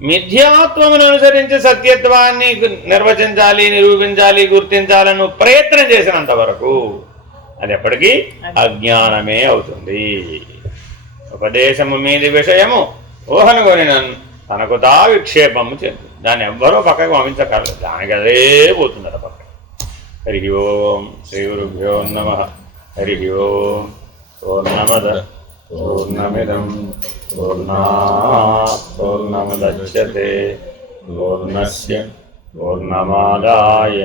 మిథ్యాత్వమును అనుసరించి సత్యత్వాన్ని నిర్వచించాలి, నిరూపించాలి, గుర్తించాలని ప్రయత్నం చేసినంత వరకు అది ఎప్పటికీ అజ్ఞానమే అవుతుంది. ఉపదేశము మీది విషయము ఊహనుకొని తనకు తా విక్షేపము చెంది దాన్ని ఎవ్వరూ పక్కకు పంపించగలరు. దానికి అదే పోతుందట పక్క. హరి ఓం శ్రీ గురుభ్యో నమః. హరి ఓం. పూర్ణమద పూర్ణమిదం పూర్ణాత్ పూర్ణముదచ్యతే పూర్ణస్య పూర్ణమాదాయ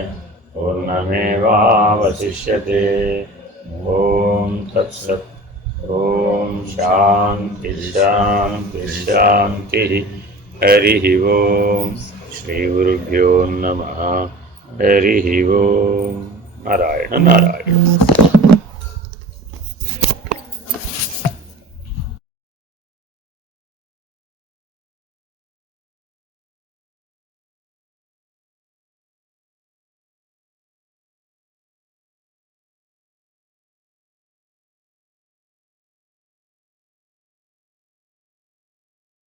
పూర్ణమేవావశిష్యతే. ఓం తత్సత్. ఓం శాంతి శాంతి శాంతి. హరి ఓం. శ్రీ గురుభ్యో నమః. హరి ఓం. నారాయణ నారాయణ.